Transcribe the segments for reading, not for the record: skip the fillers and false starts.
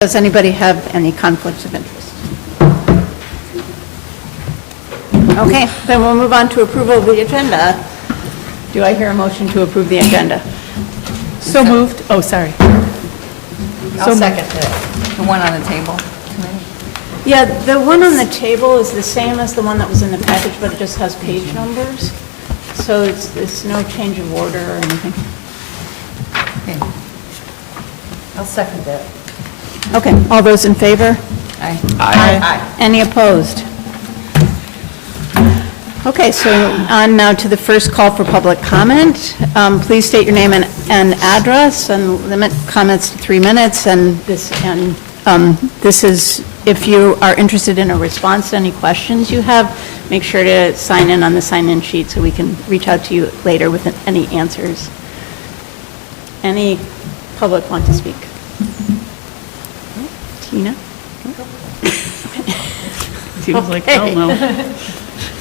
Does anybody have any conflicts of interest? Okay, then we'll move on to approval of the agenda. Do I hear a motion to approve the agenda? So moved. Oh, sorry. I'll second it. The one on the table. Yeah, the one on the table is the same as the one that was in the package, but it just has page numbers. So it's no change of order or anything. Okay. I'll second that. Okay, all those in favor? Aye. Aye. Any opposed? Okay, so on now to the first call for public comment. Please state your name and address and limit comments to 3 minutes. And this is, if you are interested in a response to any questions you have, make sure to sign in on the sign-in sheet so we can reach out to you later with any answers. Any public want to speak? Tina? Seems like hell no.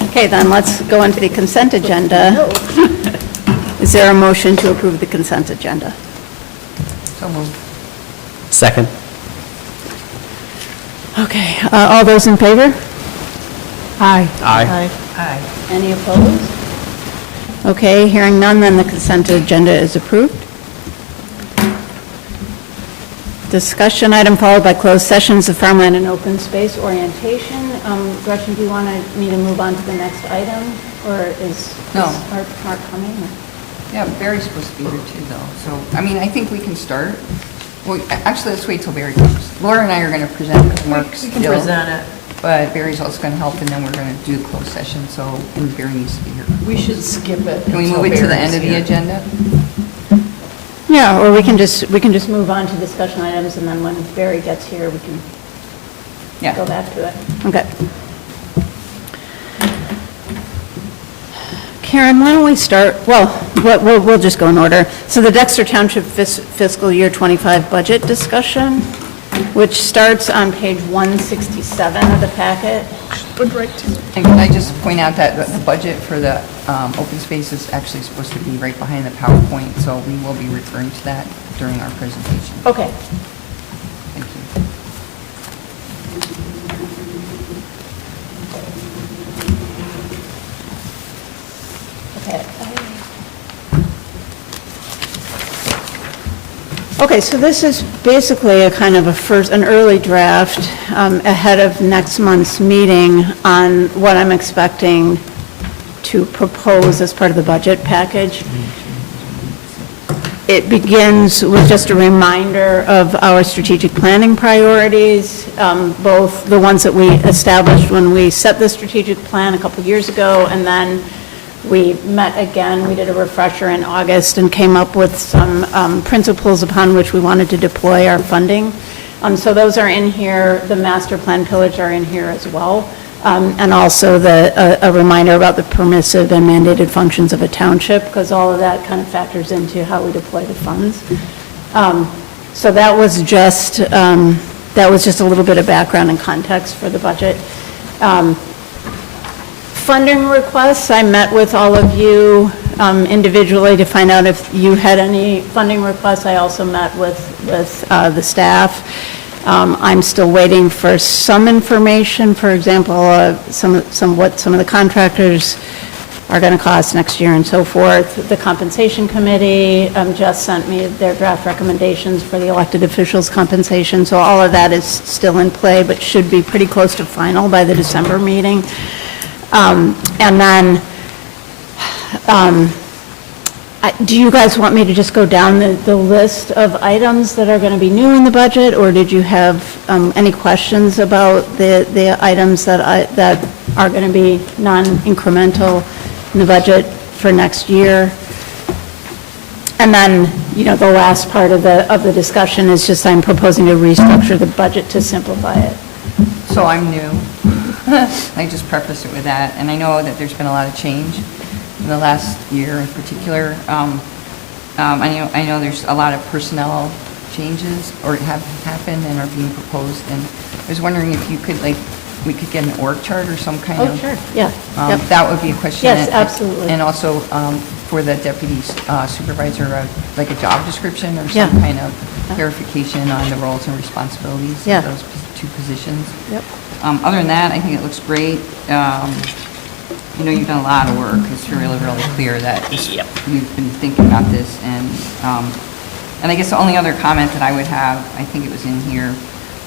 Okay, then let's go into the consent agenda. Is there a motion to approve the consent agenda? So moved. Second. Okay, all those in favor? Aye. Aye. Aye. Any opposed? Okay, hearing none, then the consent agenda is approved. Discussion item followed by closed sessions of farmland and open space orientation. Gretchen, do you want me to move on to the next item, or is No. Mark coming? or- Yeah, Barry's supposed to be here too, though. So, I mean, I think we can start. Well, actually, let's wait till Barry comes. Laura and I are going to present because Mark's We can ill, present it. but Barry's also going to help, and then we're going to do the closed session, so, and Barry needs to be here. We should skip it. Can we until move it to the Barry's end of the here. agenda? Yeah, or we can just move on to discussion items, and then when Barry gets here, we can Yeah. go back to it. Okay. Karen, why don't we start, well, we'll just go in order. So the Dexter Township fiscal year 25 budget discussion, which starts on page 167 of the packet. And can I just point out that the budget for the open space is actually supposed to be right behind the PowerPoint, so we will be referring to that during our presentation. Okay. Thank you. Okay. Okay, so this is basically a kind of an early draft ahead of next month's meeting on what I'm expecting to propose as part of the budget package. It begins with just a reminder of our strategic planning priorities, both the ones that we established when we set the strategic plan a couple years ago, and then we met again, we did a refresher in August and came up with some principles upon which we wanted to deploy our funding. So those are in here, the master plan pillars are in here as well. And also a reminder about the permissive and mandated functions of a township, because all of that kind of factors into how we deploy the funds. So that was just a little bit of background and context for the budget. Funding requests, I met with all of you individually to find out if you had any funding requests. I also met with the staff. I'm still waiting for some information, for example, what some of the contractors are going to cost next year and so forth. The compensation committee just sent me their draft recommendations for the elected officials' compensation, so all of that is still in play, but should be pretty close to final by the December meeting. And then, do you guys want me to just go down the list of items that are going to be new in the budget, or did you have any questions about the items that are going to be non-incremental in the budget for next year? And then, the last part of the discussion is just I'm proposing to restructure the budget to simplify it. So I'm new. I just preface it with that, and I know that there's been a lot of change in the last year in particular. I know there's a lot of personnel changes or have happened and are being proposed, and I was wondering if you could, we could get an org chart or some kind of... Oh, sure, yeah. Yep. That would be a question. Yes, absolutely. And also, for the deputy supervisor, like a job description or Yeah. some kind of clarification on the roles and responsibilities Yeah. of those two positions. Yep. Other than that, I think it looks great. You've done a lot of work. It's really, really clear that you've been thinking about this. And I guess the only other comment that I would have, I think it was in here,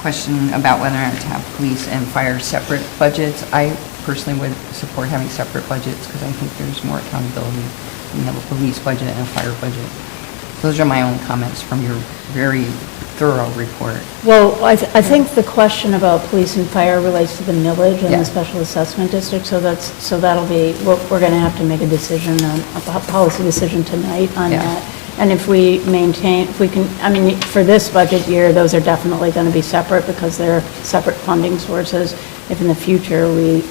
question about whether or not to have police and fire separate budgets. I personally would support having separate budgets because I think there's more accountability when you have a police budget and a fire budget. Those are my only comments from your very thorough report. Well, I think the question about police and fire relates to the millage and Yeah. the special assessment district, so that'll be, we're going to have to make a decision, a policy decision tonight on Yeah. that. And if we maintain, if we can, I mean, for this budget year, those are definitely going to be separate because they're separate funding sources. If in the future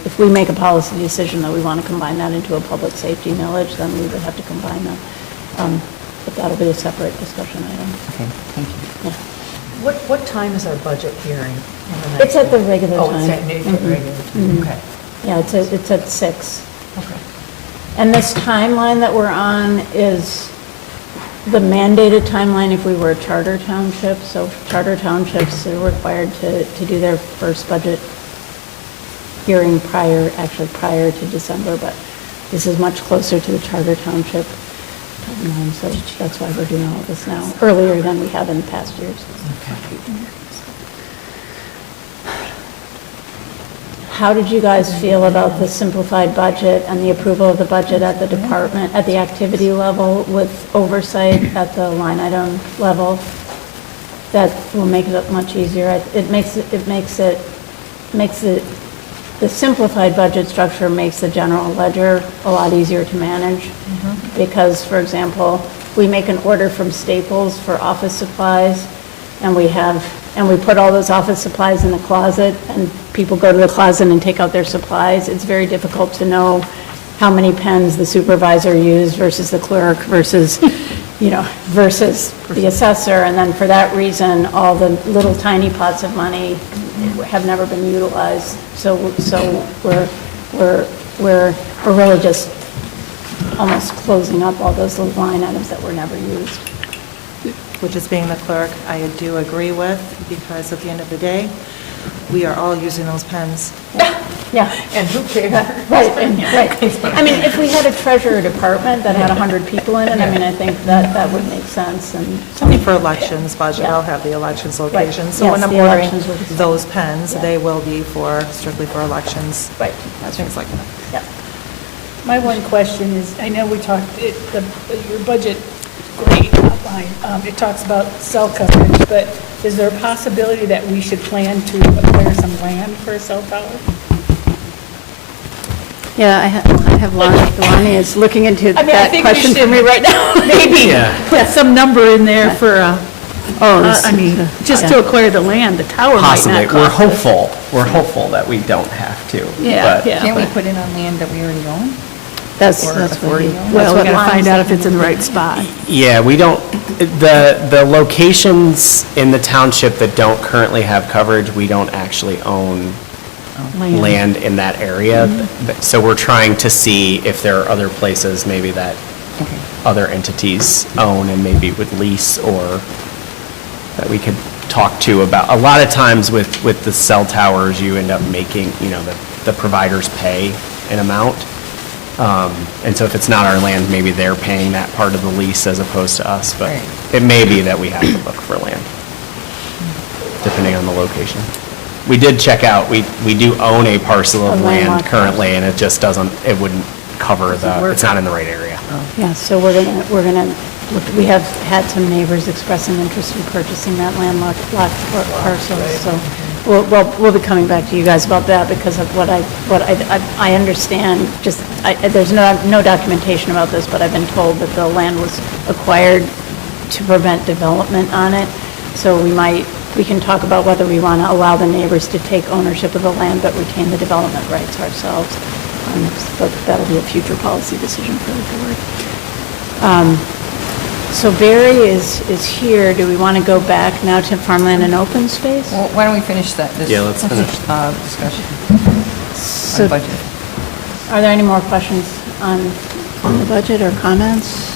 if we make a policy decision that we want to combine that into a public safety millage, then we would have to combine them. But that'll be a separate discussion item. Okay, thank you. Yeah. What time is our budget hearing? It's at the regular Oh, time. it's at regular time, okay. Yeah, it's at 6. Okay. And this timeline that we're on is the mandated timeline if we were a charter township. So charter townships are required to do their first budget hearing prior to December, but this is much closer to the charter township timeline, so that's why we're doing all this now, earlier than we have in past years. How did you guys feel about the simplified budget and the approval of the budget at the department, at the activity level with oversight at the line item level? That will make it much easier. The simplified budget structure makes the general ledger a lot easier to manage. Because, for example, we make an order from Staples for office supplies, and we put all those office supplies in the closet, and people go to the closet and take out their supplies. It's very difficult to know how many pens the supervisor used versus the clerk versus the assessor. And then for that reason, all the little tiny pots of money have never been utilized. So we're really just almost closing up all those little line items that were never used. Which is being the clerk, I do agree with, because at the end of the day, we are all using those pens. Yeah. And who cares? Right. I mean, if we had a treasurer department that had 100 people in it, I mean, I think that would make sense, and. Only for elections budget, Yeah. I'll have the elections Right. location. So Yes, when I'm the ordering elections will be- those pens, Yeah. they will be strictly for elections. Right. Things like that. Yeah. My one question is, I know we talked, your budget, great outline, it talks about cell coverage, but is there a possibility that we should plan to acquire some land for a cell tower? Yeah, I have Lonnie is looking into I mean, I that think we question for should- me right now. Maybe put some number in there for, Oh, I mean, just to acquire the land, the tower might Possibly. not We're cost us. hopeful that we don't have to. Yeah, but- yeah. Can't we put it on land that we already own? That's Or what authority he. on? Well, we that's gotta what find Lonnie's out if it's in looking the right spot. Yeah, we don't, the locations in the township that don't currently have coverage, we don't actually own land in that area. So we're trying to see if there are other places maybe that Okay. other entities own and maybe would lease, or that we could talk to about. A lot of times with the cell towers, you end up making, the providers pay an amount. And so if it's not our land, maybe they're paying that part of the lease as opposed to us. But Right. it may be that we have to look for land, depending on the location. We did check out, we do own a parcel of A land landlocked currently, and it just doesn't, it wouldn't cover it's not in the right area. Yeah, so we're gonna, we have had some neighbors expressing interest in purchasing that landlocked parcel, so we'll be coming back to you guys about that because of what I understand, there's no documentation about this, but I've been told that the land was acquired to prevent development on it, so we can talk about whether we want to allow the neighbors to take ownership of the land but retain the development rights ourselves. But that'll be a future policy decision for the board. So Barry is here. Do we want to go back now to farmland and open space? Well, why don't we finish this Yeah, let's finish. discussion So on budget? are there any more questions on on the budget or comments?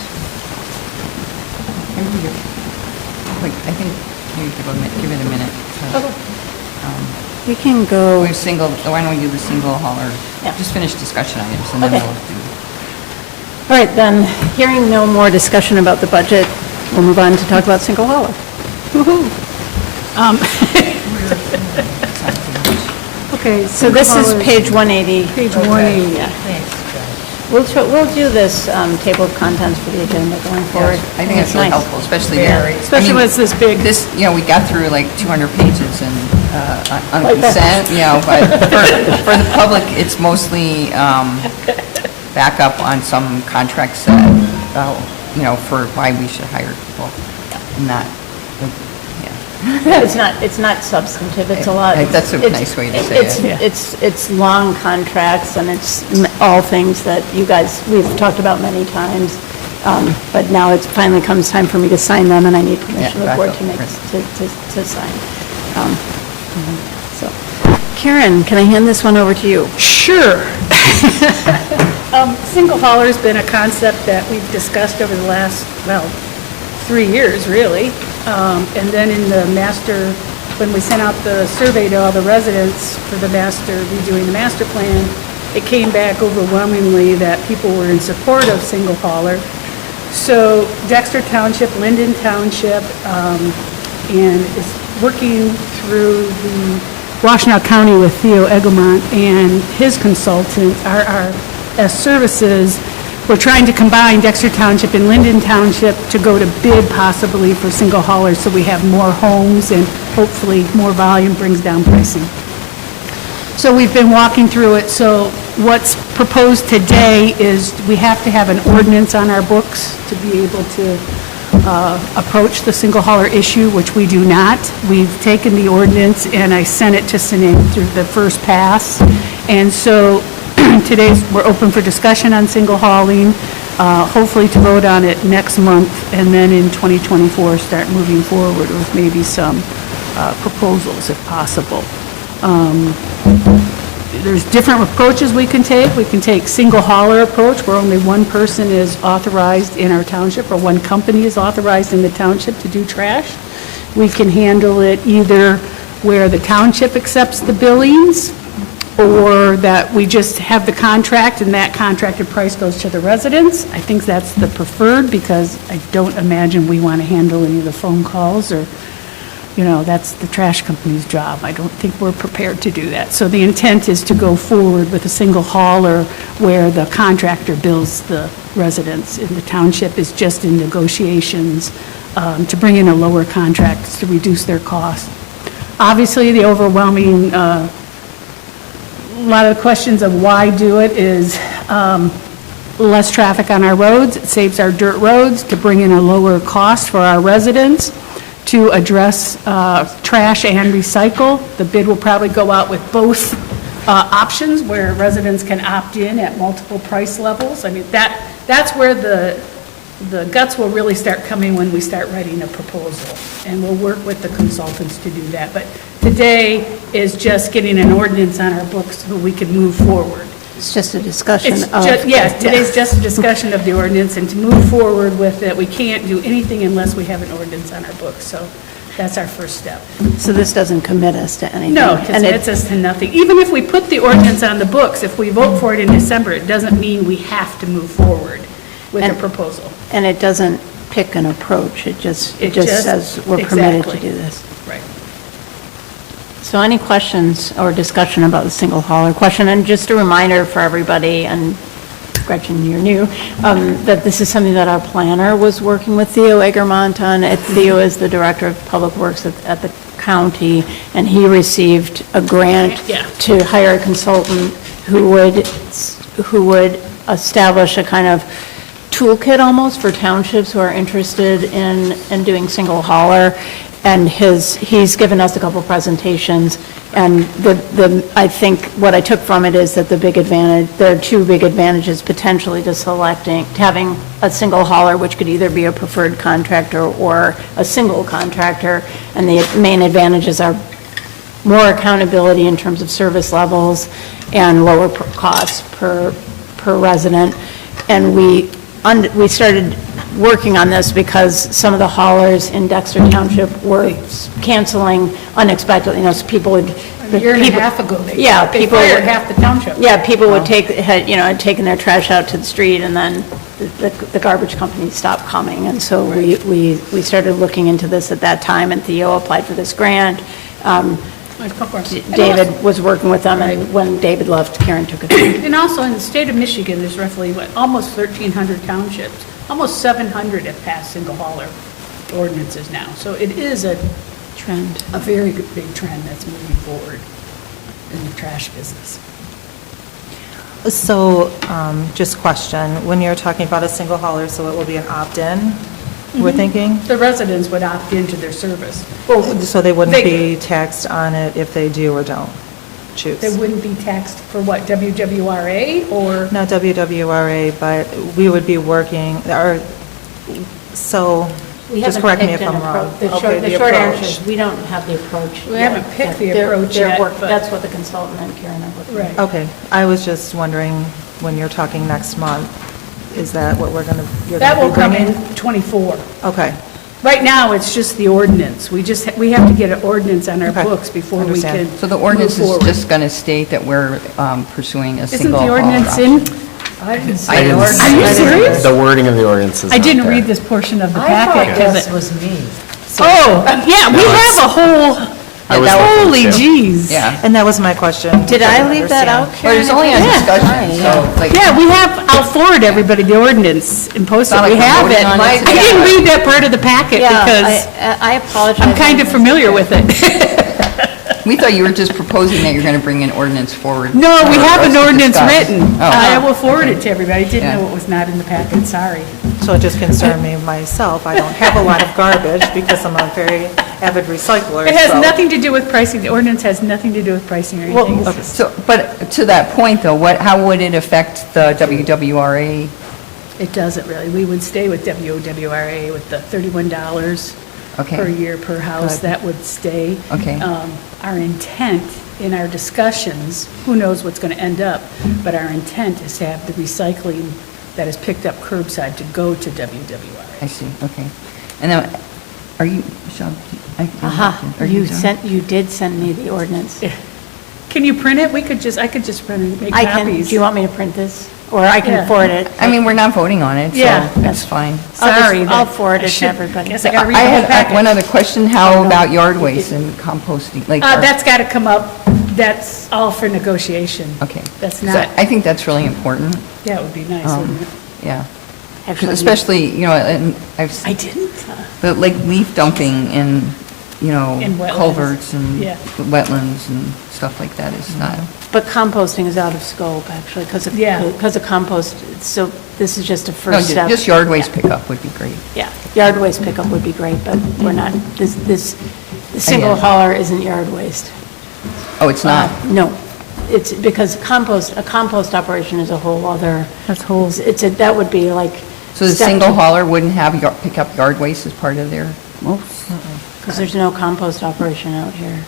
I think maybe give it a minute. We can go, Why don't we do the single hauler? Yeah. Just finish discussion items and then Okay. we'll do. all right, then, hearing no more discussion about the budget, we'll move on to talk about single hauler. Okay, So this is page 180. Page 180. Yeah. We'll do this table of contents for the agenda going forward. I think it's really nice. helpful, especially there. Especially when it's this big. This, we got through like 200 pages and on Like that. consent, but for the public, it's mostly backup on some contracts that, for why we should hire people and not, It's not substantive, it's a lot. That's a nice way to say it. It's long contracts, and it's all things that you guys, we've talked about many times, but now it finally comes time for me to sign them, and I need permission of the board to make, to sign. So, Karen, can I hand this one over to you? Sure. Single hauler's been a concept that we've discussed over the last, 3 years, really. And then in the master, when we sent out the survey to all the residents for the redoing the master plan, it came back overwhelmingly that people were in support of single hauler. So Dexter Township, Linden Township, and is working through the Washtenaw County with Theo Egelmont and his consultant, RRS Services. We're trying to combine Dexter Township and Linden Township to go to bid possibly for single haulers, so we have more homes and hopefully more volume brings down pricing. So we've been walking through it. So what's proposed today is we have to have an ordinance on our books to be able to approach the single hauler issue, which we do not. We've taken the ordinance and I sent it to Sinead through the first pass. And so we're open for discussion on single hauling, hopefully to vote on it next month, and then in 2024, start moving forward with maybe some proposals if possible. There's different approaches we can take. We can take single hauler approach, where only one person is authorized in our township, or one company is authorized in the township to do trash. We can handle it either where the township accepts the billings, or that we just have the contract and that contracted price goes to the residents. I think that's the preferred, because I don't imagine we want to handle any of the phone calls, or, that's the trash company's job. I don't think we're prepared to do that. So the intent is to go forward with a single hauler where the contractor bills the residents, and the township is just in negotiations to bring in a lower contract to reduce their cost. Obviously, the overwhelming a lot of the questions of why do it is less traffic on our roads. It saves our dirt roads to bring in a lower cost for our residents, to address trash and recycle. The bid will probably go out with both options, where residents can opt in at multiple price levels. I mean, that's where the guts will really start coming when we start writing a proposal. And we'll work with the consultants to do that. But today is just getting an ordinance on our books so we can move forward. It's just a discussion of... Today's just a discussion of the ordinance, and to move forward with it, we can't do anything unless we have an ordinance on our books. So that's our first step. So this doesn't commit us to anything? No, it commits us to nothing. Even if we put the ordinance on the books, if we vote for it in December, it doesn't mean we have to move forward with a proposal. And it doesn't pick an approach, it just says we're permitted to do this. Right. So any questions or discussion about the single hauler question? And just a reminder for everybody, and Gretchen, you're new, that this is something that our planner was working with Theo Egermont on. Theo is the Director of Public Works at the county, and he received a grant to hire a consultant who would establish a kind of toolkit almost for townships who are interested in doing single hauler. And he's given us a couple presentations, and I think what I took from it is that there are two big advantages potentially to having a single hauler, which could either be a preferred contractor or a single contractor. And the main advantages are more accountability in terms of service levels and lower costs per resident. And we started working on this because some of the haulers in Dexter Township were canceling unexpectedly, so people would. A year and a people- half ago, they people fired would- half the township. Yeah, people would had taken their trash out to the street, and then the garbage company stopped coming. And so we started looking into this at that time, and Theo applied for this grant. David was working with them, and when David left, Karen took it. And also in the state of Michigan, there's roughly, almost 1,300 townships. Almost 700 have passed single hauler ordinances now. So it is a Trend. very good, big trend that's moving forward in the trash business. So, just question, when you're talking about a single hauler, so it will be an opt-in, we're thinking? The residents would opt into their service. So they wouldn't They- be taxed on it if they do or don't choose? They wouldn't be taxed for what, WWRA or? Not WWRA, but we would be working, or, so, We just haven't correct me picked if an I'm wrong. approach. The Okay, short approach. answer is, we don't have the approach. We yet. haven't picked the They're- approach they're yet, work- but- That's what the consultant and Karen are working on. Right. Okay, I was just wondering, when you're talking next month, is that what you're going That to will be come bringing? in '24. Okay, Right now, it's just the ordinance. We have to get an ordinance on our Okay. books before we Understand. can So the ordinance move is forward. just going to state that we're pursuing a Isn't single the haul ordinance option. in? I didn't see I it. didn't Are see you it. serious? The wording of the ordinance is I not didn't there. read this portion of the I packet. thought 'cause this it- was me. Oh, yeah, we No, have a whole, I was looking holy too. jeez. Yeah. and that was my question. Did I leave that out, Well, Karen? there's only a discussion, so like. Yeah, we have, I'll forward everybody the ordinance and post it. Not like We we're have voting it. on it I today. didn't read that part of the packet Yeah, because I apologize. I'm kind of familiar with it. We thought you were just proposing that you're going to bring an ordinance forward. No, we for have us an to ordinance discuss. written. Oh. I will forward it to everybody. I didn't Yeah. know it was not in the packet, sorry. So it just concerned me myself. I don't have a lot of garbage because I'm a very avid recycler. It has so- nothing to do with pricing. The ordinance has nothing to do with pricing or anything. It's just- So, but to that point though, how would it affect the WWRA? It doesn't really. We would stay with WOWRA with the $31 Okay. per year per house. Good. That would stay. Okay. Our intent in our discussions, who knows what's going to end up, but our intent is to have the recycling that is picked up curbside to go to WWRA. I see, okay. And then, are you, Michelle? Aha, are you done? did send me the ordinance. Can you print it? I could just print it and make I can, copies. do you want me to print this? Or I Yeah. can forward it? I mean, we're not voting on it, so Yeah. that's fine. Sorry. I'll that- forward I it to should- everybody. Guess I got to read I the whole had packet. one other question, how about yard waste and composting? Like, That's got to come up. That's all for negotiation. okay. That's So not, I think that's really important, yeah, it would be nice, wouldn't it? yeah. Actually, Especially, and I've, I didn't. but like leaf dumping in, In wetlands. culverts and Yeah. wetlands and stuff like that is not, But composting is out of scope, actually, because Yeah. of compost, so this is just a no, first step. just yard waste pickup would be great. Yeah, yard waste pickup would be great, but we're not, the single get it. hauler isn't yard waste. Oh, it's not? No, it's because a compost operation is a whole other. That's whole- That would be like. So the single hauler wouldn't have, pick up yard waste as part of their, Because there's no compost operation out here.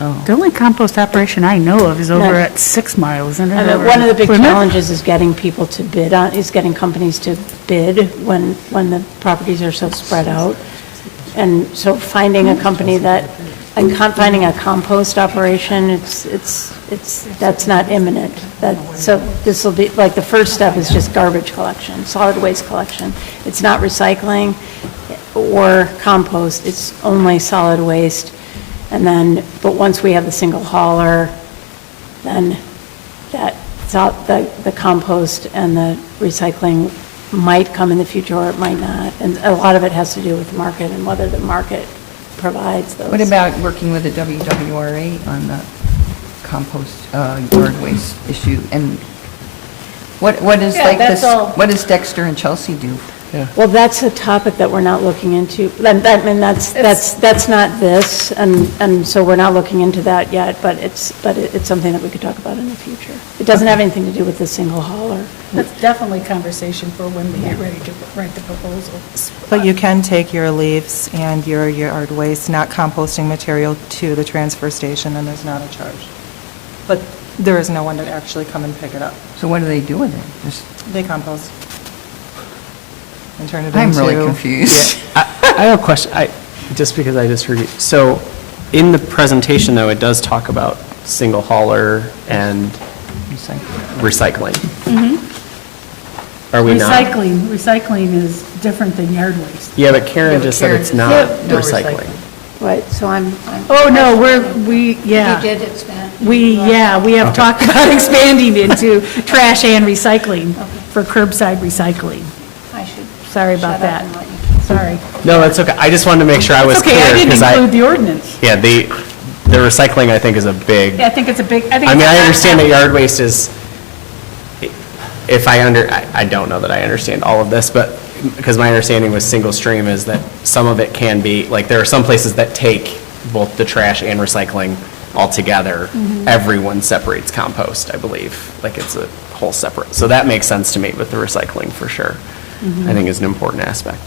oh. The only compost operation I know of is No. over at 6 Mile, isn't it? I mean, Over one of the big Plymouth? challenges is getting people to bid on, is getting companies to bid when the properties are so spread out. And so finding a company finding a compost operation, that's not imminent. So this will be, like, the first step is just garbage collection, solid waste collection. It's not recycling or compost, it's only solid waste. And then, but once we have the single hauler, then the compost and the recycling might come in the future, or it might not. And a lot of it has to do with the market and whether the market provides those. What about working with the WWRA on the compost yard waste issue? And what is Yeah, like that's this, all. what does Dexter and Chelsea do? Well, that's a topic that we're not looking into. I mean, that's not this, and so we're not looking into that yet, but it's something that we could talk about in the future. It doesn't have anything to do with the single hauler. That's definitely conversation for when we get ready to write the proposal. But you can take your leaves and your yard waste, not composting material, to the transfer station, and there's not a charge. but there is no one to actually come and pick it up. So what do they do with it? Just, They compost and turn it into... I'm really confused. I have a question, just because I just heard you. So in the presentation, though, it does talk about single hauler and recycling. Are we not? Recycling is different than yard waste. Yeah, but Karen just said it's not no recycling. Right, so I'm. Oh, no, we You did expand. We have talked about expanding into trash and recycling for curbside recycling. I should. Sorry about shut up that. and let you- Sorry. No, that's okay. I just wanted to make sure I was It's clear. okay, I didn't 'cause include the ordinance. Yeah, the recycling, I think, is a big, I think it's a big, I think. I mean, it's a- I understand that yard waste is, if I don't know that I understand all of this, but, because my understanding with single stream is that some of it can be, like, there are some places that take both the trash and recycling all together. Everyone separates compost, I believe, like it's a whole separate, so that makes sense to me with the recycling, for sure. I think is an important aspect.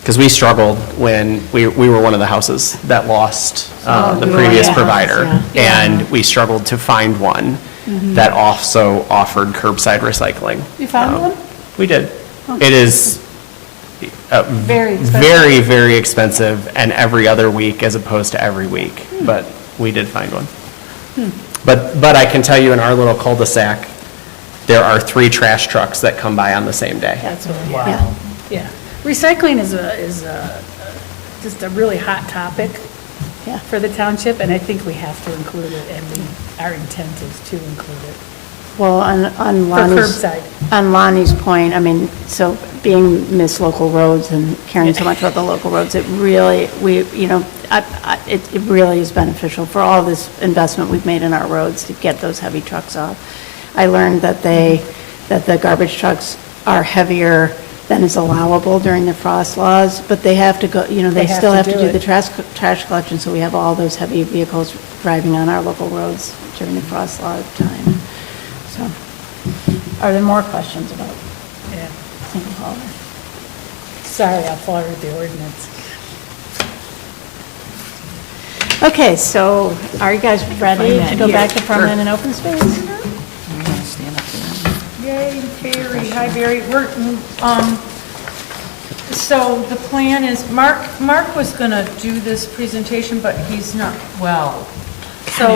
Because we struggled when we were one of the houses that lost the previous provider. And we struggled to find one that also offered curbside recycling. You found one? We did. It is Very expensive. very, very expensive and every other week as opposed to every week. But we did find one. But I can tell you in our little cul-de-sac, there are 3 trash trucks that come by on the same day. That's what, Yeah. yeah. Recycling is just a really hot topic Yeah. for the township, and I think we have to include it, and our intent is to include it. Well, on For Lonnie's. curbside. On Lonnie's point, I mean, so being Miss Local Roads and caring so much about the local roads, it really, it really is beneficial for all this investment we've made in our roads to get those heavy trucks off. I learned that the garbage trucks are heavier than is allowable during the frost laws, but they have to go, they have still to have to do do it. the trash collection, so we have all those heavy vehicles driving on our local roads during the frost law time. So, are there more questions about Yeah. single hauler? Sorry, I followed the ordinance. Okay, so are you guys ready to go back to Sure. permanent and open space? We gotta stand up there. Yay, Barry, hi Barry. So the plan is, Mark was going to do this presentation, but he's not well. So,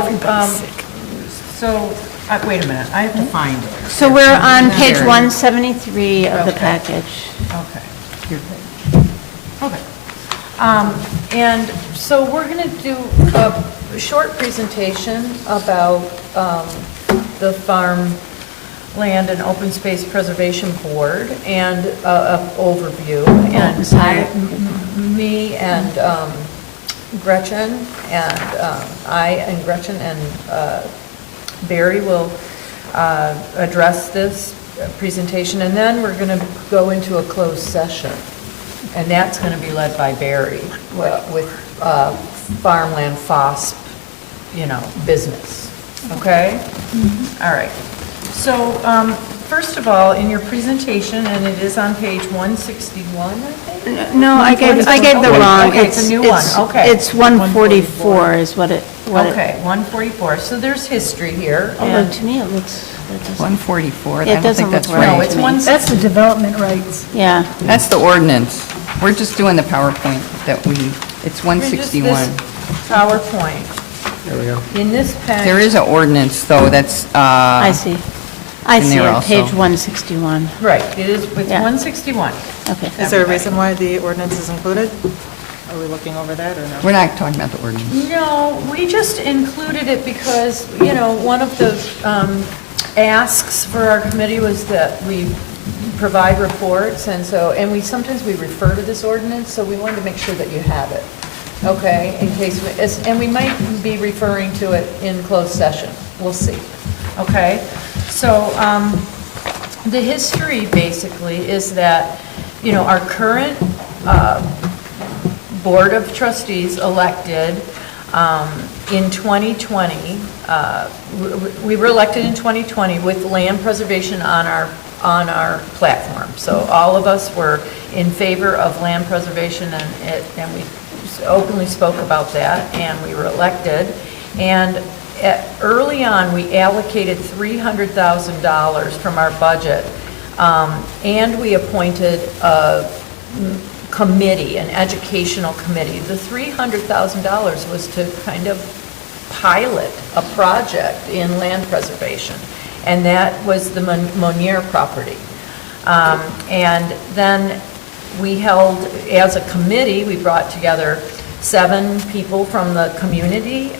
wait a minute, I have to find it. So we're on page Barry. 173 of the Okay. package. Okay, you're good. Okay. And so we're going to do a short presentation about the Farm Land and Open Space Preservation Board and an overview. And me and Gretchen and Gretchen and Barry will address this presentation, and then we're going to go into a closed session. And that's going to be led by Barry with farmland FOSP, business. Okay? All right. So, first of all, in your presentation, and it is on page 161, I think? No, I gave the wrong. Okay, it's a new one, okay. It's 144 is what it. Okay, 144. So there's history here. Although and- to me, it looks, that doesn't, 144, I It don't doesn't think that's look right. No, right. it's to me. one, That's the development rights. yeah. That's the ordinance. We're just doing the PowerPoint that it's 161. PowerPoint. There we go. In this pen. There is an ordinance, though, that's, I see. I in see there it, also. page 161. Right, it's Yeah. 161. Okay. Is there a reason why the ordinance is included? Are we looking over that or no? we're not talking about the ordinance. No, we just included it because, one of the asks for our committee was that we provide reports, and sometimes we refer to this ordinance, so we wanted to make sure that you have it, okay, in case, and we might be referring to it in closed session, we'll see, okay? So, the history basically is that, our current Board of Trustees elected in 2020, we were elected in 2020 with land preservation on our platform. So all of us were in favor of land preservation, and we openly spoke about that, and we were elected. And early on, we allocated $300,000 from our budget, and we appointed a committee, an educational committee. The $300,000 was to kind of pilot a project in land preservation, and that was the Monier property. And then we held, as a committee, we brought together 7 people from the community,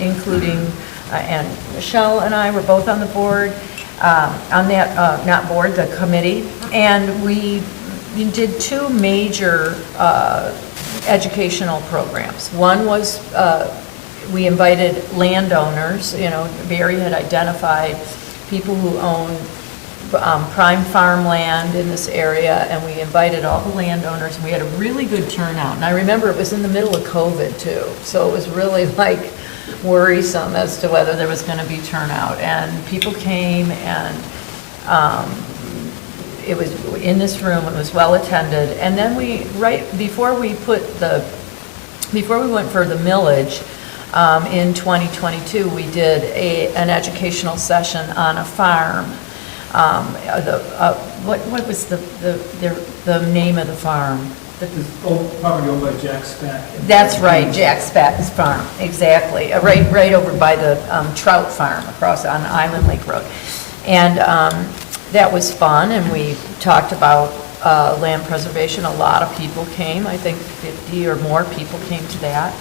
including, and Michelle and I were both on the board, on that, not board, the committee, and we did 2 major educational programs. One was, we invited landowners, Barry had identified people who own prime farmland in this area, and we invited all the landowners, and we had a really good turnout. And I remember it was in the middle of COVID too, so it was really like worrisome as to whether there was going to be turnout. And people came, and it was in this room, it was well attended. And then before we went for the millage, in 2022, we did an educational session on a farm. What was the name of the farm? Property owned by Jack Speck. That's right, Jack Speck's farm, exactly. Right over by the trout farm across on Island Lake Road. And that was fun, and we talked about land preservation. A lot of people came, I think 50 or more people came to that.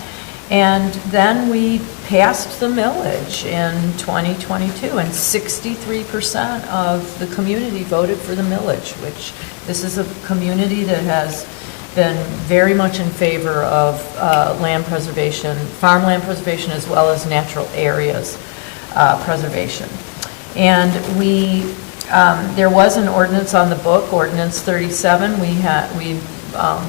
And then we passed the millage in 2022, and 63% of the community voted for the millage, which this is a community that has been very much in favor of land preservation, farmland preservation, as well as natural areas preservation. And there was an ordinance on the book, Ordinance 37. We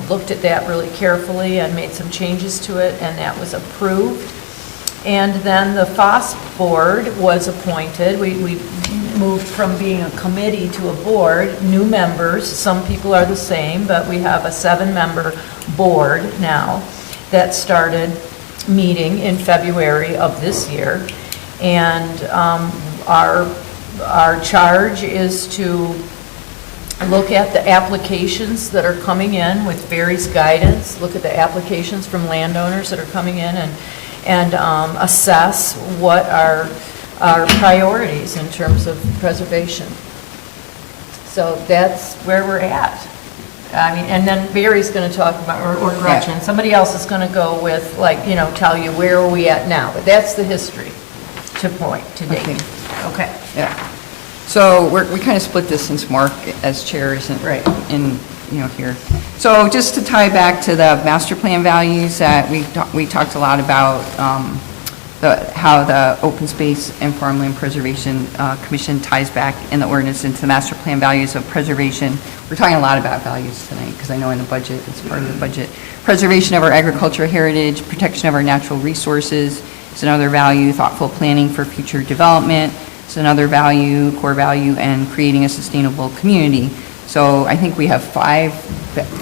looked at that really carefully and made some changes to it, and that was approved. And then the FOSS board was appointed. We moved from being a committee to a board, new members. Some people are the same, but we have a 7-member board now that started meeting in February of this year. And our charge is to look at the applications that are coming in with Barry's guidance, look at the applications from landowners that are coming in, and assess what are our priorities in terms of preservation. So that's where we're at. I mean, and then Barry's going to talk about, or Gretchen, somebody else is going to go with, tell you where are we at now. But that's the history to date. Okay. Yeah. So we kind of split this since Mark as chair isn't Right. in, here. So just to tie back to the master plan values that we talked a lot about, how the Open Space and Farmland Preservation Commission ties back in the ordinance into the master plan values of preservation. We're talking a lot about values tonight because I know in the budget, it's part of the budget. Preservation of our agricultural heritage, protection of our natural resources is another value, thoughtful planning for future development is another value, core value, and creating a sustainable community. So I think we have 5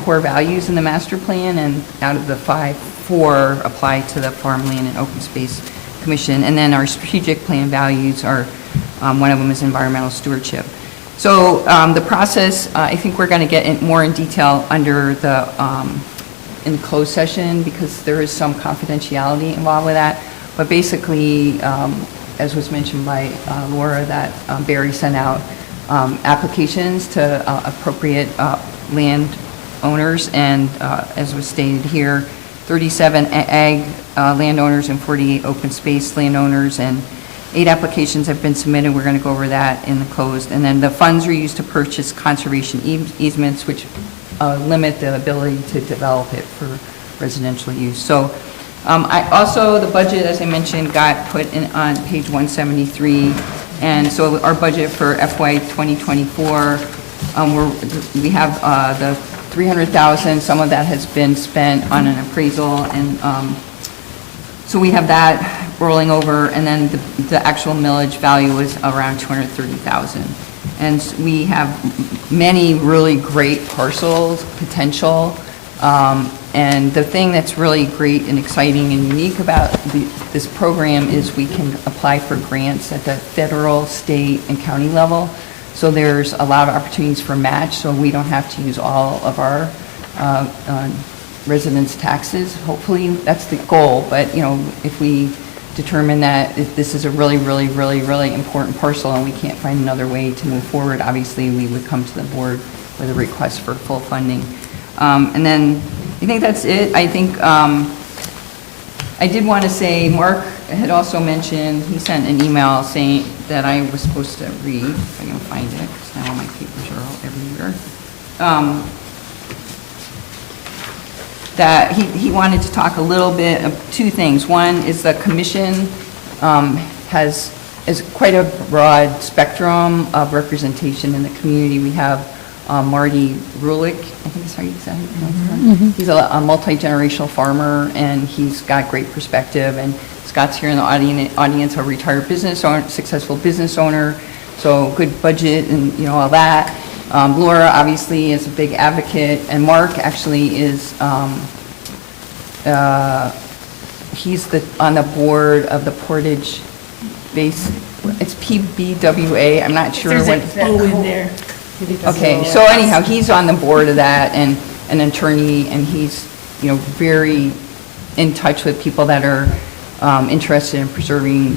core values in the master plan, and out of the 5, 4 apply to the Farmland and Open Space Commission. And then our strategic plan values are, one of them is environmental stewardship. So the process, I think we're going to get more in detail under the, in the closed session, because there is some confidentiality involved with that. But basically, as was mentioned by Laura, that Barry sent out applications to appropriate land owners, and as was stated here, 37 ag landowners and 48 open space landowners, and 8 applications have been submitted. We're going to go over that in the closed. And then the funds are used to purchase conservation easements, which limit the ability to develop it for residential use. So the budget, as I mentioned, got put in on page 173. And so our budget for FY 2024, we have the $300,000. Some of that has been spent on an appraisal, and so we have that rolling over. And then the actual millage value was around $230,000. And we have many really great parcels potential And the thing that's really great and exciting and unique about this program is we can apply for grants at the federal, state, and county level. So there's a lot of opportunities for match, so we don't have to use all of our residents' taxes. Hopefully, that's the goal, but, if we determine that if this is a really, really, really, really important parcel and we can't find another way to move forward, obviously, we would come to the board with a request for full funding. And then, I think that's it. I think, I did want to say, Mark had also mentioned, he sent an email saying that I was supposed to read, if I can find it, because now all my papers are all everywhere. That he wanted to talk a little bit of two things. One is the commission is quite a broad spectrum of representation in the community. We have Marty Rulick, I think is how you say it. He's a multi-generational farmer, and he's got great perspective. And Scott's here in the audience, a retired business owner, successful business owner, so good budget and all that. Laura obviously is a big advocate, and Mark actually is, he's on the board of the Portage Base, it's PBWA, I'm not sure what. There's an O in there. Okay, so anyhow, he's on the board of that, and an attorney, and he's, very in touch with people that are interested in preserving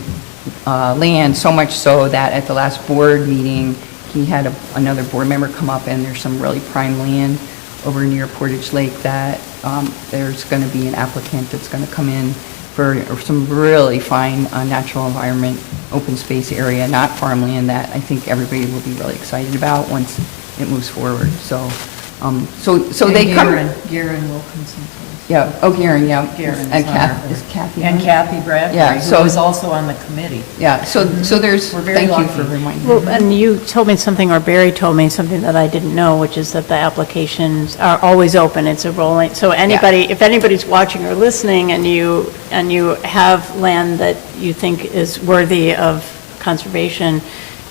land, so much so that at the last board meeting, he had another board member come up, and there's some really prime land over near Portage Lake that there's going to be an applicant that's going to come in for some really fine natural environment, open space area, not farmland, that I think everybody will be really excited about once it moves forward. So they come. Garen Wilkinson. Yeah, Garen, yeah. Garen And is is Kathy? And on? Kathy Bradbury, Yeah, so- who was also on the committee. Yeah, so there's, We're very thank you lucky. for reminding me. Well, and you told me something, or Barry told me something that I didn't know, which is that the applications are always open. It's a rolling, so anybody, if anybody's watching or listening and you have land that you think is worthy of conservation,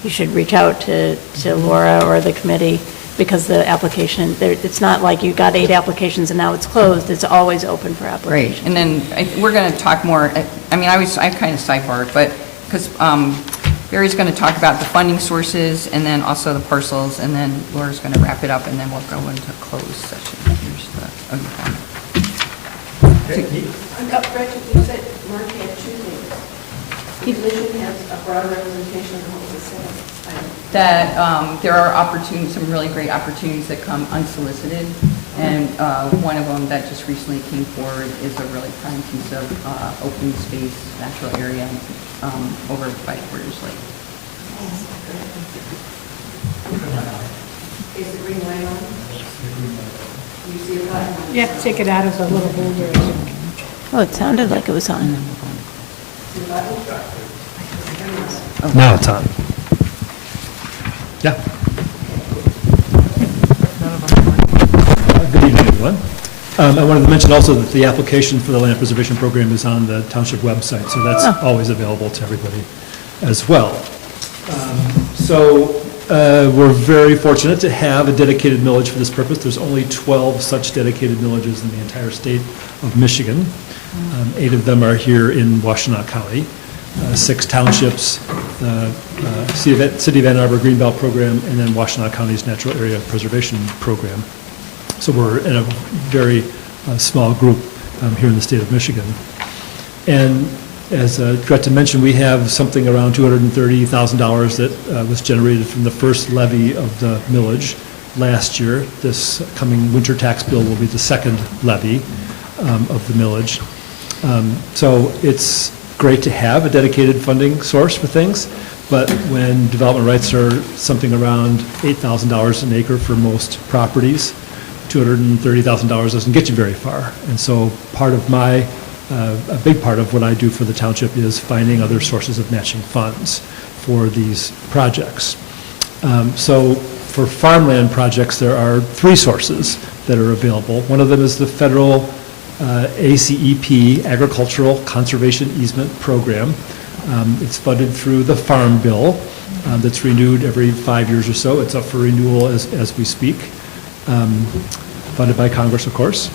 you should reach out to Laura or the committee, because the application, it's not like you got 8 applications and now it's closed. It's always open for applications. Great, and then we're going to talk more, I kind of sidebarred, but, because Barry's going to talk about the funding sources, and then also the parcels, and then Laura's going to wrap it up, and then we'll go into closed session. Here's the, Gretchen, you said Mark had 2 things. Commission has a broad representation of what was said. that there are opportunities, some really great opportunities that come unsolicited, and one of them that just recently came forward is a really prime piece of open space, natural area over by Portage Lake. Is the green light on? You see a button? You have to take it out of the little holder. Oh, it sounded like it was on. Now it's on. Yeah. Good evening, everyone. I wanted to mention also that the application for the land preservation program is on the township website, so that's always available to everybody as well. We're very fortunate to have a dedicated millage for this purpose. There's only 12 such dedicated millages in the entire state of Michigan. 8 of them are here in Washtenaw County. 6 townships, the City of Ann Arbor Greenbelt Program, and then Washtenaw County's Natural Area Preservation Program. So we're in a very small group here in the state of Michigan. And as Gretchen mentioned, we have something around $230,000 that was generated from the first levy of the millage last year. This coming winter tax bill will be the second levy of the millage. So it's great to have a dedicated funding source for things, but when development rights are something around $8,000 an acre for most properties, $230,000 doesn't get you very far. And so part of my, a big part of what I do for the township is finding other sources of matching funds for these projects. So for farmland projects, there are 3 sources that are available. One of them is the federal ACEP, Agricultural Conservation Easement Program. It's funded through the Farm Bill that's renewed every 5 years or so. It's up for renewal as we speak. funded by Congress, of course.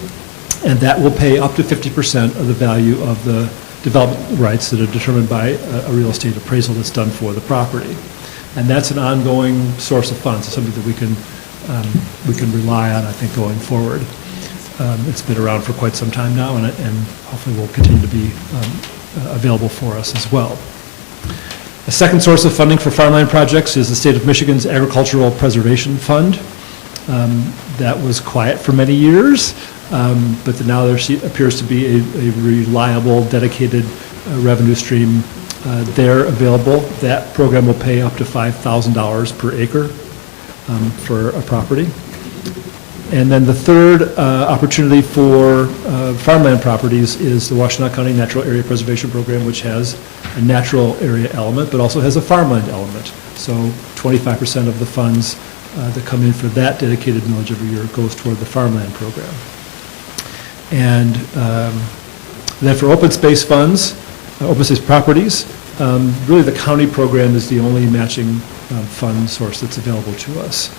And that will pay up to 50% of the value of the development rights that are determined by a real estate appraisal that's done for the property. And that's an ongoing source of funds. It's something that we can rely on, I think, going forward. It's been around for quite some time now, and hopefully will continue to be available for us as well. A second source of funding for farmland projects is the State of Michigan's Agricultural Preservation Fund. That was quiet for many years, but now there appears to be a reliable, dedicated revenue stream there available. That program will pay up to $5,000 per acre for a property. And then the third opportunity for farmland properties is the Washtenaw County Natural Area Preservation Program, which has a natural area element, but also has a farmland element. So 25% of the funds that come in for that dedicated millage every year goes toward the farmland program. And then for open space funds, open space properties, really the county program is the only matching fund source that's available to us.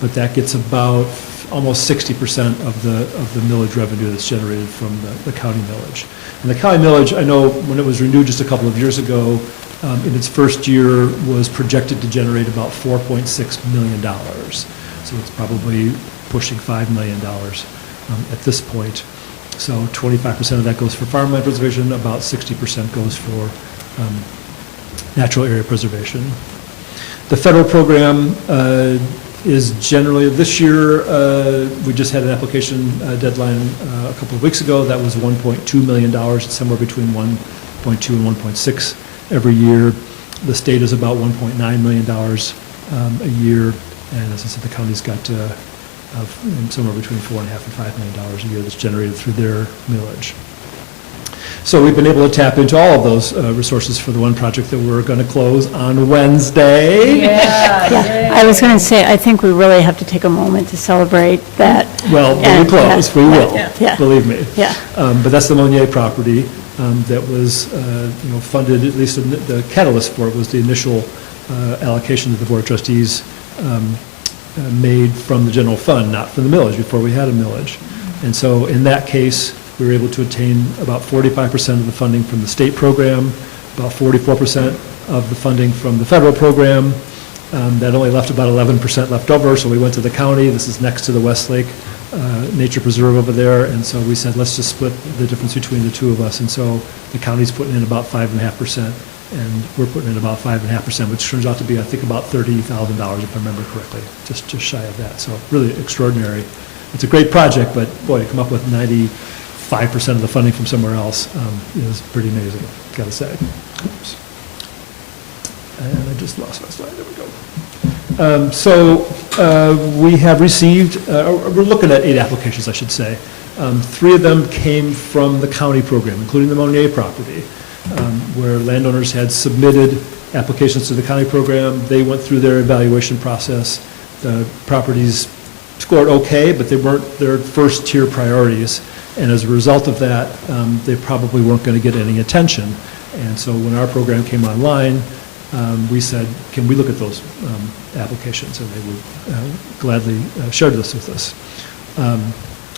But that gets about almost 60% of the millage revenue that's generated from the county millage. And the county millage, I know when it was renewed just a couple of years ago, in its first year was projected to generate about $4.6 million. So it's probably pushing $5 million at this point. So 25% of that goes for farmland preservation, about 60% goes for natural area preservation. The federal program is generally, this year, we just had an application deadline a couple of weeks ago. That was $1.2 million. It's somewhere between 1.2 and 1.6 every year. The state is about $1.9 million a year. And as I said, the county's got somewhere between $4.5 and $5 million a year that's generated through their millage. So we've been able to tap into all of those resources for the one project that we're going to close on Wednesday. Yeah, I was going to say, I think we really have to take a moment to celebrate that. Well, when we close, we will, Yeah. believe me. Yeah. But that's the Monier property that was, funded, at least the catalyst for it was the initial allocation that the Board of Trustees made from the general fund, not from the millage, before we had a millage. And so in that case, we were able to attain about 45% of the funding from the state program, about 44% of the funding from the federal program. That only left about 11% left over, so we went to the county. This is next to the Westlake Nature Preserve over there, and so we said, let's just split the difference between the two of us. And so the county's putting in about 5.5%, and we're putting in about 5.5%, which turns out to be, I think, about $30,000, if I remember correctly, just shy of that. So really extraordinary. It's a great project, but boy, to come up with 95% of the funding from somewhere else is pretty amazing, got to say. Oops. And I just lost my slide. There we go. We have received, we're looking at 8 applications, I should say. 3 of them came from the county program, including the Monier property, where landowners had submitted applications to the county program. They went through their evaluation process. The properties scored okay, but they weren't their first tier priorities. And as a result of that, they probably weren't going to get any attention. And so when our program came online, we said, can we look at those applications? And they would gladly share this with us.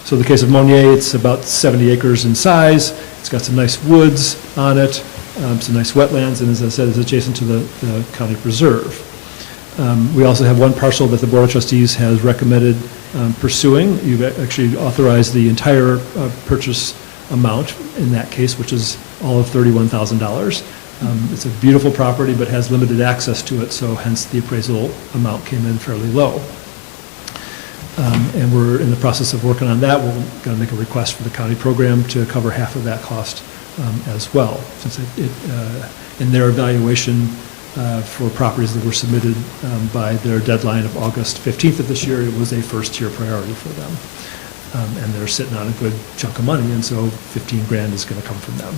So in the case of Monier, it's about 70 acres in size. It's got some nice woods on it, some nice wetlands, and as I said, it's adjacent to the county preserve. We also have one parcel that the Board of Trustees has recommended pursuing. You've actually authorized the entire purchase amount in that case, which is all of $31,000. It's a beautiful property, but has limited access to it, so hence the appraisal amount came in fairly low. And we're in the process of working on that. We're going to make a request for the county program to cover half of that cost as well, since in their evaluation for properties that were submitted by their deadline of August 15th of this year, it was a first-tier priority for them. And they're sitting on a good chunk of money, and so 15 grand is going to come from them.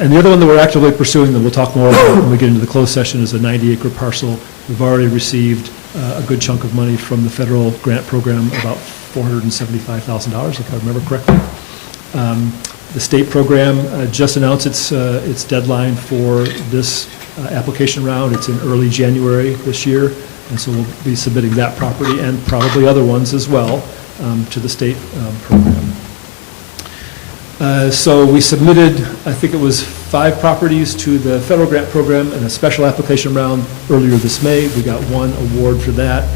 And the other one that we're actively pursuing that we'll talk more about when we get into the closed session is a 90-acre parcel. We've already received a good chunk of money from the federal grant program, about $475,000, if I remember correctly. The state program just announced its deadline for this application round. It's in early January this year, and so we'll be submitting that property and probably other ones as well to the state program. So we submitted, I think it was 5 properties to the federal grant program in a special application round earlier this May. We got 1 award for that.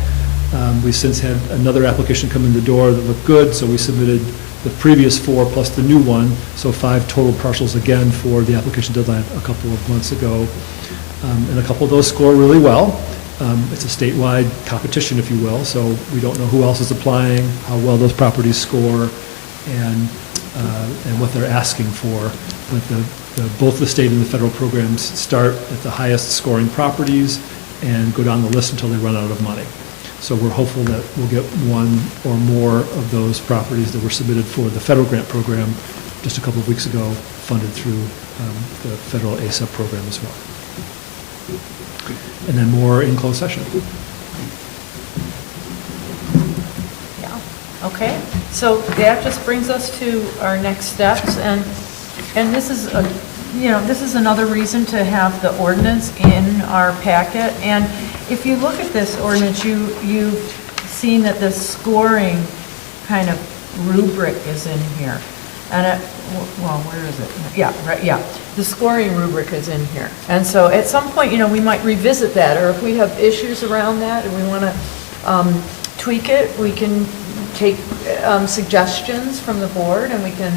We since had another application come in the door that looked good, so we submitted the previous 4 plus the new one, so 5 total parcels again for the application deadline a couple of months ago. And a couple of those score really well. It's a statewide competition, if you will, so we don't know who else is applying, how well those properties score, and what they're asking for. But both the state and the federal programs start at the highest scoring properties and go down the list until they run out of money. So we're hopeful that we'll get 1 or more of those properties that were submitted for the federal grant program just a couple of weeks ago, funded through the federal ASAP program as well. And then more in closed session. Yeah, okay. So that just brings us to our next steps, and this is this is another reason to have the ordinance in our packet. And if you look at this ordinance, you've seen that the scoring kind of rubric is in here. And where is it? Yeah, right, yeah. The scoring rubric is in here. And so at some point, we might revisit that, or if we have issues around that and we want to tweak it, we can take suggestions from the board, and we can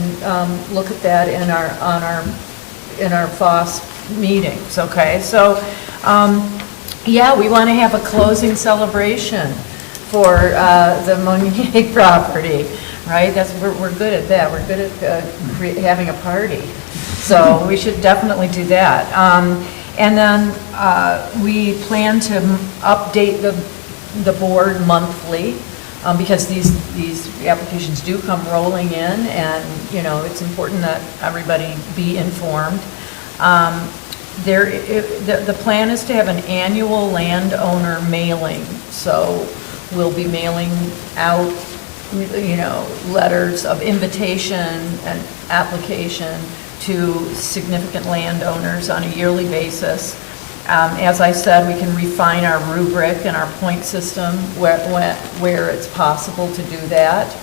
look at that in our FOSS meetings, okay? So, yeah, we want to have a closing celebration for the Monier property, right? We're good at that. We're good at having a party. So we should definitely do that. And then we plan to update the board monthly, because these applications do come rolling in, and, it's important that everybody be informed. The plan is to have an annual landowner mailing, so we'll be mailing out, letters of invitation and application to significant landowners on a yearly basis. As I said, we can refine our rubric and our point system where it's possible to do that.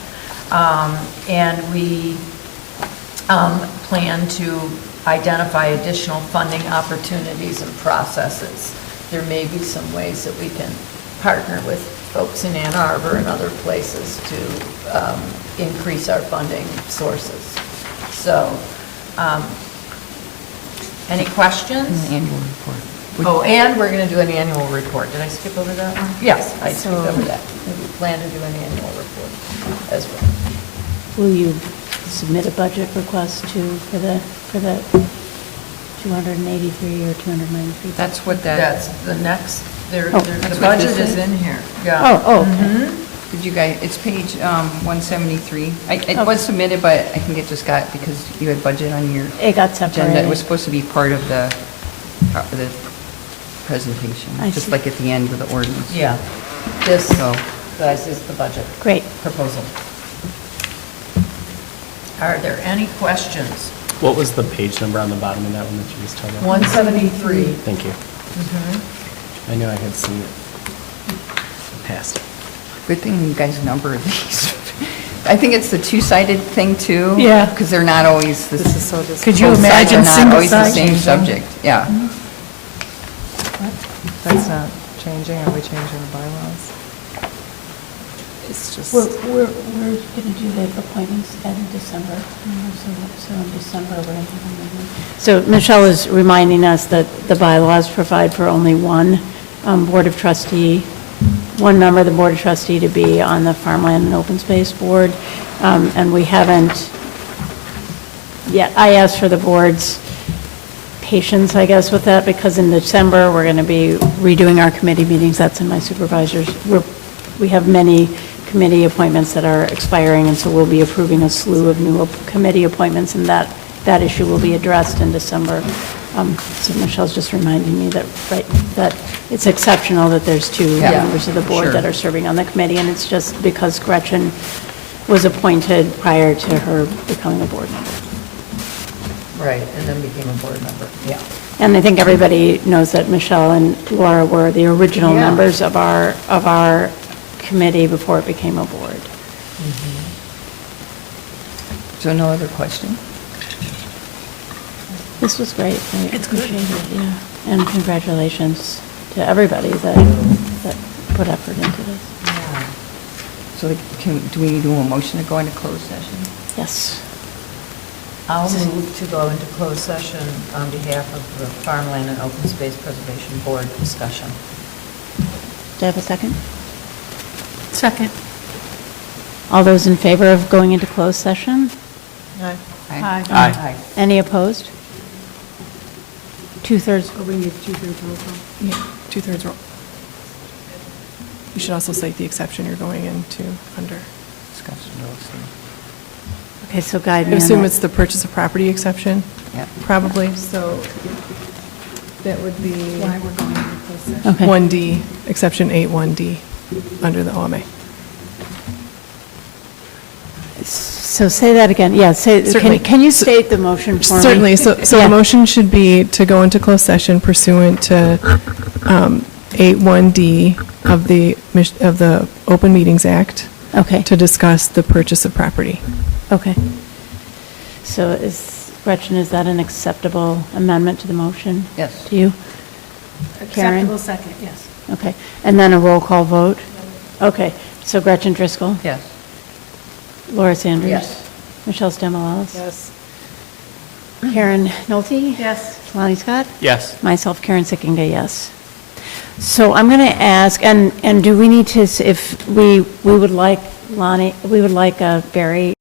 And we plan to identify additional funding opportunities and processes. There may be some ways that we can partner with folks in Ann Arbor and other places to increase our funding sources. So, any questions? An annual report. Oh, and we're going to do an annual report. Did I skip over that one? Yes, I skipped over that. We plan to do an annual report as well. Will you submit a budget request too for the 283 or 293? That's what That's the next, the That's what budget this is is? in here. Yeah. Oh, okay. Did you guys, it's page 173. It was submitted, but I think it just got, because you had budget on your It got agenda, separated. it was supposed to be part of the presentation, I just see. like at the end with the ordinance. Yeah. This, So, guys, is the budget Great. proposal. Are there any questions? What was the page number on the bottom of that one that you just told me? 173. Thank you. Mhm. I knew I had seen it. Passed. good thing you guys number these. I think it's the two-sided thing, too. Yeah. Because they're not always the... This is so just. Could you both sides imagine are not always the single-sided? same subject, yeah. That's not changing, are we changing the bylaws? It's just. We're going to do the appointments in December. So in December, we're going to have a meeting. So Michelle is reminding us that the bylaws provide for only one Board of Trustee, one member of the Board of Trustee to be on the Farmland and Open Space Board. And we haven't yet. I asked for the board's patience, I guess, with that, because in December, we're going to be redoing our committee meetings. That's in my supervisors. We have many committee appointments that are expiring, and so we'll be approving a slew of new committee appointments, and that issue will be addressed in December. So Michelle's just reminding me that it's exceptional that there's two Yeah. members of the board Sure. that are serving on the committee, and it's just because Gretchen was appointed prior to her becoming a board member. Right, and then became a board member, yeah. And I think everybody knows that Michelle and Laura were the original Yeah. members of our committee before it became a board. So no other question? This was great. I appreciate it, yeah. And congratulations to everybody that put effort into this. So do we need to do a motion to go into closed session? Yes. I'll move to go into closed session on behalf of the Farmland and Open Space Preservation Board discussion. Do I have a second? Second. All those in favor of going into closed session? Aye. Aye. Aye. Any opposed? Two-thirds. We need two-thirds roll call. Yeah, two-thirds roll. You should also cite the exception you're going into under. Discussion, Okay, so guide I me on assume that. it's the purchase of property exception, Yeah. probably, so that would be Why we're going into closed session. Okay. 1D, exception 8-1D, under the OMA. So say that again. Yeah, Certainly. can you state the motion for me? Certainly, so Yeah. the motion should be to go into closed session pursuant to 8-1D of the Open Meetings Act Okay, to discuss the purchase of property. okay. So Gretchen, is that an acceptable amendment to the motion? Yes. To you? Karen? Acceptable second, yes. Okay, and then a roll call vote? Okay, so Gretchen Driscoll? Yes. Laura Sanders? Yes. Michelle Stamoulis? Yes. Karen Nolte? Yes. Lonnie Scott? Yes. Myself, Karen Sickinga, yes. So I'm going to ask, and do we need to, if we would like Lonnie, we would like Barry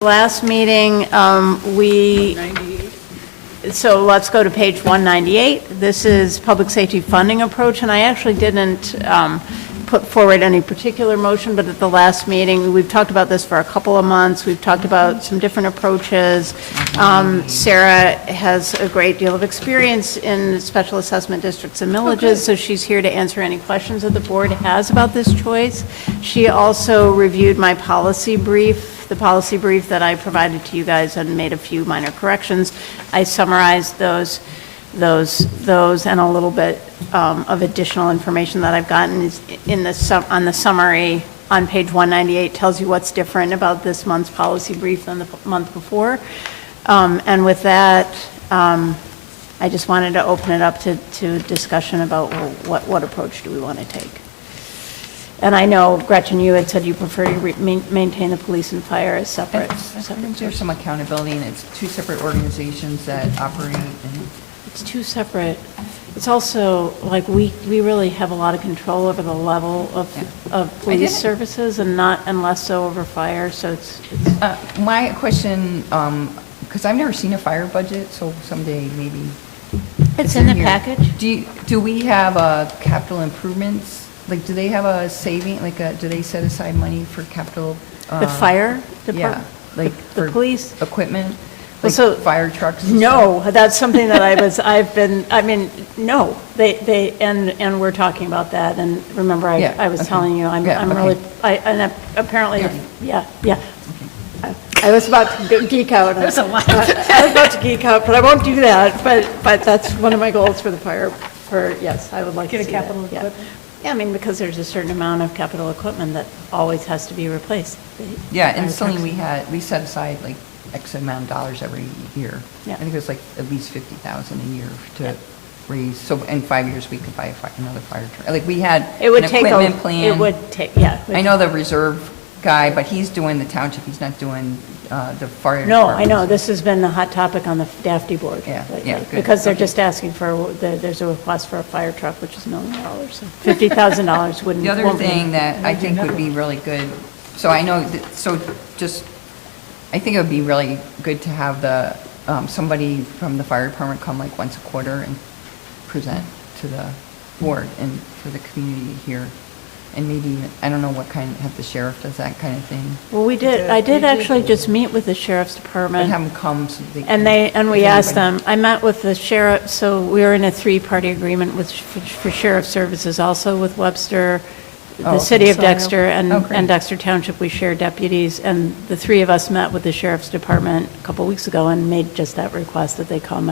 Last meeting, so let's go to page 198. This is public safety funding approach, and I actually didn't put forward any particular motion, but at the last meeting, we've talked about this for a couple of months. We've talked about some different approaches. Sarah has a great deal of experience in special assessment districts and millages, so she's here to answer any questions that the board has about this choice. She also reviewed my policy brief, the policy brief that I provided to you guys, and made a few minor corrections. I summarized those and a little bit of additional information that I've gotten is in on the summary on page 198 tells you what's different about this month's policy brief than the month before. And with that, I just wanted to open it up to discussion about what approach do we want to take. And I know, Gretchen, you had said you prefer to maintain the police and fire as separate. I think there's some accountability, and it's two separate organizations that operate, and It's two separate. It's also, like, we really have a lot of control over the level of police services and less so over fire, so it's my question, because I've never seen a fire budget, so someday maybe. It's in the here. package. Do we have capital improvements? Like, do they have a saving, like, do they set aside money for capital? The fire Yeah, department? like The for police? equipment? Well, Like so- fire trucks and No, stuff? that's something that no, and we're talking about that, and remember, Yeah, I was okay. telling you, I'm Yeah, really, okay. apparently, Yeah. yeah. I was about to geek out. There's a lot. I was about to geek out, but I won't do that, but that's one of my goals for the fire, yes, I would like to Get a see that, capital yeah. equipment? Yeah, I mean, because there's a certain amount of capital equipment that always has to be replaced. Yeah, and Fire Celine, trucks. we set aside like X amount of dollars every year. Yeah. I think it was like at least 50,000 a year to Yeah. raise, so in 5 years, we could buy another fire truck. Like, we had It would an take equipment plan. It would take, yeah. I know the reserve guy, but he's doing the township, he's not doing the fire No, department. I know, this has been the hot topic on the DAFD board. Yeah, lately, yeah, good. Because they're Okay. just asking there's a request for a fire truck, which is $1 million, so $50,000 wouldn't. The other won't be- thing that I think would be really good, so I know, I think it would be really good to have somebody from the fire department come like once a quarter and present to the board and for the community here. And maybe, I don't know have the sheriff does that kind of thing. Well, I did actually just meet with the sheriff's But department. have them come so they can. And we if asked anybody- them, I met with the sheriff, so we were in a three-party agreement for sheriff services, also with Webster, Oh, the city of okay. Dexter, Oh, great. and Dexter Township, we share deputies, and the three of us met with the sheriff's department a couple weeks ago and made just that request that they come,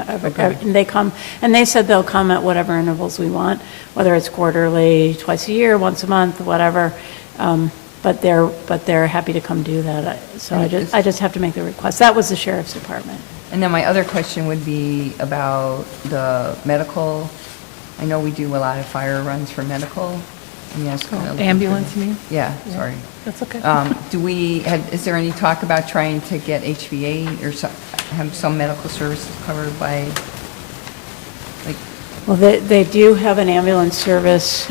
and they said they'll come at whatever intervals we want, whether it's quarterly, twice a year, once a month, whatever, but they're happy to come do that, so I just have to make the request. That was the sheriff's department. And then my other question would be about the medical. I know we do a lot of fire runs for medical. I mean, I was kinda looking for- Ambulance, you mean? Yeah, sorry. That's okay. Is there any talk about trying to get HVA or have some medical services covered by, like, Well, they do have an ambulance service,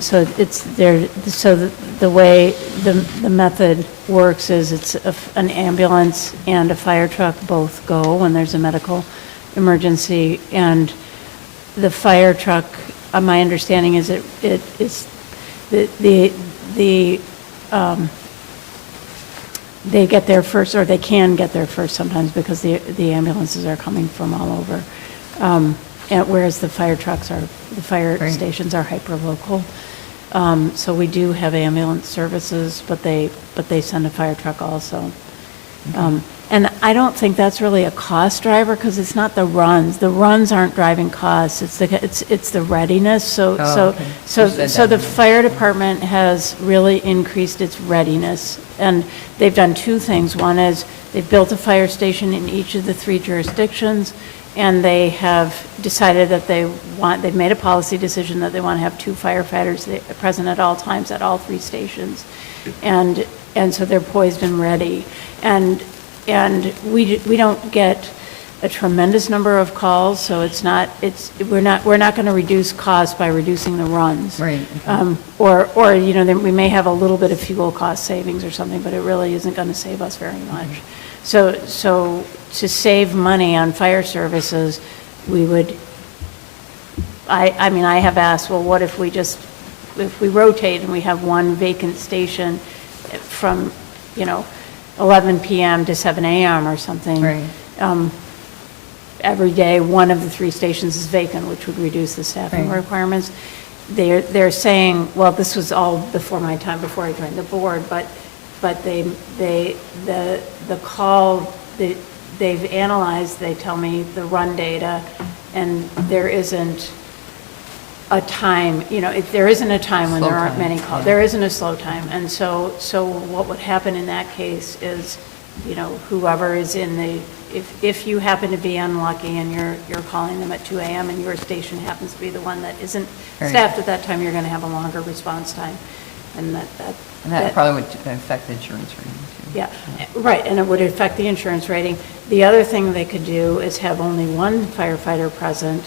so the way the method works is it's an ambulance and a fire truck both go when there's a medical emergency, and the fire truck, my understanding is it is, they get there first, or they can get there first sometimes because the ambulances are coming from all over. Whereas the fire trucks the fire Right. stations are hyper-local. So we do have ambulance services, but they send a fire truck also. And I don't think that's really a cost driver because it's not the runs. The runs aren't driving costs. It's the readiness. Oh, okay. You said So that. the fire department has really increased its readiness. And they've done two things. One is they've built a fire station in each of the 3 jurisdictions, and they have decided that they've made a policy decision that they want to have 2 firefighters present at all times at all 3 stations. And so they're poised and ready. And we don't get a tremendous number of calls, so we're not going to reduce costs by reducing the runs. Right. Or, you know, then we may have a little bit of fuel cost savings or something, but it really isn't going to save us very much. So to save money on fire services, we would, I mean, I have asked, well, what if we rotate and we have one vacant station from, you know, 11 PM to 7 AM or something? Right. Every day, one of the 3 stations is vacant, which would reduce the staffing Right. requirements. They're saying, well, this was all before my time, before I joined the board, but the call that they've analyzed, they tell me the run data, and there isn't a time, you know, there isn't a time when Slow there aren't time, many calls. yeah. There isn't a slow time. And so what would happen in that case is, you know, whoever is in the, if you happen to be unlucky and you're calling them at 2 AM and your station happens to be the one that isn't Right. staffed at that time, you're going to have a longer response time. And And that probably would affect the insurance rating, too. yeah, right, and it would affect the insurance rating. The other thing they could do is have only one firefighter present,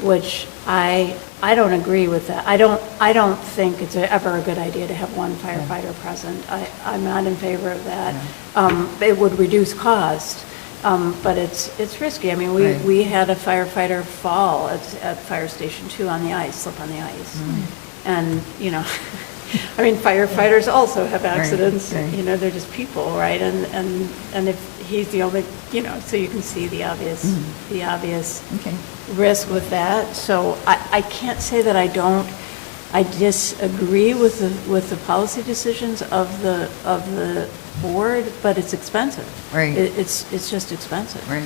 which I don't agree with that. I don't think it's ever a good idea to have one firefighter present. I'm not in favor of that. It would reduce cost, but it's risky. I mean, Right. we had a firefighter fall at Fire Station 2 on the ice, slip on the ice. And, you know, I mean, firefighters also have accidents, right. you know, they're just people, right? And if he's the only, you know, so you can see the obvious Okay. risk with that. So I can't say that I disagree with the policy decisions of the board, but it's expensive. Right. It's just expensive. Right.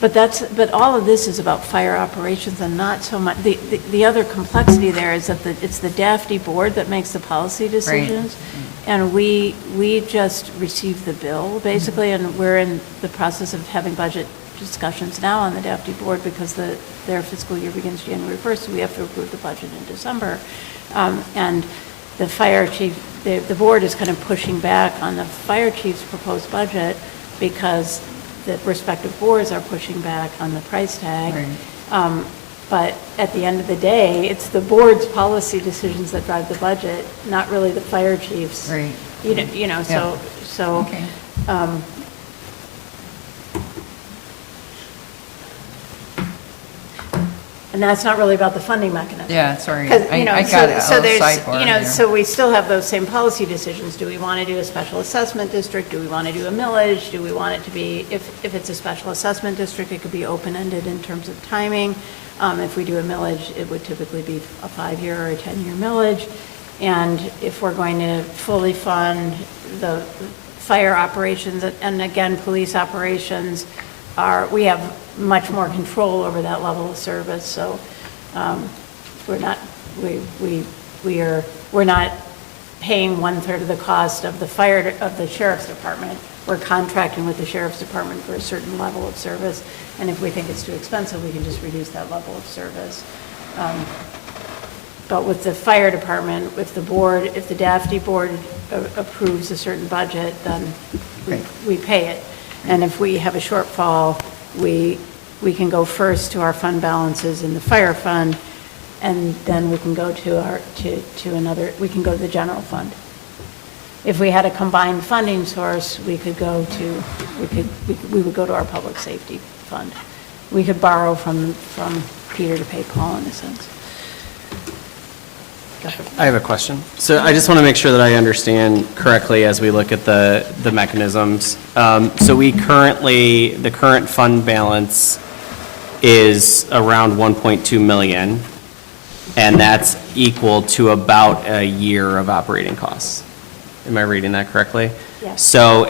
But all of this is about fire operations and not so much, the other complexity there is that it's the DAFD board that makes the policy decisions. And we just receive the bill, basically, and we're in the process of having budget discussions now on the DAFD board because their fiscal year begins January 1st, so we have to approve the budget in December. And the fire chief, the board is kind of pushing back on the fire chief's proposed budget because the respective boards are pushing back on the price tag. Right. But at the end of the day, it's the board's policy decisions that drive the budget, not really the fire chief's. Right. You know, Yeah. so. Okay. And that's not really about the funding mechanism. Yeah, sorry. 'Cause, you know, I got it. so A little there's, sidebar you know, there. so we still have those same policy decisions. Do we want to do a special assessment district? Do we want to do a millage? Do we want it to be, if it's a special assessment district, it could be open-ended in terms of timing. If we do a millage, it would typically be a 5-year or a 10-year millage. And if we're going to fully fund the fire operations, and again, police operations, we have much more control over that level of service, so we're not paying 1/3 of the cost of the sheriff's department. We're contracting with the sheriff's department for a certain level of service, and if we think it's too expensive, we can just reduce that level of service. But with the fire department, if the DAFD board approves a certain budget, then we pay it. And if we have a shortfall, we can go first to our fund balances in the fire fund, and then we can go we can go to the general fund. If we had a combined funding source, we would go to our public safety fund. We could borrow from Peter to pay Paul, in a sense. I have a question. So I just want to make sure that I understand correctly as we look at the mechanisms. So the current fund balance is around 1.2 million, and that's equal to about a year of operating costs. Am I reading that correctly? Yes. So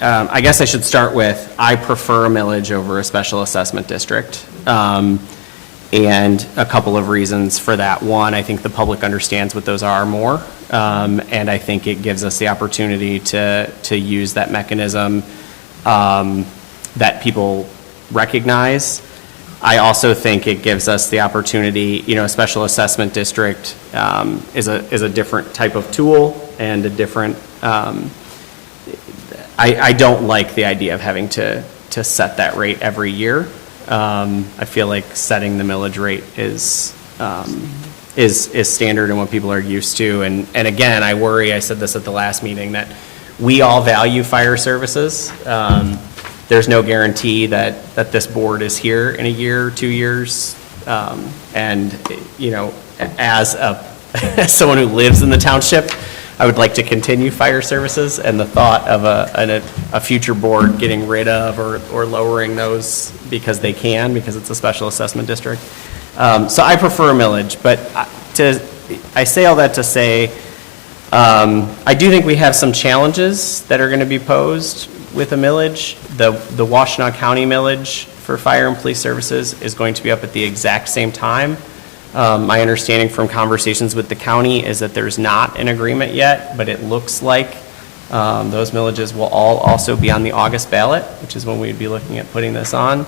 I guess I should start with, I prefer a millage over a special assessment district. And a couple of reasons for that. One, I think the public understands what those are more. And I think it gives us the opportunity to use that mechanism that people recognize. I also think it gives us the opportunity, a special assessment district is a different type of tool and a different, I don't like the idea of having to set that rate every year. I feel like setting the millage rate is standard and what people are used to. And again, I worry, I said this at the last meeting, that we all value fire services. There's no guarantee that this board is here in a year, 2 years. And, as as someone who lives in the township, I would like to continue fire services, and the thought of a future board getting rid of or lowering those because it's a special assessment district. So I prefer a millage, but I say all that to say, I do think we have some challenges that are going to be posed with a millage. The Washtenaw County millage for fire and police services is going to be up at the exact same time. My understanding from conversations with the county is that there's not an agreement yet, but it looks like those millages will all also be on the August ballot, which is when we'd be looking at putting this on.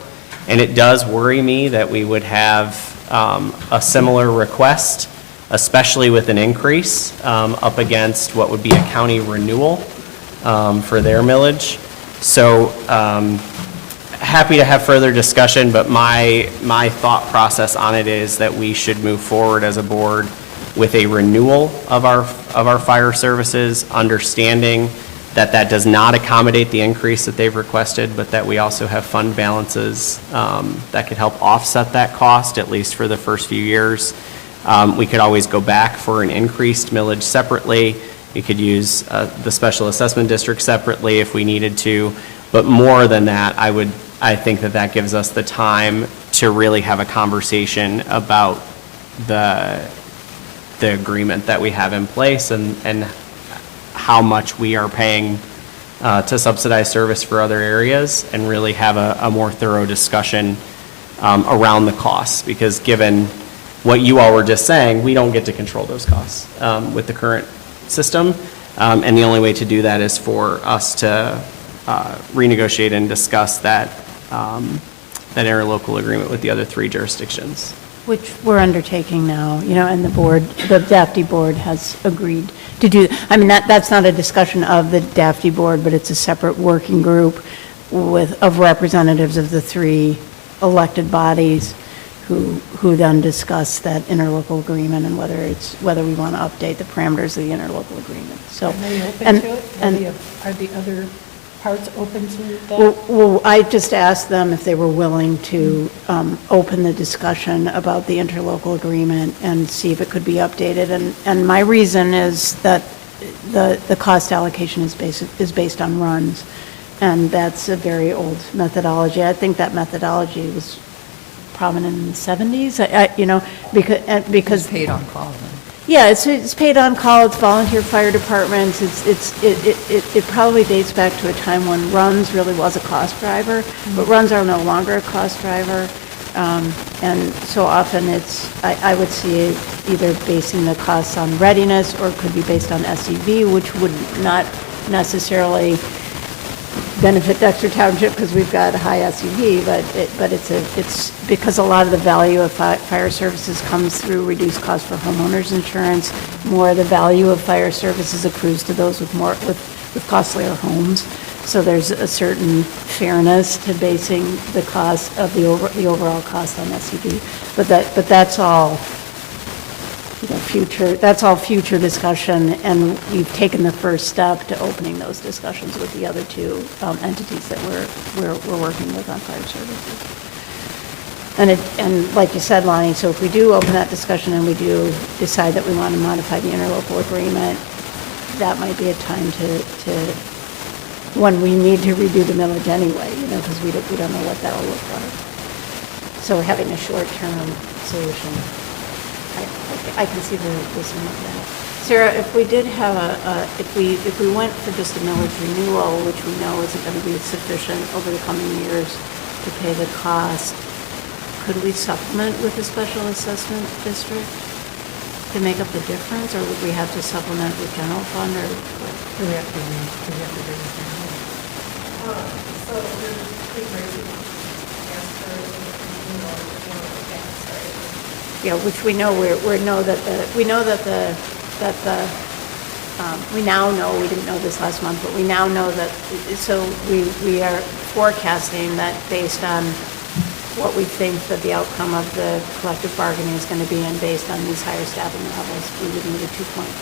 And it does worry me that we would have a similar request, especially with an increase up against what would be a county renewal for their millage. So happy to have further discussion, but my thought process on it is that we should move forward as a board with a renewal of our fire services, understanding that does not accommodate the increase that they've requested, but that we also have fund balances that could help offset that cost, at least for the first few years. We could always go back for an increased millage separately. We could use the special assessment district separately if we needed to. But more than that, I think that gives us the time to really have a conversation about the agreement that we have in place and how much we are paying to subsidize service for other areas, and really have a more thorough discussion around the costs. Because given what you all were just saying, we don't get to control those costs with the current system. And the only way to do that is for us to renegotiate and discuss that interlocal agreement with the other 3 jurisdictions. Which we're undertaking now, and the DAFD board has agreed to do. I mean, that's not a discussion of the DAFD board, but it's a separate working group of representatives of the 3 elected bodies who then discuss that interlocal agreement and whether we want to update the parameters of the interlocal agreement. So, Are they open to it? Are the other parts open to that? Well, I just asked them if they were willing to open the discussion about the interlocal agreement and see if it could be updated. And my reason is that the cost allocation is based on runs, and that's a very old methodology. I think that methodology was prominent in the 70s, because Paid on call, then. yeah, it's paid on call, it's volunteer fire departments, it probably dates back to a time when runs really was a cost driver, but runs are no longer a cost driver, and so often I would see it either basing the costs on readiness, or it could be based on SEV, which would not necessarily benefit Dexter Township because we've got a high SUV, but it's because a lot of the value of fire services comes through reduced cost for homeowners insurance. More of the value of fire services accrues to those with costlier homes. So there's a certain fairness to basing the cost of the overall cost on SUV. But that's all future discussion, and we've taken the first step to opening those discussions with the other 2 entities that we're working with on fire services. And like you said, Lonnie, so if we do open that discussion and we do decide that we want to modify the interlocal agreement, that might be a time when we need to redo the millage anyway, because we don't know what that'll look like. So having a short-term solution, I can see the wisdom of that. Sarah, if we did have if we went for just a millage renewal, which we know isn't going to be sufficient over the coming years to pay the cost, could we supplement with a special assessment district to make up the difference, or would we have to supplement with general fund, or what? Do we have to bring it down? So there's 3 ways to ask for Yeah, which we know, we know that we now know, we didn't know this last month, but we now know that, so we are forecasting that based on what we think that the outcome of the collective bargaining is going to be, and based on these higher staffing levels, we would need a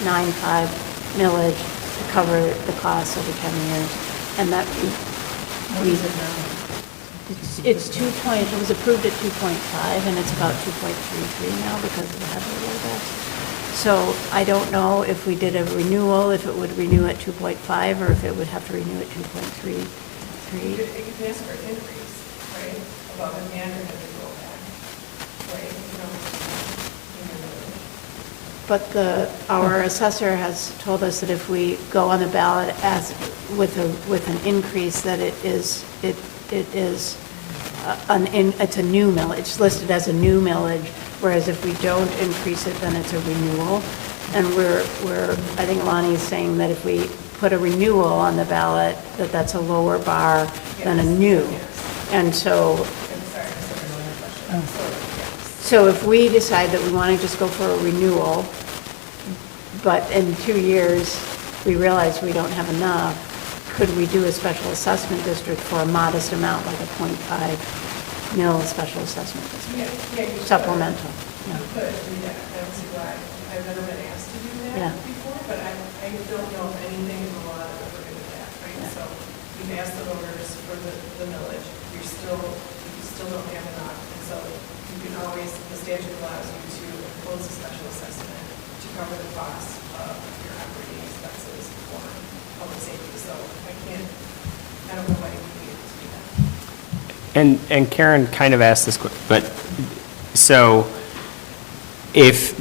2.95 millage to cover the costs over 10 years. And that it's 2 point, it was approved at 2.5, and it's about 2.33 now because of the heavy rollbacks. So I don't know if we did a renewal, if it would renew at 2.5, or if it would have to renew at 2.33. You can ask for an increase, right, above and beyond your heavy rollback, right? But our assessor has told us that if we go on the ballot as, with an increase, that it's a new millage, it's listed as a new millage, whereas if we don't increase it, then it's a renewal. And I think Lonnie is saying that if we put a renewal on the ballot, that's a lower bar than a new. And so, so if we decide that we want to just go for a renewal, but in 2 years, we realize we don't have enough, could we do a special assessment district for a modest amount, like a 0.5 mil special assessment district? Supplemental. You could do that. I don't see why. I've never been asked to do that before, but I don't know if anything in the law that we're going to do that, right? So you've asked the voters for the millage. You still don't have enough. And so you can always, the statute allows you to impose a special assessment to cover the cost of your operating expenses for public safety. So I don't know why you would be able to do that. And Karen kind of asked this, but so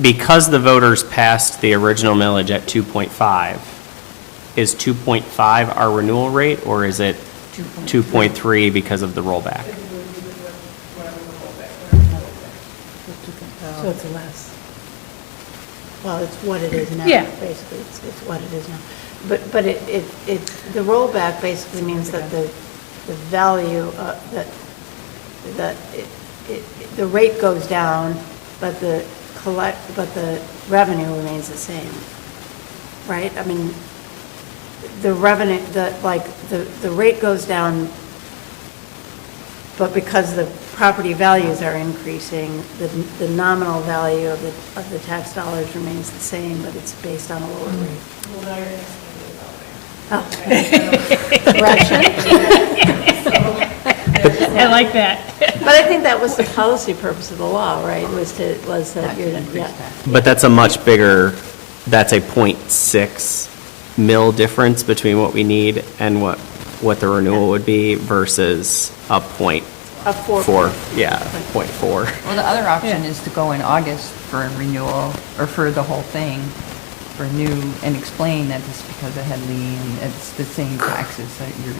because the voters passed the original millage at 2.5, is 2.5 our renewal rate, or is it 2.3 because of the rollback? So it's less. Well, it's what it is now. Yeah. Basically, it's what it is now. But the rollback basically means that the value, the rate goes down, but the revenue remains the same, right? I mean, the revenue, the rate goes down, but because the property values are increasing, the nominal value of the tax dollars remains the same, but it's based on a lower rate. Well, now you're asking me Oh. about I like that. But I think that was the policy purpose of the law, right? Was that you're, yeah. But that's a much bigger, that's a 0.6 mil difference between what we need and what the renewal would be versus a point. A 4. 0.4. Well, the other option is to go in August for a renewal, or for the whole thing, for new, and explain that it's because of head lien, it's the same taxes that you're,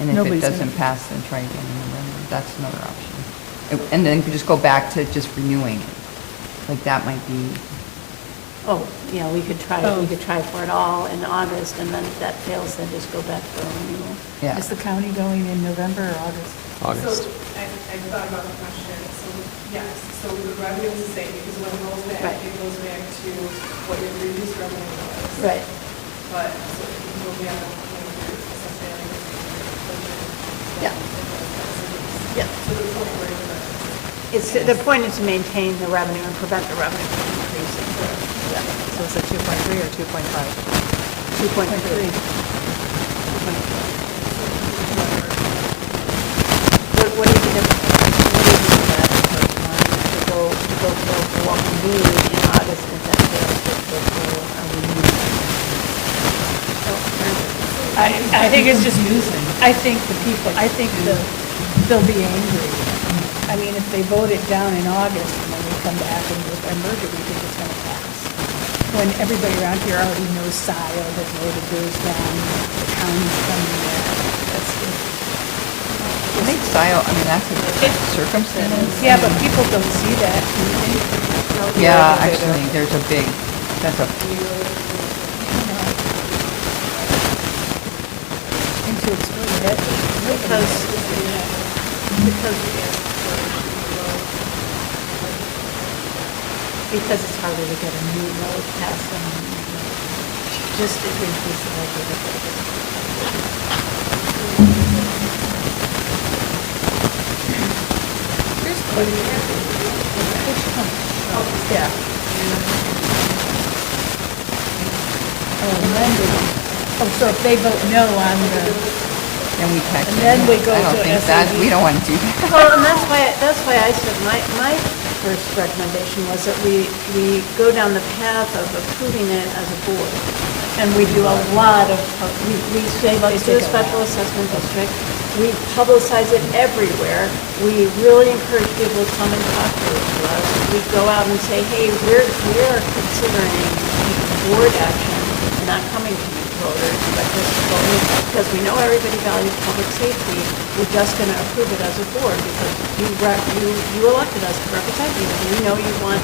and if Nobody's it doesn't pass, then try again in November. That's another option. And then you could just go back to just renewing it. Like, that might be, Oh, yeah, we could try for it all in August, and then if that fails, then just go back for a renewal. yeah. Is the county going in November or August? August. So I thought about the question. So yes, so the revenue is the same because when it rolls back, Right. it goes back to what your previous revenue was. Right. But so if you go beyond, your assessment, Yeah. Yeah. So the point where The point is to maintain the revenue and prevent the revenue from increasing. Yeah. So is it 2.3 or 2.5? 2.3. What do you think of that? To go for what we need in August, and if that fails, to go for a renewal? I think it's just, I think they'll be angry. I mean, if they vote it down in August and then they come back in November, do we think it's going to pass? When everybody around here already knows SIO has voted theirs down, the county's coming there. I think SIO, I mean, that's a circumstance. Yeah, but people don't see that, do you think? Yeah, actually, there's a big, that's a, And to explain that, Because Because it's harder to get a new road passed than a new road. Just to increase the likelihood. Yeah. So if they vote no on the, And we text And then we go I don't to think that, SAB. we don't want to do that. Well, and that's why I said, my first recommendation was that we go down the path of approving it as a board. And we do a lot of, we say, let's do a special assessment district. We publicize it everywhere. We really encourage people to come and talk to us. We go out and say, hey, we're considering board action, not coming to you voters, but just voting, because we know everybody values public safety. We're just going to approve it as a board because you elected us to represent you, and we know you want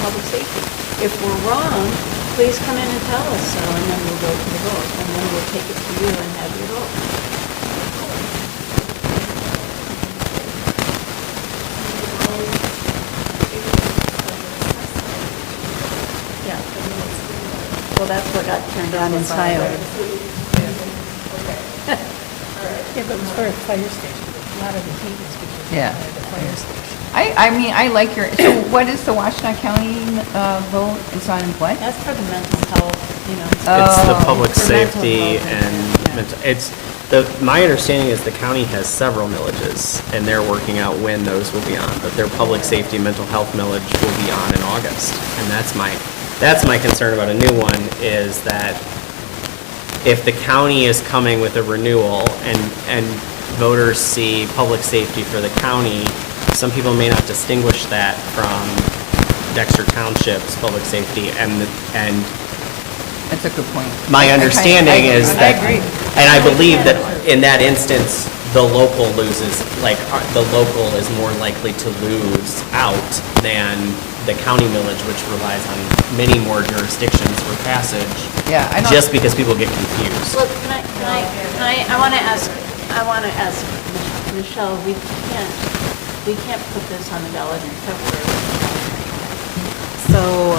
public safety. If we're wrong, please come in and tell us so, and then we'll go to the vote, and then we'll take it to you and have your vote. Yeah. Well, that's what got turned on in Scioto. yeah, but as far as fire station, a lot of the heat is because Yeah. of the fire station. I mean, I like your, so what is the Washtenaw County vote? It's on what? That's for the mental health, you know. It's the Oh. public For mental safety health. and mental, my understanding is the county has several millages, and they're working out when those will be on, but their public safety, mental health millage will be on in August. And that's my concern about a new one, is that if the county is coming with a renewal and voters see public safety for the county, some people may not distinguish that from Dexter Township's public safety, and That's a good point. my understanding is that, I agree. and I believe that in that instance, the local loses, the local is more likely to lose out than the county millage, which relies on many more jurisdictions for passage. Yeah, I don't. Just because people get confused. Look, I want to ask Michelle, we can't put this on the ballot in February. So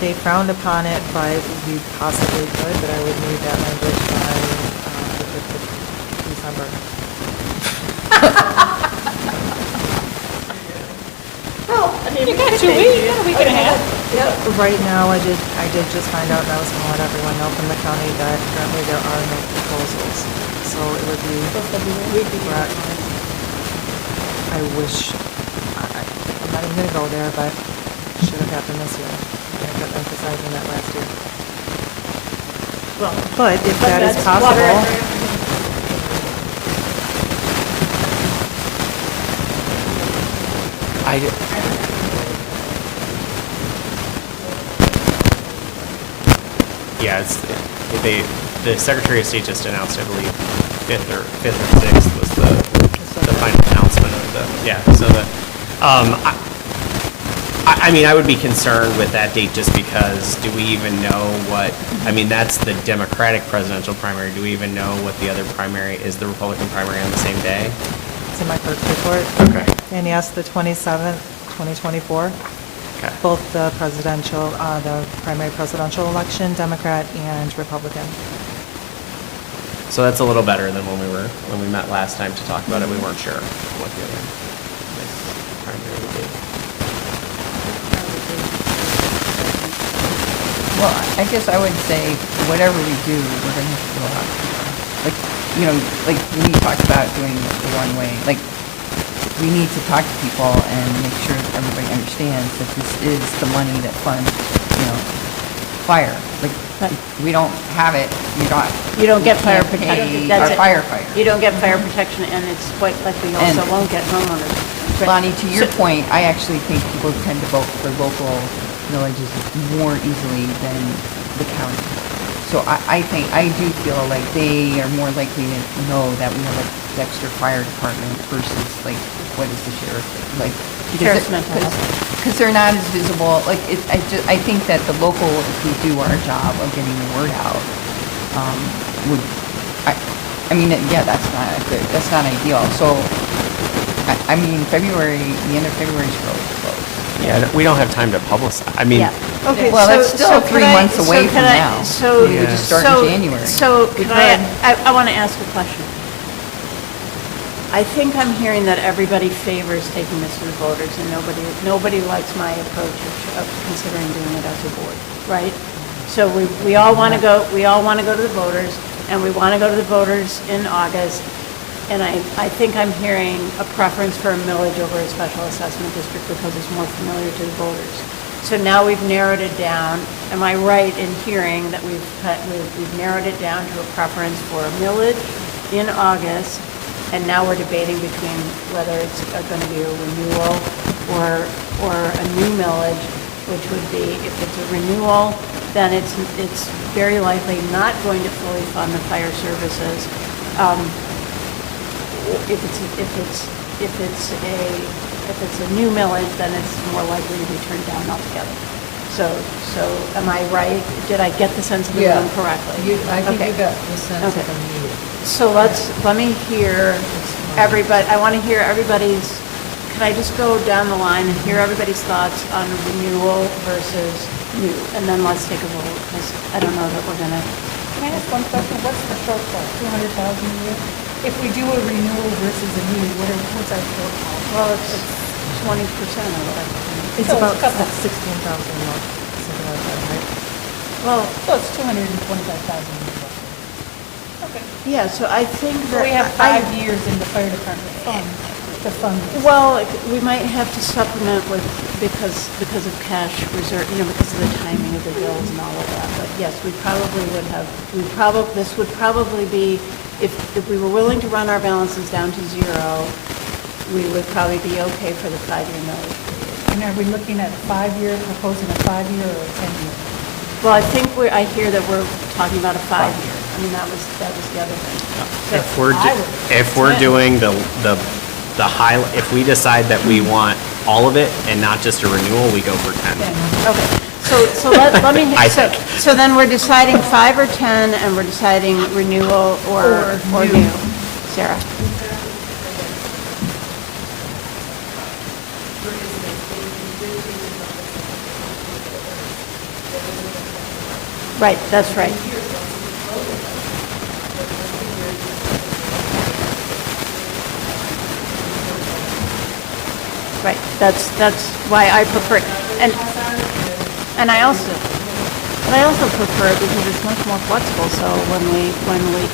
they frowned upon it, but we possibly could, but I would need that language by the 5th of December. Well, I mean, You got 2 weeks, you got a week and a half. Yep, right now, I did just find out, and I was going to let everyone know from the county that currently there are no proposals. So it would be, correct. I wish, I'm not even going to go there, but it should have happened this year. I kept emphasizing that last year. Well, But if that is that's water possible, under everything. Yeah, the Secretary of State just announced, I believe, 5th or 6th was the final announcement of the, yeah, so I mean, I would be concerned with that date just because, do we even know what, I mean, that's the Democratic presidential primary. Do we even know what the other primary, is the Republican primary on the same day? it's in my clerk's report. Okay. And yes, the 27th, 2024, Okay. both the primary presidential election, Democrat and Republican. So that's a little better than when we met last time to talk about it. We weren't sure what the other primary would be. Well, I guess I would say, whatever we do, we're gonna have to go out. Like, you know, like when you talked about doing the one-way, like, we need to talk to people and make sure that everybody understands that this is the money that funds, you know, fire. Like, if we don't have it, You don't get fire can't protection. pay That's our it. firefighters. You don't get fire protection, and it's quite likely you also And- won't get homeowners. Lonnie, to your point, I actually think people tend to vote for local villages more easily than the county. So I do feel like they are more likely to know that we have a Dexter Fire Department versus like, what is the sheriff, like. Sheriff's mental health. Because they're not as visible, like, I think that the local, if we do our job of getting the word out, would, I mean, yeah, that's not ideal. So, I mean, the end of February is really close. Yeah, we don't have time to publicize. I mean, Yeah. Okay, Well, so- that's still so 3 can I- months away so from can I- now. So. We could just start so- in January. So We can I want to ask a question. I think I'm hearing that everybody favors taking this to the voters, and nobody likes my approach of considering doing it as a board, right? So we all want to go to the voters, and we want to go to the voters in August, and I think I'm hearing a preference for a millage over a special assessment district because it's more familiar to the voters. So now we've narrowed it down. Am I right in hearing that we've narrowed it down to a preference for a millage in August, and now we're debating between whether it's going to be a renewal or a new millage, which would be, if it's a renewal, then it's very likely not going to fully fund the fire services. If it's a new millage, then it's more likely to be turned down altogether. So am I right? Did I get the sense of the room correctly? I think Okay. you got the sense of Okay. the meeting. So let me hear everybody, I want to hear everybody's, can I just go down the line and hear everybody's thoughts on renewal versus new? And then let's take a vote, because I don't know that we're going to. Can I ask one question? What's the shortfall, 200,000 a year? If we do a renewal versus a new, what's our shortfall? Well, it's 20% or whatever. It's So about it's a couple. 16,000 a month, something like that, right? Well, So it's 225,000 a year. Okay. yeah, so I think So that. we have I- 5 years in the fire department fund to fund this. Well, we might have to supplement with, because of cash reserve, because of the timing of the bills and all of that. But yes, we probably would have, this would probably be, if we were willing to run our balances down to zero, we would probably be okay for the 5-year millage period. And are we looking at 5-year, proposing a 5-year or a 10-year? Well, I think I hear that we're talking about a 5-year. I mean, that was the other thing. So if we're doing the if we decide that we want all of it and not just a renewal, we go for 10. Okay, so let me, so then we're deciding 5 or 10, and we're deciding renewal or new. Sarah? Right, that's right. Right, that's why I prefer it. And I also prefer it because it's much more flexible, so when we,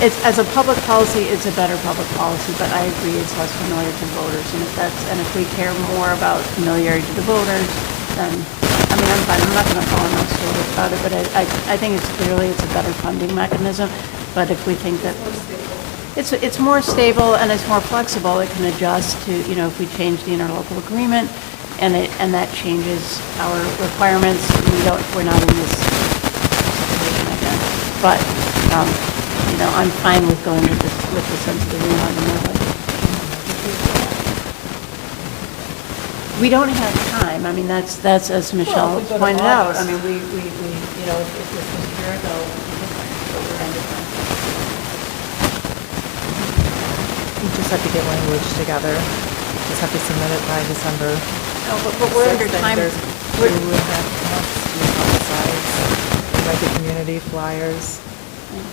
it's, as a public policy, it's a better public policy, but I agree it's less familiar to voters, and if we care more about familiarity to the voters, then, I mean, I'm fine, I'm not gonna fall on no sword about it, but I think it's a better funding mechanism, but if we think that it's more stable and it's more flexible, it can adjust to, if we change the interlocal agreement, and that changes our requirements, we're not in this situation again. But, I'm fine with going with the sense of the room on the millage. We don't have time, I mean, that's as Michelle Well, if we go to pointed out, I August. mean, we, if this was a year ago, it would be different, but we're under time. You just have to get language together, just have to submit it by December. No, but we're under 6th, and time. there's 2.5 months to publicize, like the community flyers.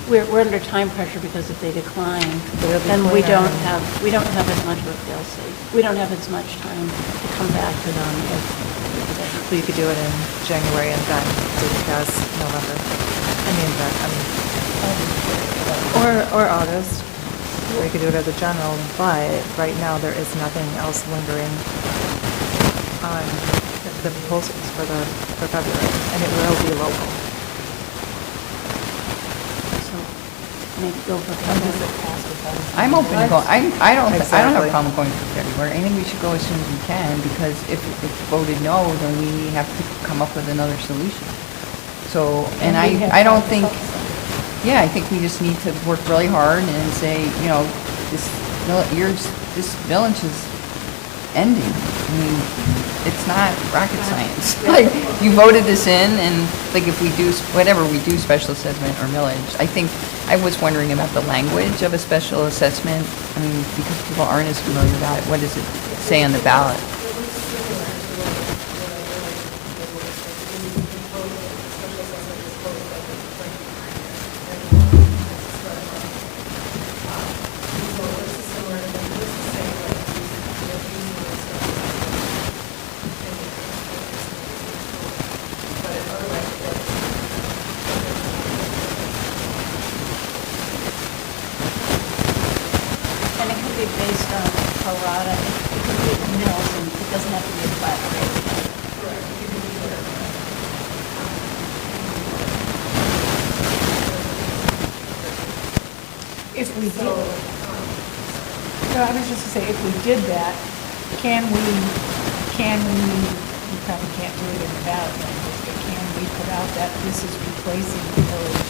We're under time pressure because if they decline, They'll be then we don't cleaner. have as much of a fail-safe. We don't have as much time to come back to them if So you could do it in January and then do it as November. Or August. Or you could do it as a general, but right now there is nothing else lingering on the proposals for February, and it will be local. So maybe go for I'm open to go, I don't have Exactly. a problem going for February. I think we should go as soon as we can, because if voted no, then we have to come up with another solution. So, and I don't think, yeah, I think we just need to work really hard and say, this village is ending. I mean, it's not rocket science. Like, you voted this in, and like if we do, whatever we do, special assessment or millage, I was wondering about the language of a special assessment. I mean, because people aren't as familiar about it, what does it say on the ballot? be based on pro rata, it could be mills, and it doesn't have to be a flat rate. Correct. You can do that. If we did, no, I was just gonna say, if we did that, can we probably can't do it in the ballot language, but can we put out that this is replacing the village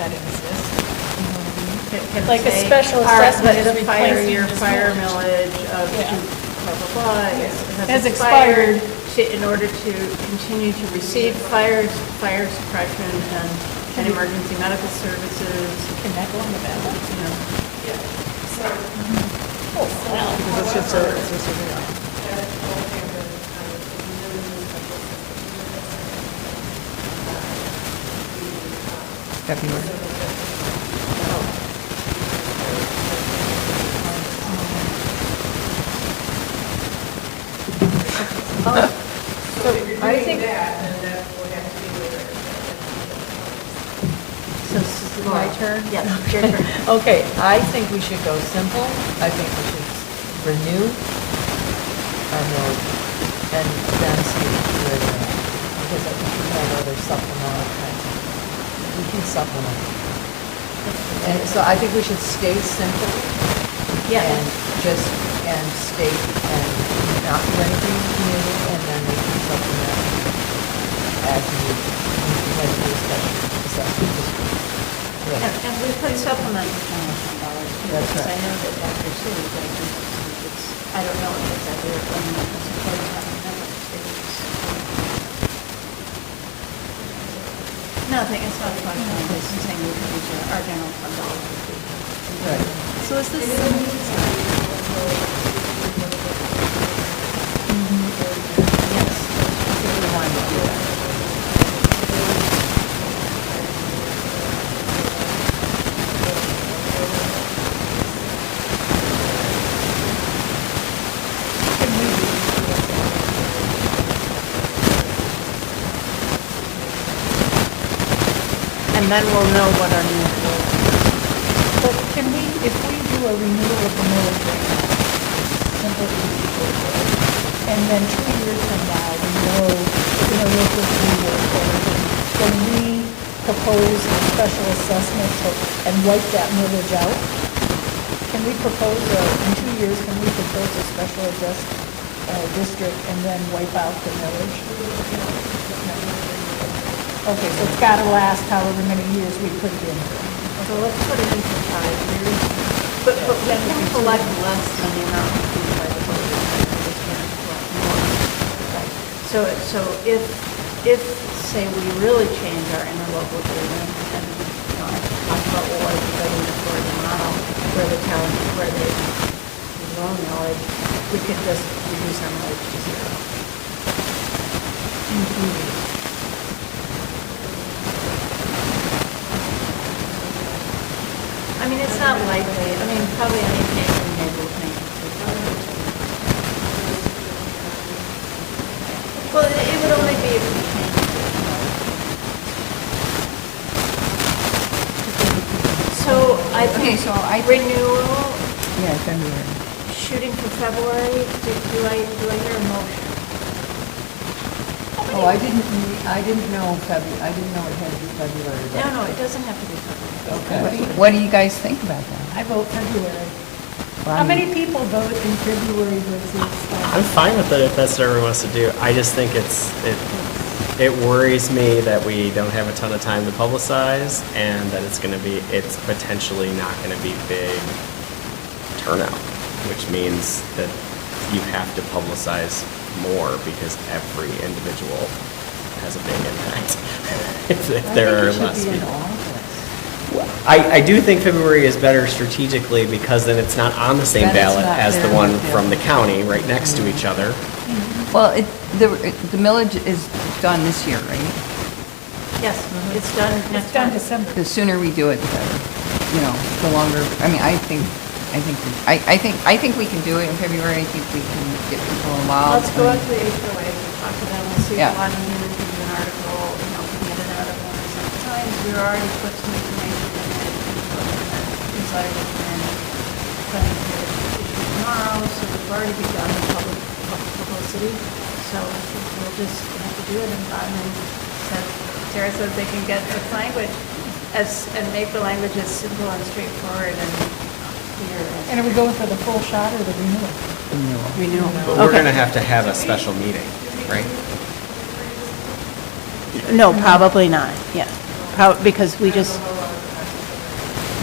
that exists? You know what I mean? Can it Like a say, special our- assessment is the fire replacing year this fire village. millage of Yeah. blah, blah, blah, Has expired. In order to continue to receive fire suppression and emergency medical services, Can that go on the ballot? you know. Yeah. So, Oh, wow. Because it's just a, that whole thing of the village and special February. So if you're doing that, then that would have to be with So this is my turn? Yes, your turn. Okay, I think we should go simple. I think we should renew our millage and then see where we're at. Because I think we have other supplemental kinds of, we can supplement. And so I think we should stay simple. Yeah. And just, and state and not do anything new, and then we can supplement as needed. We had to do a special assessment this week. Yeah. And we put supplement for general fund dollars too. That's because right. I know that Dr. City, I don't know if it's exactly what it's supposed to have. Nothing, it's not a question, I'm just saying we could use our general fund dollars. Right. so is this, Yes. If we wanted to do that. And then we'll know what our new goal is. But can we, if we do a renewal of the millage right now, simple, easy, straightforward, and then 2 years from now, we know we're going to work with you or can we propose a special assessment and wipe that millage out? Can we propose, in 2 years, can we propose a special district and then wipe out the millage? Okay, so it's got to last however many years we put it in. So let's put it in for 5 years. But we can collect less than the amount due by the voters. We just can't collect more. Right. So if, say, we really change our interlocal agreement, and, you know, I talked about what was the authority model, where they loan knowledge, we could just reduce our knowledge to zero. In 2 years. I mean, it's not likely, I mean, probably any change we made will make it. Well, it would only be if we changed it. So I Okay, think so I, renewal, yeah, February. shooting for February, do I hear a motion? Oh, I didn't know I didn't know it had to be February. but- No, it doesn't have to be February. Okay. What do you guys think about that? I vote February. Well, How I'm- many people vote in February versus? I'm fine with it if that's what everyone wants to do. I just think it worries me that we don't have a ton of time to publicize and that it's potentially not going to be big turnout, which means that you have to publicize more because every individual has a big impact. If there are less people. I do think February is better strategically because then it's not on the same Then it's ballot not as the there, one yeah. from the county right next to each other. Well, the millage is done this year, right? Yes, it's done next It's done month. December. The sooner we do it, the better. You know, the longer, I mean, I think we can do it in February. I think we can get people involved. Let's go up to the HOA, we'll talk to them, we'll see if Yeah. they want to do an article, you know, we can get an article in some times. We already put some information in it, and decided and planning to issue tomorrow, so we've already begun the public publicity. So we'll just have to do it in time, and Sarah says they can get the language and make the language as simple and straightforward and clear And are we going for the full shot or the renewal? as renewal. But we're Okay. going to have a special meeting, right? No, probably not, yeah. Because we just,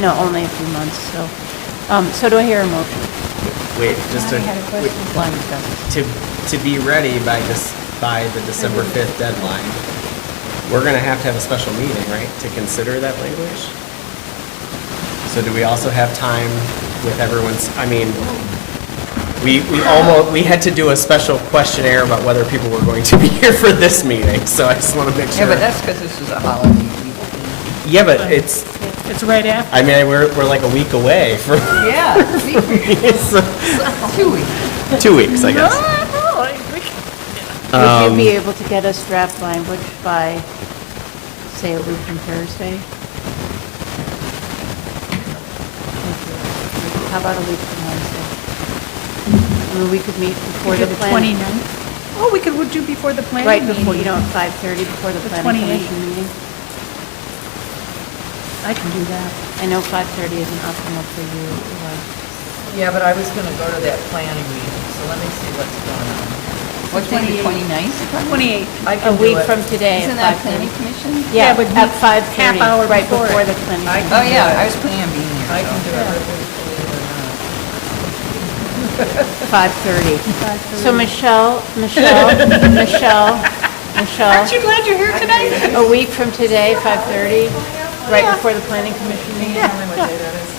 no, only a few months, so. So do I hear a motion? Wait, just I had a question. Line discussion. to be ready by the December 5th deadline, we're going to have a special meeting, right, to consider that language? So do we also have time with everyone's, I mean, we had to do a special questionnaire about whether people were going to be here for this meeting, so I just want to make sure. Yeah, but that's because this is a holiday week. Yeah, but it's, It's right after. I mean, we're like a week away from, Yeah. 2 weeks. 2 weeks, I guess. Would you be able to get us draft language by, say, a week from Thursday? How about a week from Wednesday? I mean, we could meet before We do the the plan. 29th? Oh, we could do before the planning Right, meeting. before, you know, at 5:30 before the The planning 28th. commission meeting. I can do that. I know 5:30 isn't optimal for you, or, Yeah, but I was going to go to that planning meeting, so let me see what's going on. What's day, the 29th? 28th. I a can do week it. from today Isn't at that planning 5:30. commission? Yeah, but at 5:30. half hour right before before it. the planning. I commission. can Oh, do yeah, it. I was planning on being here. I so. can do it, Yeah. whether you believe it or not. 5:30. 5:30. So Michelle, Aren't you glad you're here tonight? a week from today, 5:30, right before the planning commission meeting? Yeah. Tell me what day that is.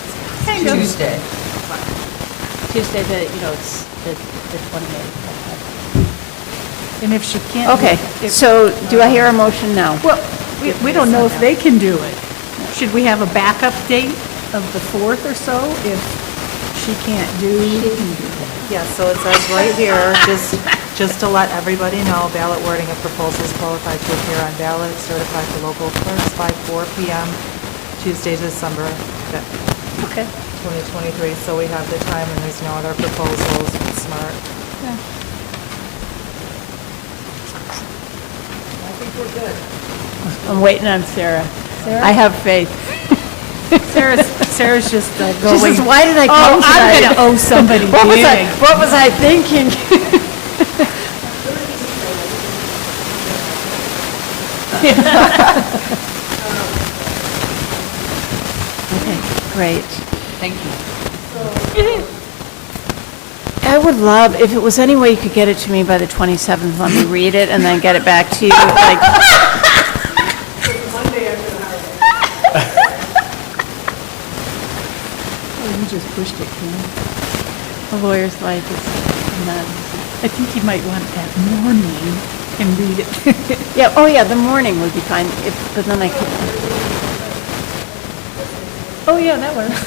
Kind of. Tuesday. Tuesday, it's the 28th. And if she can't. do Okay, it- if- so do I hear a motion now? Well, we don't know if they can do it. Should we have a backup date of the 4th or so if she can't do? Yeah, so it says right here, just to let everybody know, ballot wording of proposals qualified to appear on ballot, certified to local clerks by 4 PM, Tuesday, December 5th, Okay. 2023. So we have the time and there's no other proposals. It's smart. I think we're good. I'm waiting on Sarah. Sarah? I have faith. Sarah's just She going. says, why did I Oh, come tonight? I'm going to owe somebody What big. was I thinking? Okay, great. Thank you. I would love, if it was any way you could get it to me by the 27th, let me read it and then get it back to you. Like, Oh, you just pushed it, Kim. a lawyer's life is nuts. I think you might want that morning and read it. Yeah, oh yeah, the morning would be fine, but then I could, Oh, yeah, that works.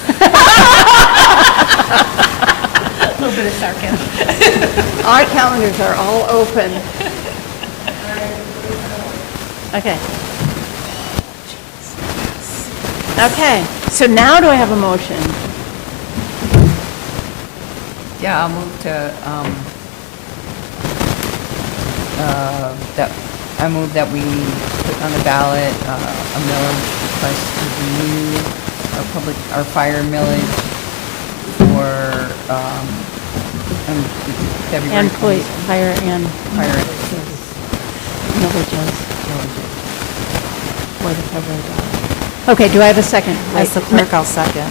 A little bit of sarcasm. our calendars are all open. Okay. Okay, so now do I have a motion? Yeah, I'll move to, I move that we put on the ballot, a millage request to renew our fire millage for, February. And police, fire and Fire. villages. For the February ballot. Okay, do I have a second? As the clerk, I'll second.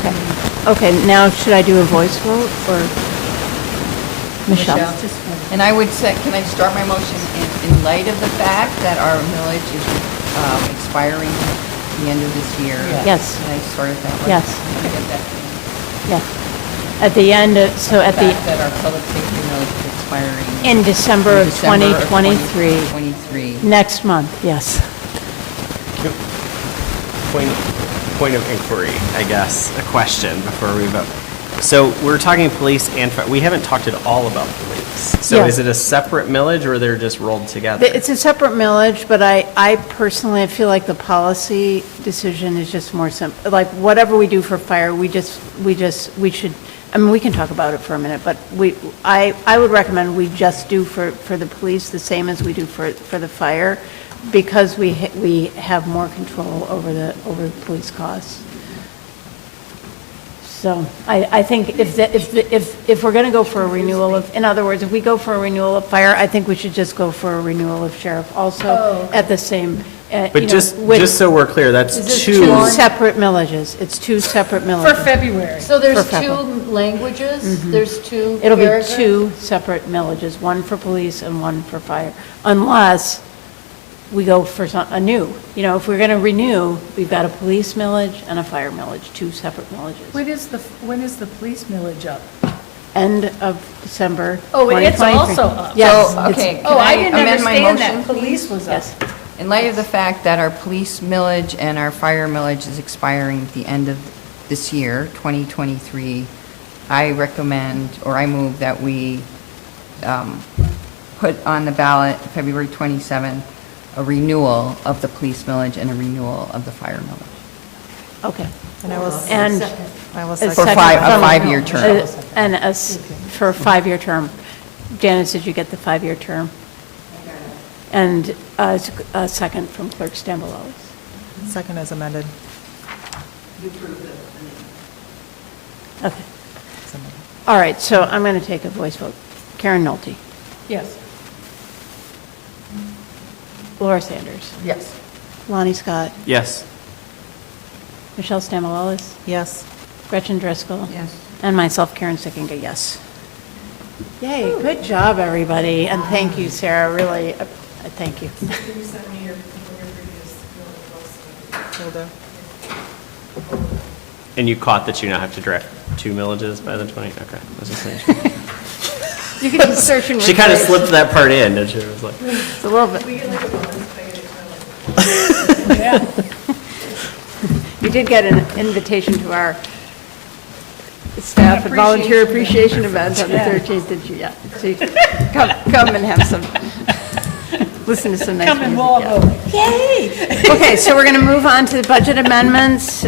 Okay. Okay, now should I do a voice vote or Michelle? And I would say, can I start my motion in light of the fact that our millage is expiring at the end of this year? Yes. Can I start it that way? Yes. Can I get that? Yes. At the end, so at The the, fact that our public safety millage is expiring. in December of December of 2023, 2023. next month, yes. Point of inquiry, I guess, a question before we vote. So we're talking police and fire. We haven't talked at all about police. So Yeah. is it a separate millage or they're just rolled together? It's a separate millage, but I personally, I feel like the policy decision is just more simple. Like, whatever we do for fire, we should I mean, we can talk about it for a minute, but I would recommend we just do for the police the same as we do for the fire, because we have more control over the police costs. So I think if we're going to go for a renewal of, in other words, if we go for a renewal of fire, I think we should just go for a renewal of sheriff also at the same, But just so we're clear, that's two. two separate millages. It's two separate millages. For February. So there's For two languages, there's two It'll be paragraphs? two separate millages, one for police and one for fire, unless we go for a new. You know, if we're going to renew, we've got a police millage and a fire millage, two separate millages. When is the police millage up? End of December 2023. Oh, it's also up. Yes. So, okay, it's- can Oh, I I didn't amend my understand that motion? police was up. Yes. In light of the fact that our police millage and our fire millage is expiring at the end of this year, 2023, I recommend, or I move that we put on the ballot February 27th, a renewal of the police millage and a renewal of the fire millage. Okay. And I will, And I will a second. For second a from- 5-year term. And for a 5-year term. Janice, did you get the 5-year term? And a second from Clerk Stambalos. Second as amended. Okay. All right, so I'm going to take a voice vote. Karen Nolte. Yes. Laura Sanders. Yes. Lonnie Scott. Yes. Michelle Stamalolis. Yes. Gretchen Driscoll. Yes. And myself, Karen Sickinga, yes. Yay, good job, everybody, and thank you, Sarah, really, thank you. Can you send me your previous millage list? Will do. And you caught that you now have to direct 2 millages by the 20, okay. I was just saying. You can just search and She kind of replace. slipped that part in, didn't she? It was like, It's a little bit. We get like a bonus, I get it. Yeah. You did get an invitation to our staff and volunteer appreciation event on the 13th, did you? Yeah. So you come and have some, listen to some nice music. Come and we'll all yeah. vote. Yay! Okay, so we're going to move on to the budget amendments.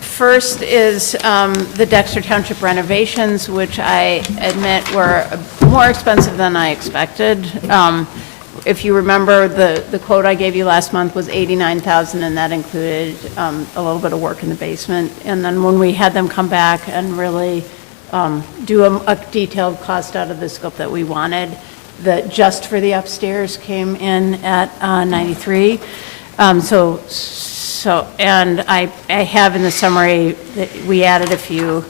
First is the Dexter Township renovations, which I admit were more expensive than I expected. If you remember, the quote I gave you last month was $89,000, and that included a little bit of work in the basement. And then when we had them come back and really do a detailed cost out of the scope that we wanted, that just for the upstairs came in at 93. And I have in the summary that we added a few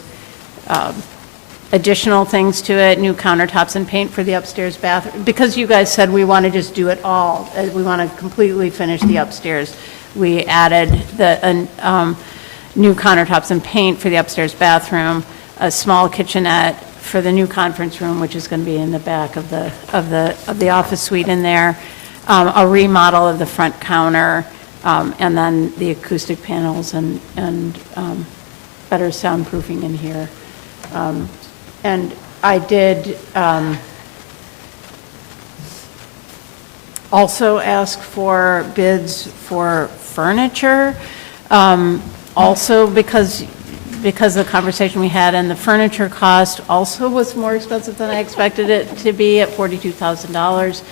additional things to it, new countertops and paint for the upstairs bathroom, because you guys said we want to just do it all, we want to completely finish the upstairs. We added the new countertops and paint for the upstairs bathroom, a small kitchenette for the new conference room, which is going to be in the back of the office suite in there, a remodel of the front counter, and then the acoustic panels and better soundproofing in here. And I did also ask for bids for furniture, also because of the conversation we had, and the furniture cost also was more expensive than I expected it to be at $42,000.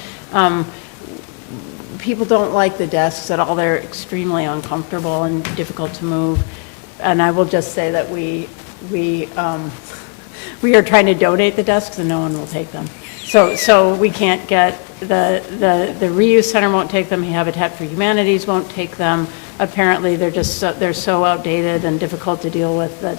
People don't like the desks at all. They're extremely uncomfortable and difficult to move. And I will just say that we are trying to donate the desks and no one will take them. So we can't get, the reuse center won't take them, Habitat for Humanities won't take them. Apparently, they're so outdated and difficult to deal with that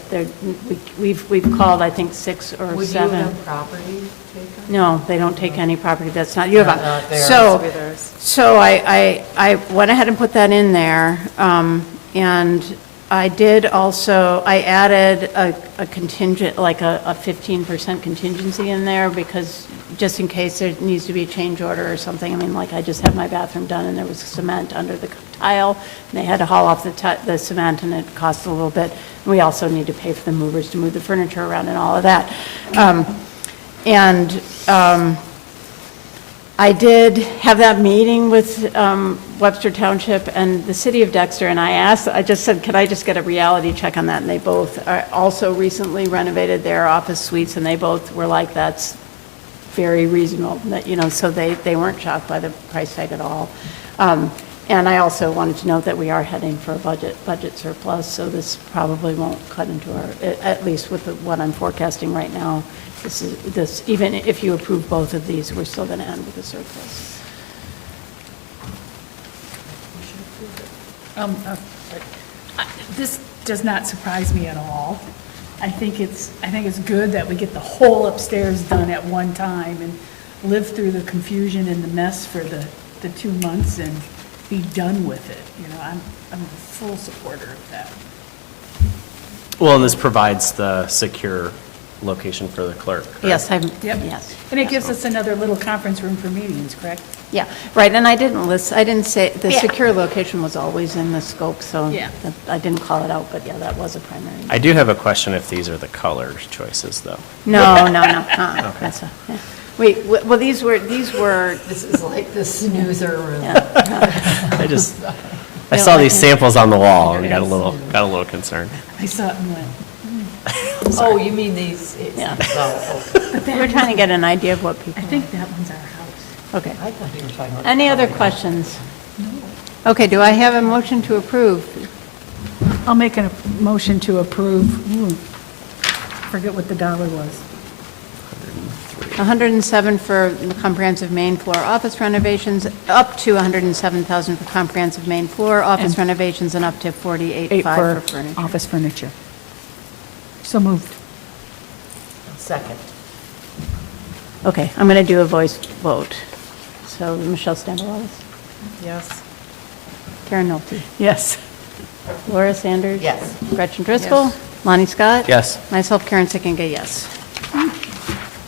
we've called, I think, 6 or 7. Would you have property taken? No, they don't take any property that's not U of I. Not theirs. So I went ahead and put that in there, and I did also, I added a contingent, like a 15% contingency in there, because just in case there needs to be a change order or something. I mean, like, I just had my bathroom done and there was cement under the tile, and they had to haul off the cement, and it cost a little bit. We also need to pay for the movers to move the furniture around and all of that. I did have that meeting with Webster Township and the city of Dexter, and I just said, could I just get a reality check on that? And they both also recently renovated their office suites, and they both were like, that's very reasonable, that, so they weren't shocked by the price tag at all. And I also wanted to note that we are heading for a budget surplus, so this probably won't cut into our, at least with what I'm forecasting right now, this even if you approve both of these, we're still going to end with a surplus. This does not surprise me at all. I think it's good that we get the whole upstairs done at one time and live through the confusion and the mess for the 2 months and be done with it. I'm a full supporter of that. Well, and this provides the secure location for the clerk. correct? Yes, Yep. yes. And it gives us another little conference room for meetings, correct? Yeah, right, and I didn't say, the Yeah. secure location was always in the scope, so Yeah. I didn't call it out, but yeah, that was a primary. I do have a question if these are the color choices, though. No, that's yeah. Well, these were, This is like the snoozer room. I saw these samples on the wall and got a little concerned. I saw it and went, Oh, you mean these? Yeah. Oh, okay. we were trying to get an idea of what people. I think that one's our house. Okay. I thought you were talking about. Any other questions? Okay, do I have a motion to approve? I'll make a motion to approve, forget what the dollar was. 107 for comprehensive main floor office renovations, up to 107,000 for comprehensive main floor office And- renovations, and up to 48.5 for furniture. Office furniture. So moved. Second. Okay, I'm going to do a voice vote. So Michelle Stambalis, Yes. Karen Nolte, Yes. Laura Sanders. Yes. Gretchen Driscoll. Lonnie Scott. Yes. Myself, Karen Sickinga, yes.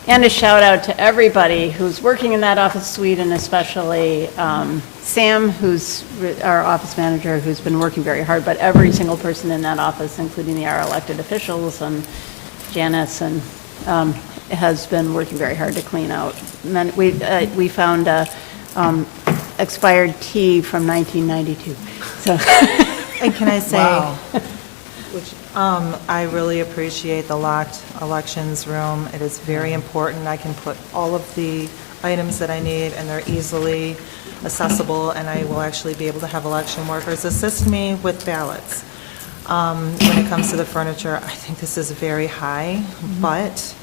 And a shout out to everybody who's working in that office suite, and especially Sam, who's our office manager, who's been working very hard, but every single person in that office, including our elected officials and Janice, and has been working very hard to clean out. We found expired tea from 1992. So And can I say, Wow. I really appreciate the locked elections room. It is very important. I can put all of the items that I need, and they're easily accessible, and I will actually be able to have election workers assist me with ballots. When it comes to the furniture, I think this is very high, but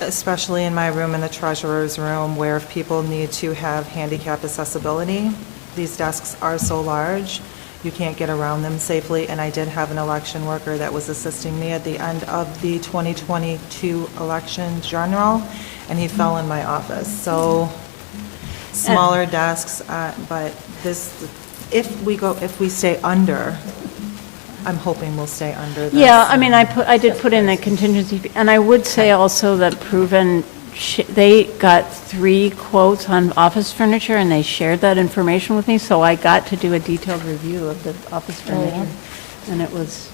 especially in my room, in the treasurer's room, where if people need to have handicap accessibility, these desks are so large, you can't get around them safely, and I did have an election worker that was assisting me at the end of the 2022 election general, and he fell in my office. So smaller desks, but this, if we stay under, I'm hoping we'll stay under this. yeah, I mean, I did put in a contingency, and I would say also that Proven, they got 3 quotes on office furniture, and they shared that information with me, so I got to do a detailed review of the office furniture, and it was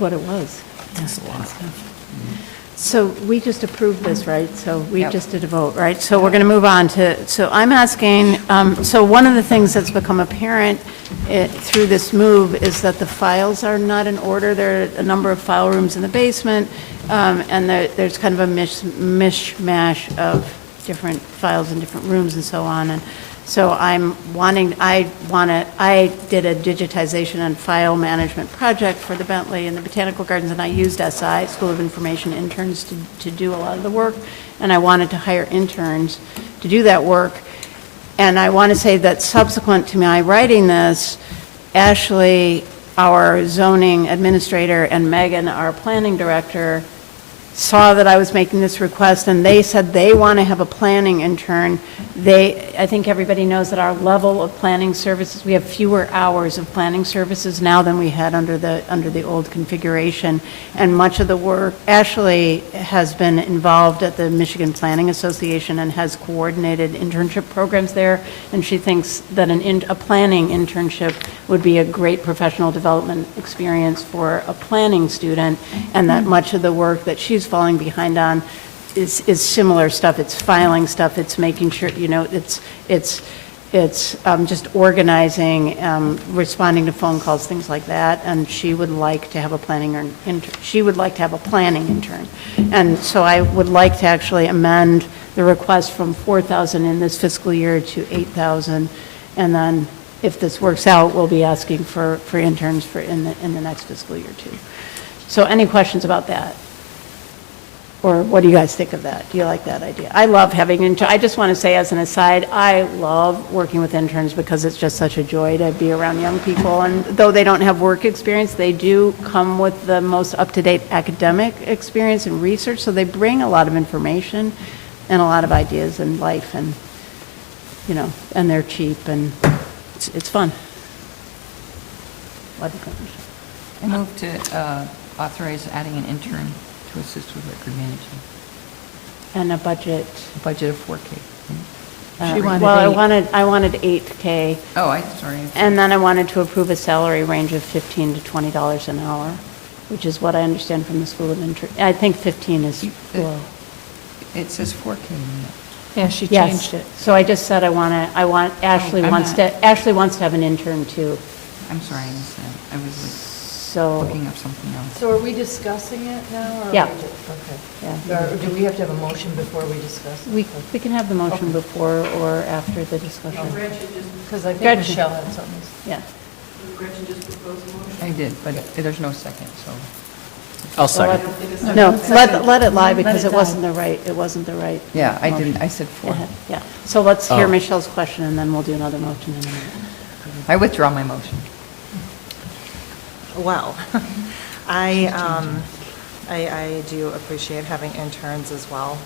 what it was. That's a lot. So we just approved this, right? So we just did a vote, right? So we're going to move on to, so I'm asking, so one of the things that's become apparent through this move is that the files are not in order. There are a number of file rooms in the basement, and there's kind of a mishmash of different files in different rooms and so on. And so I did a digitization and file management project for the Bentley and the Botanical Gardens, and I used SI, School of Information interns, to do a lot of the work, and I wanted to hire interns to do that work. And I want to say that subsequent to my writing this, Ashley, our zoning administrator, and Megan, our planning director, saw that I was making this request, and they said they want to have a planning intern. I think everybody knows that our level of planning services, we have fewer hours of planning services now than we had under the old configuration. And much of the work, Ashley has been involved at the Michigan Planning Association and has coordinated internship programs there, and she thinks that a planning internship would be a great professional development experience for a planning student, and that much of the work that she's falling behind on is similar stuff. It's filing stuff, it's making sure, it's just organizing, responding to phone calls, things like that, and she would like to have a planning intern. And so I would like to actually amend the request from 4,000 in this fiscal year to 8,000, and then if this works out, we'll be asking for interns in the next fiscal year too. So any questions about that? Or what do you guys think of that? Do you like that idea? I love having interns. I just want to say as an aside, I love working with interns because it's just such a joy to be around young people. And though they don't have work experience, they do come with the most up-to-date academic experience and research. So they bring a lot of information and a lot of ideas in life, and, and they're cheap, and it's fun. What do you think, Michelle? I move to authorize adding an intern to assist with record management. And a budget. A budget of 4K. She wanted Well, I wanted 8K. Oh, sorry. And then I wanted to approve a salary range of $15 to $20 an hour, which is what I understand from the School of I think 15 is low. It says 4K in it. Yeah, she Yes. changed it. So I just said Ashley I'm wants not- Ashley wants to have an intern too. I'm sorry, I missed that. I was So, looking up something else. So are we discussing it now? Or Yeah. are we just- yeah. Okay. Or do we have to have a motion before we discuss it? We can have the motion before or after the discussion. Gretchen just, Because I think Gretchen. Michelle had something. Yeah. Gretchen just proposed a motion. I did, but there's no second, so. I'll second. No, let it lie because it wasn't the right. Yeah, I motion. didn't, I said 4. Yeah. So let's hear Oh. Michelle's question and then we'll do another motion in a minute. I withdraw my motion. Well, I do appreciate having interns as well.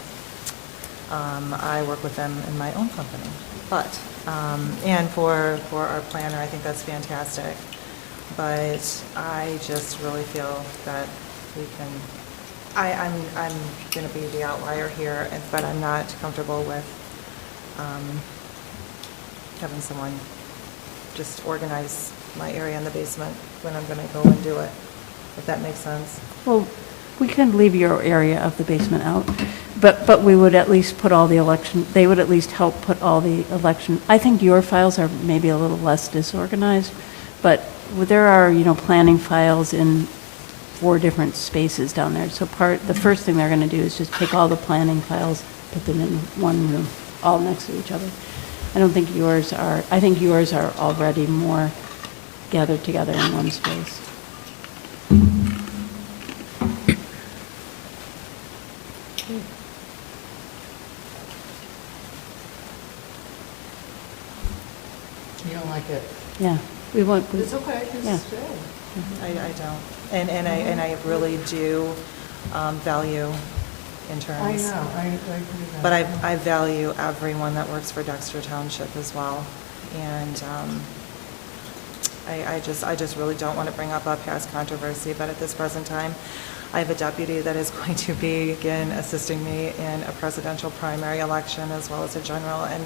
I work with them in my own company, but, and for our planner, I think that's fantastic. But I just really feel that we can, I'm going to be the outlier here, but I'm not comfortable with having someone just organize my area in the basement when I'm going to go and do it, if that makes sense. Well, we can leave your area of the basement out, but we would at least put all the election, they would at least help put all the election. I think your files are maybe a little less disorganized, but there are, planning files in 4 different spaces down there. So the first thing they're going to do is just take all the planning files, put them in one room, all next to each other. I think yours are already more gathered together in one space. You don't like it? Yeah, we want. It's okay, Yeah. just say. I don't. And I really do value interns. I agree with that. But I value everyone that works for Dexter Township as well. And I just really don't want to bring up a past controversy, but at this present time, I have a deputy that is going to begin assisting me in a presidential primary election as well as a general and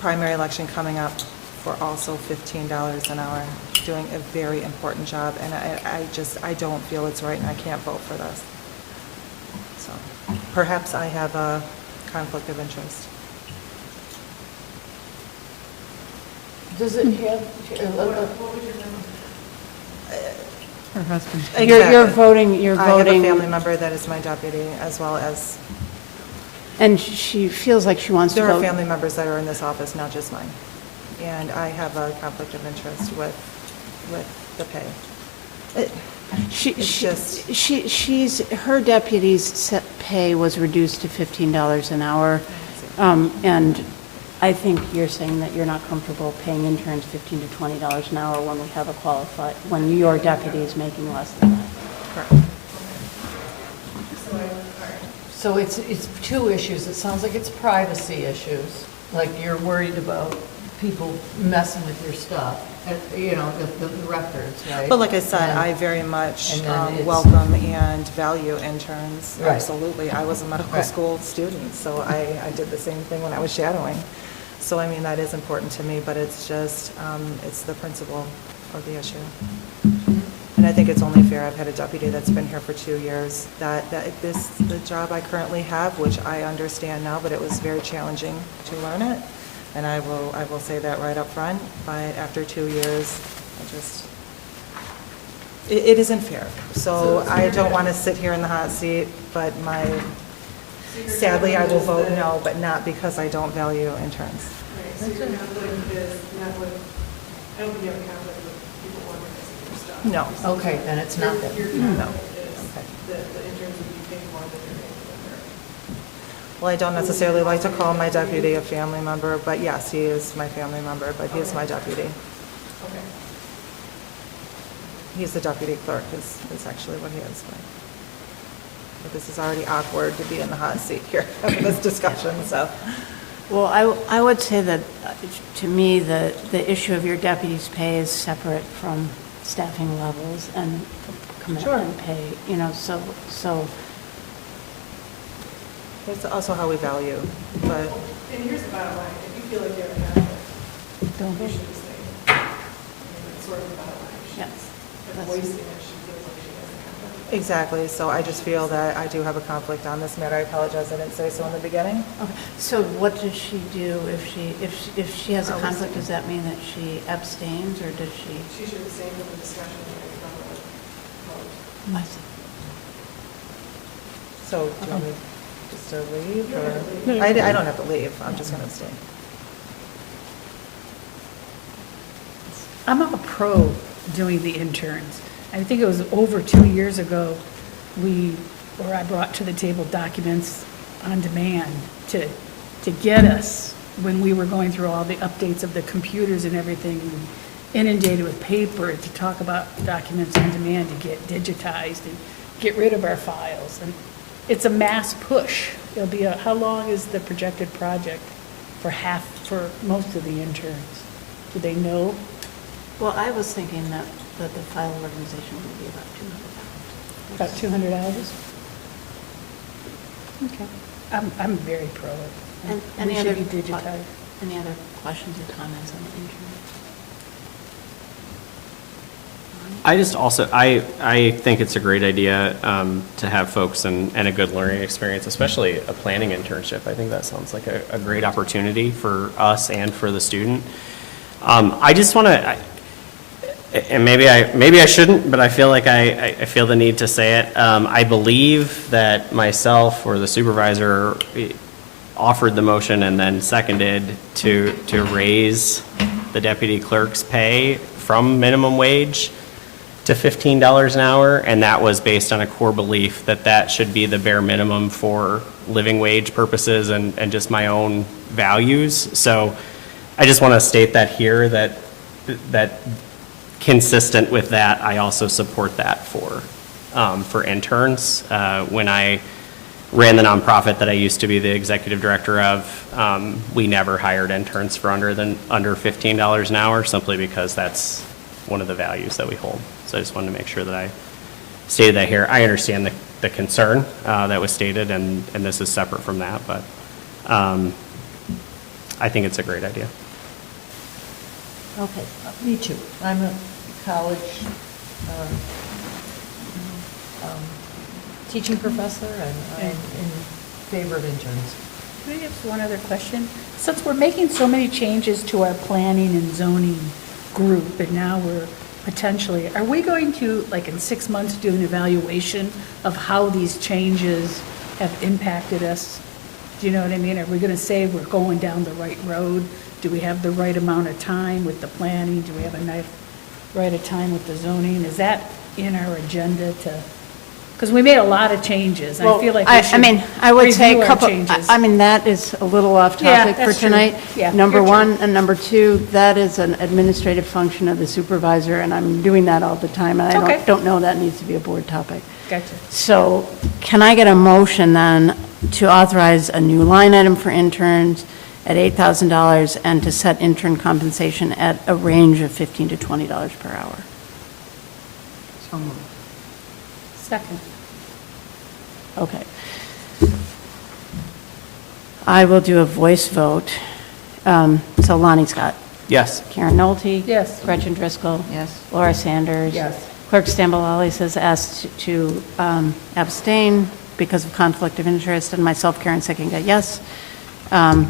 primary election coming up for also $15 an hour, doing a very important job. And I don't feel it's right, and I can't vote for this. So perhaps I have a conflict of interest. Does it have, Her husband. You're voting, I have a family member that is my deputy, as well as, and she feels like she wants to there are vote. family members that are in this office, not just mine. And I have a conflict of interest with the pay. Her deputy's pay was reduced to $15 an hour. And I think you're saying that you're not comfortable paying interns $15 to $20 an hour when we have when your deputy is making less than that. Correct. so it's 2 issues. It sounds like it's privacy issues, like you're worried about people messing with your stuff, the records, right? But like I said, And- I very much and then it's- welcome and value interns. Right. Absolutely. I was a medical Right. school student, so I did the same thing when I was shadowing. So, I mean, that is important to me, but it's just, it's the principle of the issue. And I think it's only fair, I've had a deputy that's been here for 2 years, that the job I currently have, which I understand now, but it was very challenging to learn it, and I will say that right up front, but after 2 years, it isn't fair. So I don't want to sit here in the hot seat, but sadly, I will vote no, but not because I don't value interns. Right, so your conflict is not with, I don't think you have a conflict with people organizing your stuff. No. Okay, then it's not that. Your conflict is that the interns would be paid more than you're paying them. Well, I don't necessarily like to call my deputy a family member, but yes, he is my family member, but he is my deputy. Okay. He's the deputy clerk is actually what he is. But this is already awkward to be in the hot seat here having this discussion, so. Well, I would say that, to me, the issue of your deputy's pay is separate from staffing levels and commitment pay, so. It's also how we value, but. And here's the bottom line, if you feel like you have a conflict, you should stay. It's sort of the bottom line. Yes. Voicing that she feels like she has a conflict. Exactly, so I just feel that I do have a conflict on this matter. I apologize, I didn't say so in the beginning. Okay. So what does she do if she has a conflict? Does that mean that she abstains, or does she? She should abstain from the discussion and from the vote. I see. So do you want me just to leave, or? I don't have to leave, I'm just going to abstain. I'm a pro doing the interns. I think it was over 2 years ago, I brought to the table documents on demand to get us, when we were going through all the updates of the computers and everything, inundated with paper, to talk about documents on demand to get digitized and get rid of our files. And it's a mass push. It'll be how long is the projected project for most of the interns? Do they know? Well, I was thinking that the file organization would be about 200 About 200 hours? Okay. I'm very pro it. And We any should other be digitized. Any other questions or comments on the internet? I just also, I think it's a great idea to have folks and a good learning experience, especially a planning internship. I think that sounds like a great opportunity for us and for the student. I just want to, and maybe I shouldn't, but I feel like I feel the need to say it. I believe that myself or the supervisor offered the motion and then seconded to raise the deputy clerk's pay from minimum wage to $15 an hour, and that was based on a core belief that that should be the bare minimum for living wage purposes and just my own values. So I just want to state that here, that consistent with that, I also support that for interns. When I ran the nonprofit that I used to be the executive director of, we never hired interns for under $15 an hour, simply because that's one of the values that we hold. So I just wanted to make sure that I stated that here. I understand the concern that was stated, and this is separate from that, but I think it's a great idea. Okay, me too. I'm a college teaching professor, and I'm in favor of interns. Can I ask one other question? Since we're making so many changes to our planning and zoning group, and now we're potentially, are we going to, like in 6 months, do an evaluation of how these changes have impacted us? Do you know what I mean? Are we going to say we're going down the right road? Do we have the right amount of time with the planning? Do we have a right of time with the zoning? Is that in our agenda to, because we made a lot of changes. I feel like we should I would say review a our couple, changes. I mean, that is a little off Yeah, topic for that's true. tonight. Yeah, Number you're true. one, and number two, that is an administrative function of the supervisor, and I'm doing that all the time, and I Okay. don't know that needs to be a board topic. Gotcha. So can I get a motion then to authorize a new line item for interns at $8,000 and to set intern compensation at a range of $15 to $20 per hour? So moved. Second. Okay. I will do a voice vote. So Lonnie Scott, Yes. Karen Nolte. Yes. Gretchen Driscoll. Yes. Laura Sanders. Yes. Clerk Stambolali says asked to abstain because of conflict of interest, and myself, Karen Seckinga, yes. And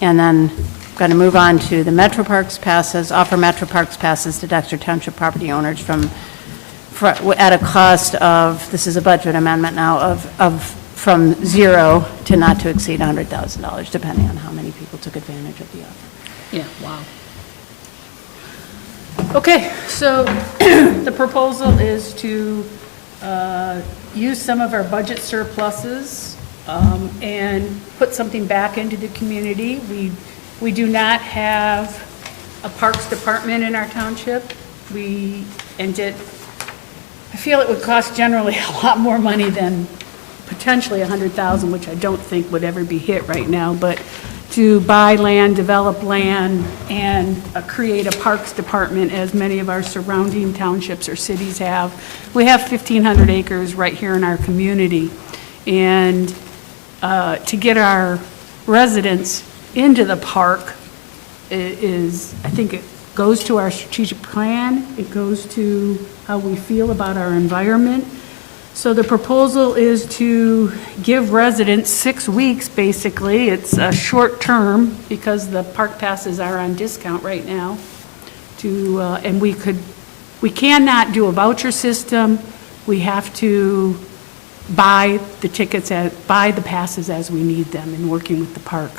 then going to move on to the Metro Parks passes, offer Metro Parks passes to Dexter Township property owners at a cost of, this is a budget amendment now, from $0 to not to exceed $100,000, depending on how many people took advantage of the offer. Yeah, wow. Okay, so the proposal is to use some of our budget surpluses and put something back into the community. We do not have a parks department in our township. I feel it would cost generally a lot more money than potentially $100,000, which I don't think would ever be hit right now, but to buy land, develop land, and create a parks department, as many of our surrounding townships or cities have. We have 1,500 acres right here in our community, and to get our residents into the park is, I think it goes to our strategic plan, it goes to how we feel about our environment. So the proposal is to give residents 6 weeks, basically. It's a short term because the park passes are on discount right now. And we cannot do a voucher system. We have to buy the tickets, buy the passes as we need them in working with the park.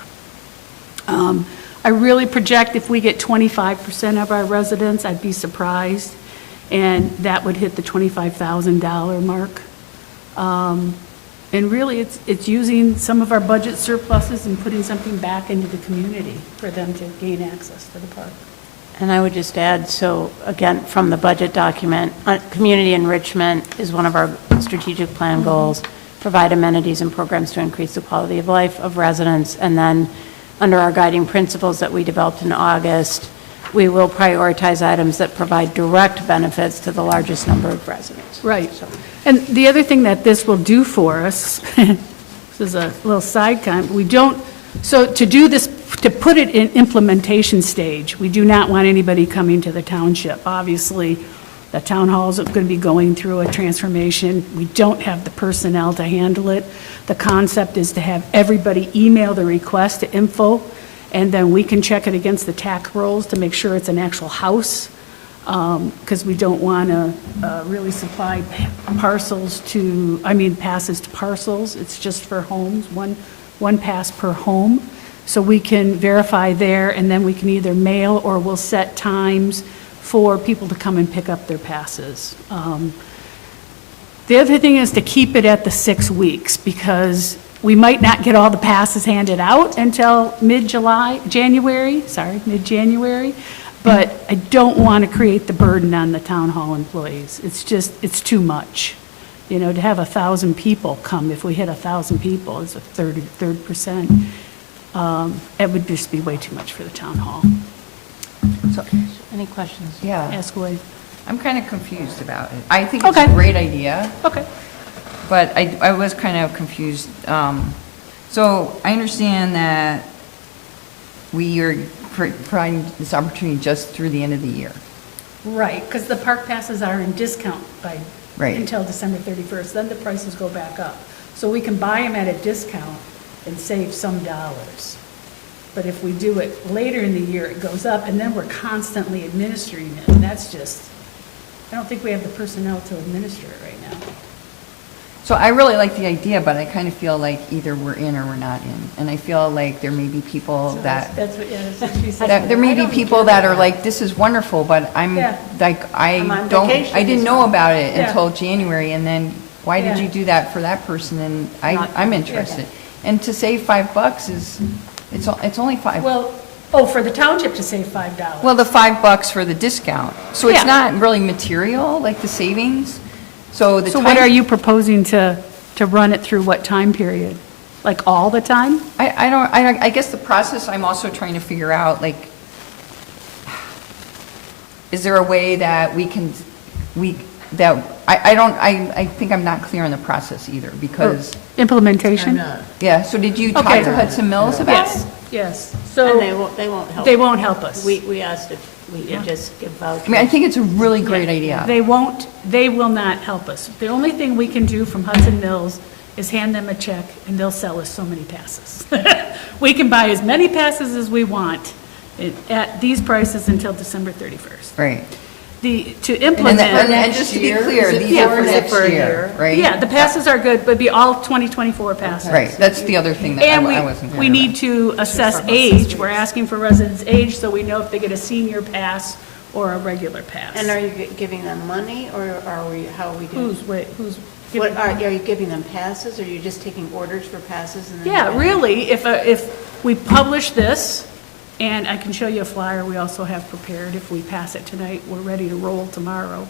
I really project if we get 25% of our residents, I'd be surprised. And that would hit the $25,000 mark. And really, it's using some of our budget surpluses and putting something back into the community for them to gain access to the park. And I would just add, so again, from the budget document, community enrichment is one of our strategic plan goals, provide amenities and programs to increase the quality of life of residents, and then under our guiding principles that we developed in August, we will prioritize items that provide direct benefits to the largest number of residents. Right. And the other thing that this will do for us, this is a little side comment, so to do this, to put it in implementation stage, we do not want anybody coming to the township. Obviously, the town halls are going to be going through a transformation. We don't have the personnel to handle it. The concept is to have everybody email the request to info, and then we can check it against the tax rolls to make sure it's an actual house, because we don't want to really supply passes to parcels. It's just for homes, one pass per home. So we can verify there, and then we can either mail or we'll set times for people to come and pick up their passes. The other thing is to keep it at the 6 weeks, because we might not get all the passes handed out until mid-January, but I don't want to create the burden on the town hall employees. It's too much. You know, to have 1,000 people come, if we hit 1,000 people, it's a 30%. It would just be way too much for the town hall. So, any questions? Yeah. Ask away. I'm kind of confused about it. I think it's Okay. a great idea, Okay. but I was kind of confused. So I understand that we are providing this opportunity just through the end of the year. Right, because the park passes are in discount Right. until December 31st, then the prices go back up. So we can buy them at a discount and save some dollars. But if we do it later in the year, it goes up, and then we're constantly administering it, and that's just, I don't think we have the personnel to administer it right now. So I really like the idea, but I kind of feel like either we're in or we're not in. And I feel like there may be people that, That's what she said. there may be people that are like, this is wonderful, but I'm Yeah. like, I'm on I vacation didn't this know month. about it Yeah. until January, and then why did Yeah. you do that for that person? And I'm interested. And to save $5 is, it's only $5. Well, for the township to save $5. Well, the $5 for the discount. So it's Yeah. not really material, like the savings? So the So what are time, you proposing to run it through what time period? Like all the time? I guess the process I'm also trying to figure out, like, is there a way that I think I'm not clear on the process either, because, Implementation? yeah, so did you talk Okay. to Hudson Mills about it? Yes, yes. And So they won't help. they won't help us. We asked if we Yeah. could just give vouchers. I mean, I think it's a really great idea. They will not help us. The only thing we can do from Hudson Mills is hand them a check, and they'll sell us so many passes. We can buy as many passes as we want at these prices until December 31st. Right. To implement. And just to be clear, these are for next year, right? Yeah, the passes are good, but be all 2024 passes. Right, that's the other thing that And I wasn't. we need to assess age. We're asking for residents' age, so we know if they get a senior pass or a regular pass. And are you giving them money, or how are we doing? Who's What, giving? are you giving them passes, or are you just taking orders for passes? And then Yeah, really, if we publish this, and I can show you a flyer we also have prepared, if we pass it tonight, we're ready to roll tomorrow.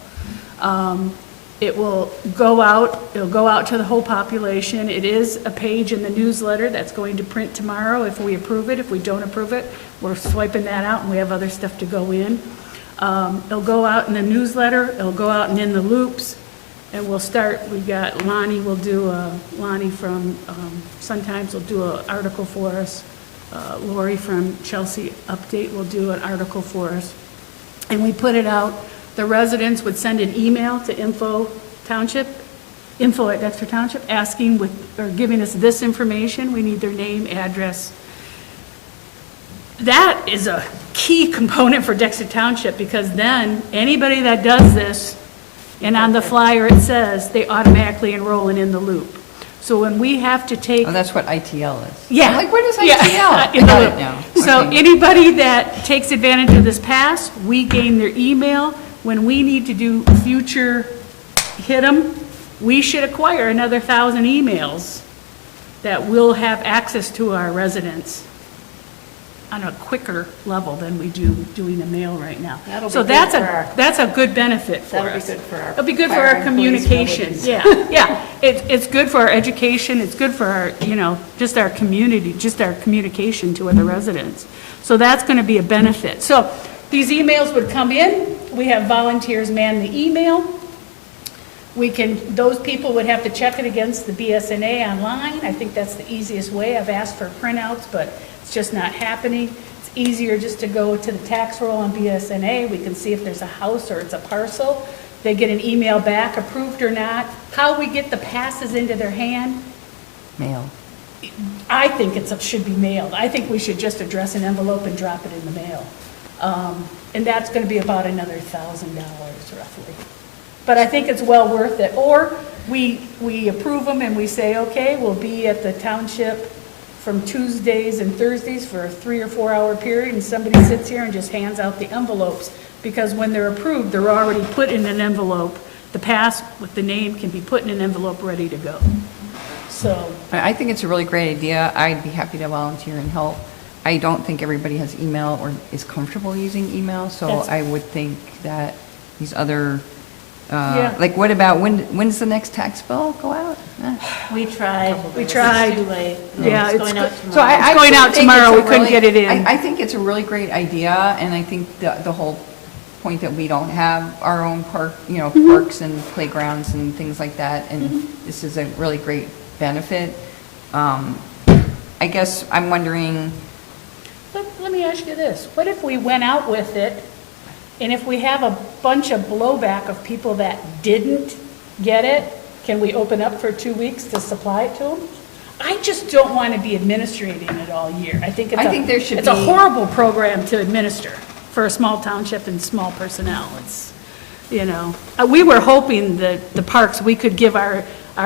It will go out, it'll go out to the whole population. It is a page in the newsletter that's going to print tomorrow if we approve it. If we don't approve it, we're swiping that out, and we have other stuff to go in. It'll go out in the newsletter, it'll go out and in the loops, and we'll start, we've got Lonnie Lonnie from Sun Times will do an article for us. Lori from Chelsea Update will do an article for us. And we put it out, the residents would send an email to info@Dexter Township, asking or giving us this information. We need their name, address. That is a key component for Dexter Township, because then anybody that does this, and on the flyer it says, they automatically enroll in the loop. So when we have to take. Oh, that's what ITL is. Yeah. I'm like, what is ITL? Yeah. I got it now. So Okay. anybody that takes advantage of this pass, we gain their email. When we need to do future hit 'em, we should acquire another 1,000 emails that will have access to our residents on a quicker level than we do doing the mail right now. That'll be So good that's for our- that's a good benefit for us. That'll be good for our It'll be good for fire our employees' communication, abilities. yeah. It's good for our education, it's good for our, just our community, just our communication to other residents. So that's going to be a benefit. So these emails would come in, we have volunteers man the email. Those people would have to check it against the BSNA online. I think that's the easiest way. I've asked for printouts, but it's just not happening. It's easier just to go to the tax roll on BSNA. We can see if there's a house or it's a parcel. They get an email back, approved or not. How we get the passes into their hand, Mail. I think should be mailed. I think we should just address an envelope and drop it in the mail. And that's going to be about another $1,000 roughly. But I think it's well worth it. Or we approve them and we say, okay, we'll be at the township from Tuesdays and Thursdays for a 3 or 4 hour period, and somebody sits here and just hands out the envelopes. Because when they're approved, they're already put in an envelope. The pass with the name can be put in an envelope ready to go. So, I think it's a really great idea. I'd be happy to volunteer and help. I don't think everybody has email or is comfortable using email, so That's- I would think that these other, Yeah. like what about, when's the next tax bill go out? We tried. We tried. It's too late. Yeah, It's going out So tomorrow. I It's going out actually think tomorrow. it's a We couldn't really- get it in. I think it's a really great idea, and I think the whole point that we don't have our own Mm-hmm. parks and playgrounds and things like that, and this is a really great benefit. I guess I'm wondering, let me ask you this. What if we went out with it, and if we have a bunch of blowback of people that didn't get it, can we open up for 2 weeks to supply it to them? I just don't want to be administrating it all year. I think there should it's a be- horrible program to administer for a small township and small personnel. It's, we were hoping that the parks, we could give our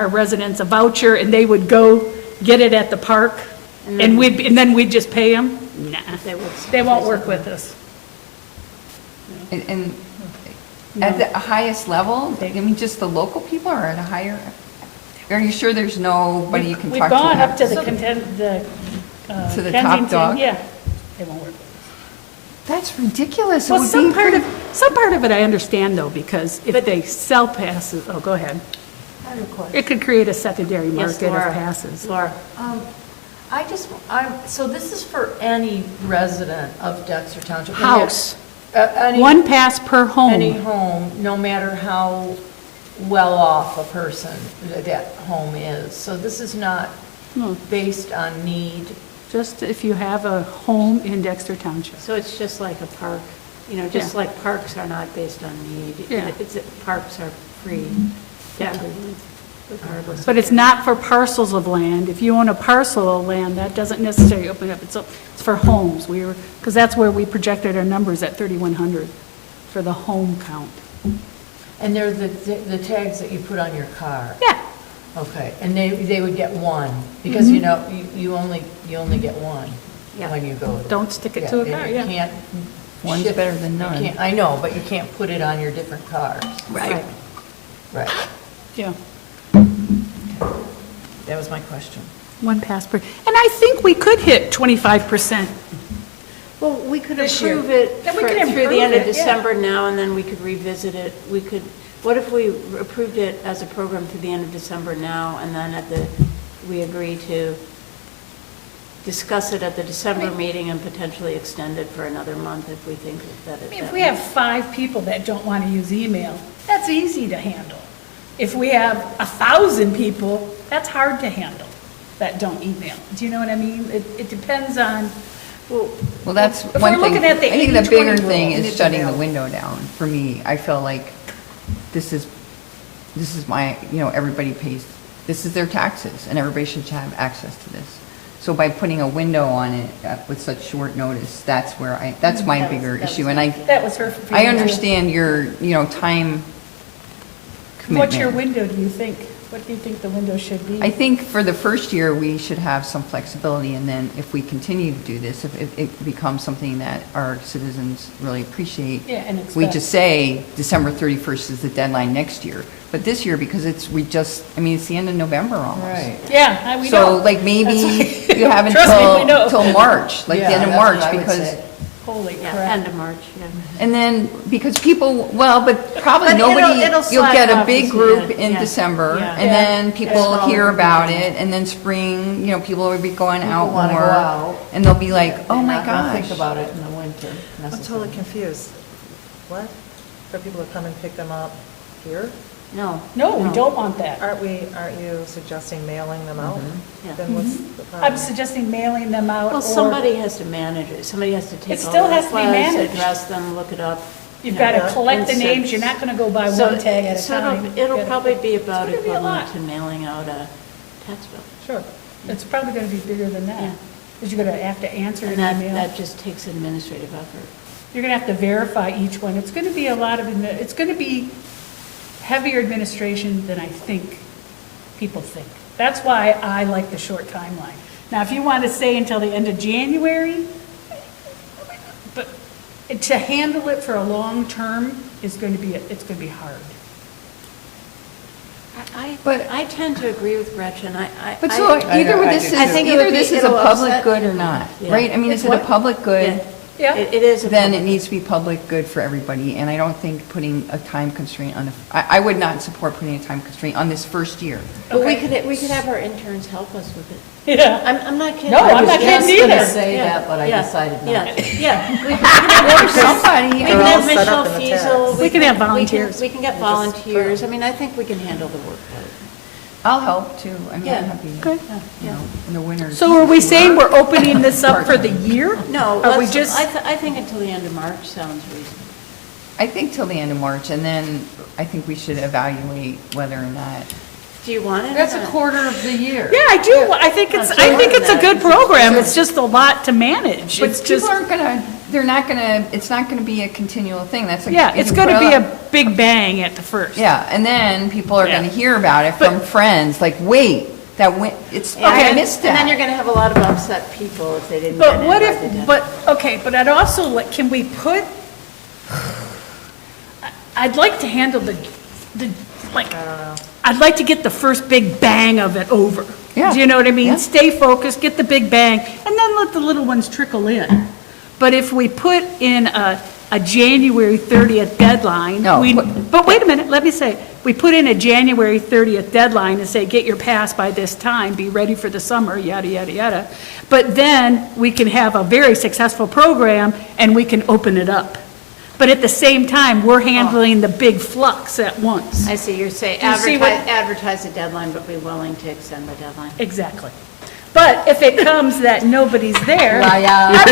residents a voucher and they would go get it at the park and then we'd just pay them. Nah, they won't work with us. and at the highest level, I mean, just the local people are at a higher, are you sure there's nobody you can talk to? We've gone up to the To the top Kensington, dog? yeah. They won't work with us. That's ridiculous. It Well, would some be part of it I understand though, because if they sell passes, oh, go ahead. I have a question. It could create a secondary Yes, market of Laura. passes. Laura, So this is for any resident of Dexter Township? House. Any- One pass per Any home. home, no matter how well-off a person that home is. So this is not No, based on need. just if you have a home in Dexter Township. so it's just like a park. You know, just Yeah. like parks are not based on need. Yeah. Parks are free to everyone, regardless. But it's not for parcels of land. If you own a parcel of land, that doesn't necessarily open up. It's for homes. Because that's where we projected our numbers at 3,100 for the home count. And they're the tags that you put on your car? Yeah. Okay, and they would get one, because you know, you only get one Yeah. when you go. Don't stick it to a car, You yeah. can't. One's shift- better than you none. can't- I know, but you can't put it on your different cars. Right. Right, Yeah. that was my question. One passport. And I think we could hit 25%. Well, we could This year. approve it Then we for- could through the improve end of it, yeah. December now, and then we could revisit it. What if we approved it as a program through the end of December now, and then we agree to discuss it at the December meeting and potentially extend it for another month if we think that it. I mean, if we have 5 people that don't want to use email, that's easy to handle. If we have 1,000 people, that's hard to handle, that don't email. Do you know what I mean? It depends on, Well, that's If one we're thing. looking at the I think the 80-20 bigger rule, thing we need is to shutting the know. window down. For me, I feel like this is my, everybody pays, this is their taxes, and everybody should have access to this. So by putting a window on it with such short notice, that's my bigger issue. And that was her. I feeling, too. understand your, time commitment. What's your window, do you think? What do you think the window should be? I think for the first year, we should have some flexibility, and then if we continue to do this, if it becomes something that our citizens really appreciate, Yeah, and we expect. just say December 31st is the deadline next year. But this year, because it's the end of November almost. Yeah, we know. So like maybe you have Trust me, we know. until March, like the end of March, because, Holy Yeah, crap. end of March, yeah. and then, because people, but probably But nobody, it'll you'll get slide a off big this group year, in yeah. December, Yeah. and then people Smaller hear group. about it, and then spring, people will be going out wanna go more, out. and they'll be like, oh my Not gonna gosh. think about it in the winter I'm totally necessarily. confused. What? For people to come and pick them up here? No. No, we don't want that. Aren't you suggesting mailing them out? Yeah. Then what's the problem? I'm suggesting mailing them out. Well, or somebody has to manage it. Somebody has to take It all still the has to be requests, managed. address them, look it up. You've you got know, to collect the and names. send- You're not going to go by So- one tag at a so time. it'll You probably gotta- be about it's gonna be a equivalent lot. to mailing out a tax bill. Sure. It's probably going to be bigger than that. Yeah. Because you're going to have to answer And an email. that just takes administrative effort. You're going to have to verify each one. It's going to be a lot of, it's going to be heavier administration than I think people think. That's why I like the short timeline. Now, if you want to say until the end of January, but to handle it for a long term is going to be, it's going to be hard. But- I tend to agree with Gretchen. But so either this is, I think it either would be- this is a it'll public upset good or people. not, Yeah. right? I mean, It's is it a what? public good? Yeah. Yeah. It is a Then it public- needs to be public good for everybody, and I don't think putting a time constraint on, I would not support putting a time constraint on this first year. But we Okay. could have our interns help us with it. Yeah. I'm not kidding. No, I'm not just kidding gonna either. say Yeah, that, but I yeah, decided not yeah, to. Yeah, we can Somebody, We They're can all have set Michelle up in the Fiesel. tags. We can have volunteers. We can get volunteers. I mean, I think we can handle the work. I'll help too. I mean, Yeah. I'm happy, Good. in the winters. So are we saying we're opening this up for the year? No, Are we let's- just, I think until the end of March sounds reasonable. I think till the end of March, and then I think we should evaluate whether or not. Do you want it? or That's a not? quarter of the year. yeah, I do. I think it's a good program. It's just a lot to manage. But It's people just, aren't gonna, they're not gonna, it's not gonna be a continual thing. That's like. yeah, if it's you going to put be up- a big bang at the first. Yeah, and then people are Yeah. gonna hear about it from But- friends, like, wait, I missed that. And then you're going to have a lot of upset people if they didn't get But it what by if, the deadline. but I'd also, can we put, I'd like to handle I'd like to get the first big bang of it over. Yeah. Do you know what I mean? Yeah. Stay focused, get the big bang, and then let the little ones trickle in. But if we put in a January 30th deadline. No, But wait a minute, let me say, we put in a January 30th deadline and say, get your pass by this time, be ready for the summer, yada, yada, yada. But then we can have a very successful program and we can open it up. But at the same time, we're handling the big flux at once. I see, you're saying Do you see what- advertise the deadline, but be willing to extend the deadline. Exactly. But if it comes that nobody's there, Like a We're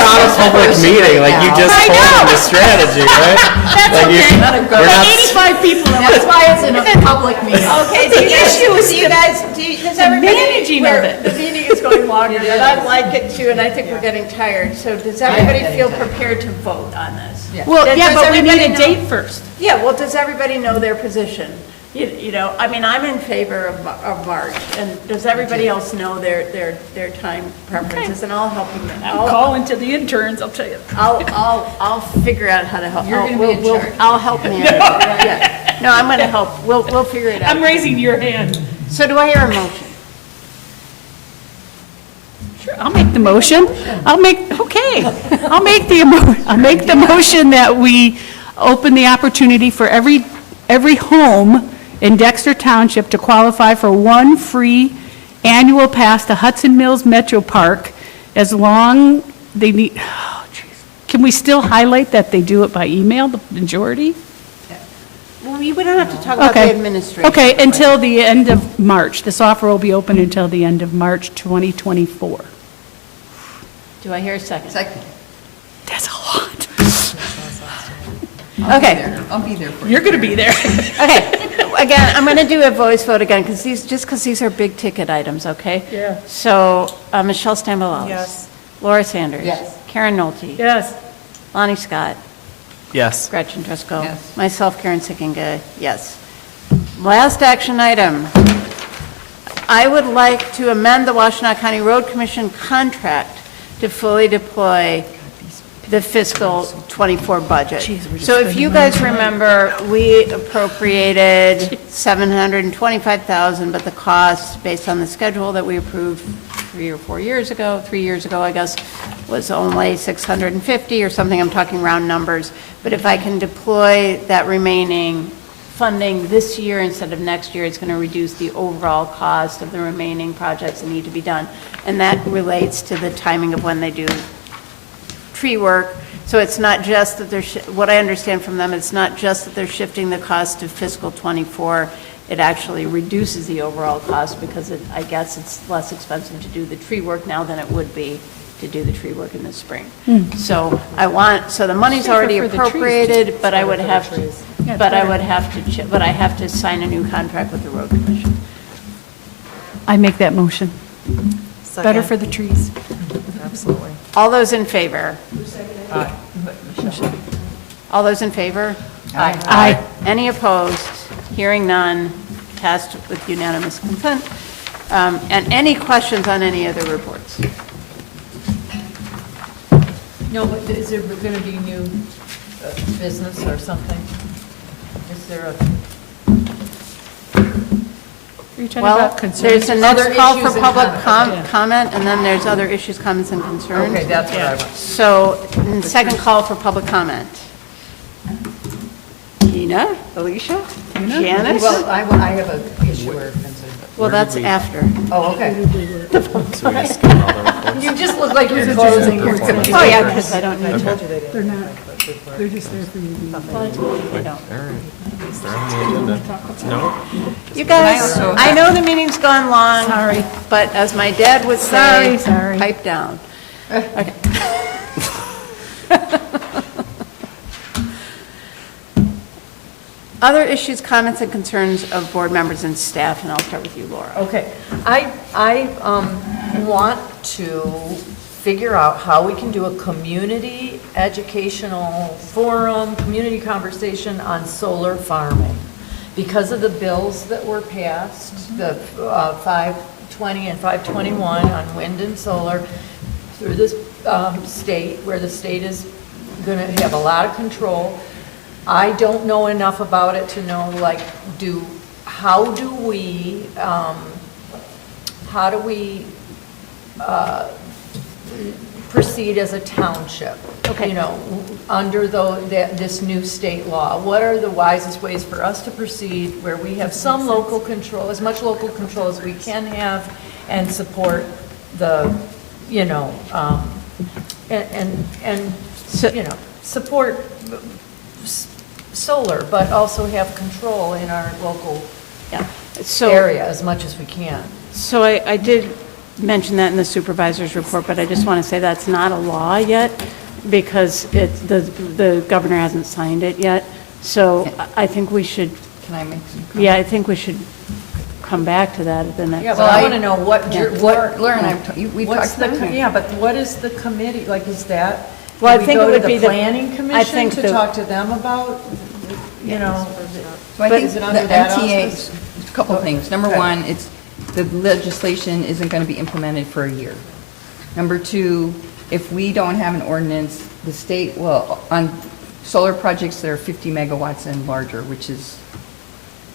on a public meeting, like you just told them the strategy, right? that's Like you- okay. we're But not- 85 people at That's why it's in a public meeting. Okay, The issue is does the managing of it. The meeting is going longer, and I like it too, and I think we're getting tired. So does everybody feel prepared to vote on this? Well, Does yeah, but we need everybody a know- date first. Yeah, well, does everybody know their position? You know, I mean, I'm in favor of March, and does everybody else know their time preferences? And I'll help you. Call into the interns, I'll tell you. I'll figure out how to help. You're gonna be in charge. I'll help Nancy. Yeah. No, I'm going to help. We'll figure it out. I'm raising your hand. So do I hear a motion? Sure, I'll make the motion. I'll make the motion that we open the opportunity for every home in Dexter Township to qualify for one free annual pass to Hudson Mills Metro Park as long they need, oh, jeez. Can we still highlight that they do it by email, the majority? Well, we don't have to talk about the Okay. administration. Okay, until the end of March. This offer will be open until the end of March 2024. Do I hear a second? Second. That's a lot. Okay. I'll be there for you. You're going to be there. Okay, again, I'm going to do a voice vote again, because these are big ticket items, okay? Yeah. So, Michelle Stambalis. Yes. Laura Sanders. Yes. Karen Nolte. Yes. Lonnie Scott. Yes. Gretchen Driscoll. Yes. Myself, Karen Sickinga, yes. Last action item. I would like to amend the Washtenaw County Road Commission contract to fully deploy the fiscal '24 budget. So if you guys remember, we appropriated $725,000, but the cost, based on the schedule that we approved 3 or 4 years ago, 3 years ago, I guess, was only $650 or something. I'm talking round numbers. But if I can deploy that remaining funding this year instead of next year, it's going to reduce the overall cost of the remaining projects that need to be done. And that relates to the timing of when they do tree work. So it's not just that what I understand from them, it's not just that they're shifting the cost to fiscal '24, it actually reduces the overall cost because I guess it's less expensive to do the tree work now than it would be to do the tree work in the spring. So the money's already for the trees. appropriated, but I have to sign a new contract with the road commission. I make that motion. Better Second. for the trees. Absolutely. All those in favor? All those in favor? Aye. Any opposed? Hearing none, passed with unanimous consent. And any questions on any of the reports? No, but is there going to be new business or something? Is there a? Are you talking Well, about concerns? there's the next Other call for issues and public comments. comment, and then there's other issues, comments, and concerns. Okay, that's what I want. So, second call for public comment. Tina, Alicia, Janice? Well, I have an issue or concern. Well, that's after. Oh, okay. So we just give all the reports. You just look like you're closing. Oh, yeah, because I don't need to. They're not. They're just there for you. They don't. All right. Is there on the agenda? No? You guys, I know the meeting's gone long. Sorry. But as my dad would say, Sorry. pipe down. Okay. Other issues, comments, and concerns of board members and staff, and I'll start with you, Laura. Okay. I want to figure out how we can do a community educational forum, community conversation on solar farming. Because of the bills that were passed, the 520 and 521 on wind and solar through this state, where the state is going to have a lot of control. I don't know enough about it to know, like, how do we proceed as a township? Okay. You know, under this new state law, what are the wisest ways for us to proceed where we have some local control, as much local control as we can have, and support the, you know, support solar, but also have control in our local Yeah. So, area as much as we can. So I did mention that in the supervisor's report, but I just want to say that's not a law yet, because the governor hasn't signed it yet. So I think we should, Can I make some comments? yeah, I think we should come back to that at the next. Yeah, but I want to know what, Lauren, we've what's talked about the, it. yeah, but what is the committee, like, is that? Well, I do we think it go to would be the- planning I commission think to the- talk to them about, you know? So I But think is it the under that MTA, auspice? a couple things. Number Okay. one, it's, the legislation isn't going to be implemented for a year. Number two, if we don't have an ordinance, the state will, on solar projects that are 50 megawatts and larger, which is,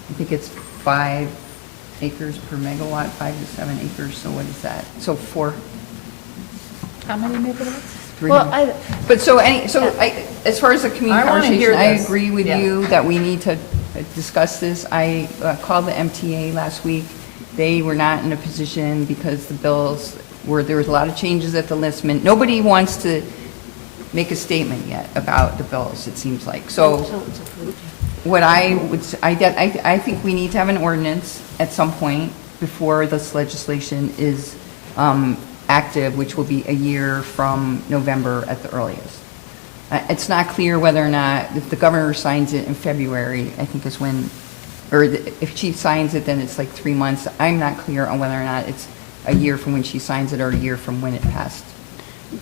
I think it's 5 acres per megawatt, 5 to 7 acres, so what is that? So 4, How many megawatts? 300. Well, But so as far as the community I wanna hear conversation, I this. agree with Yeah. you that we need to discuss this. I called the MTA last week. They were not in a position because the bills were, there was a lot of changes at the list. Nobody wants to make a statement yet about the bills, it seems like. So what I would, I think we need to have an ordinance at some point before this legislation is active, which will be a year from November at the earliest. It's not clear whether or not, if the governor signs it in February, I think is when, or if she signs it, then it's like 3 months. I'm not clear on whether or not it's a year from when she signs it or a year from when it passed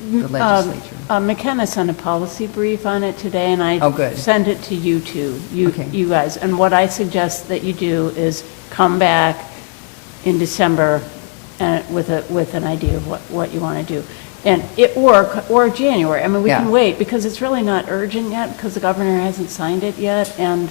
the legislature. McKenna sent a policy brief on it today, and Oh, good. I sent it to you two, Okay. you guys. And what I suggest that you do is come back in December with an idea of what you want to do. And or January. I mean, we Yeah. can wait, because it's really not urgent yet, because the governor hasn't signed it yet, and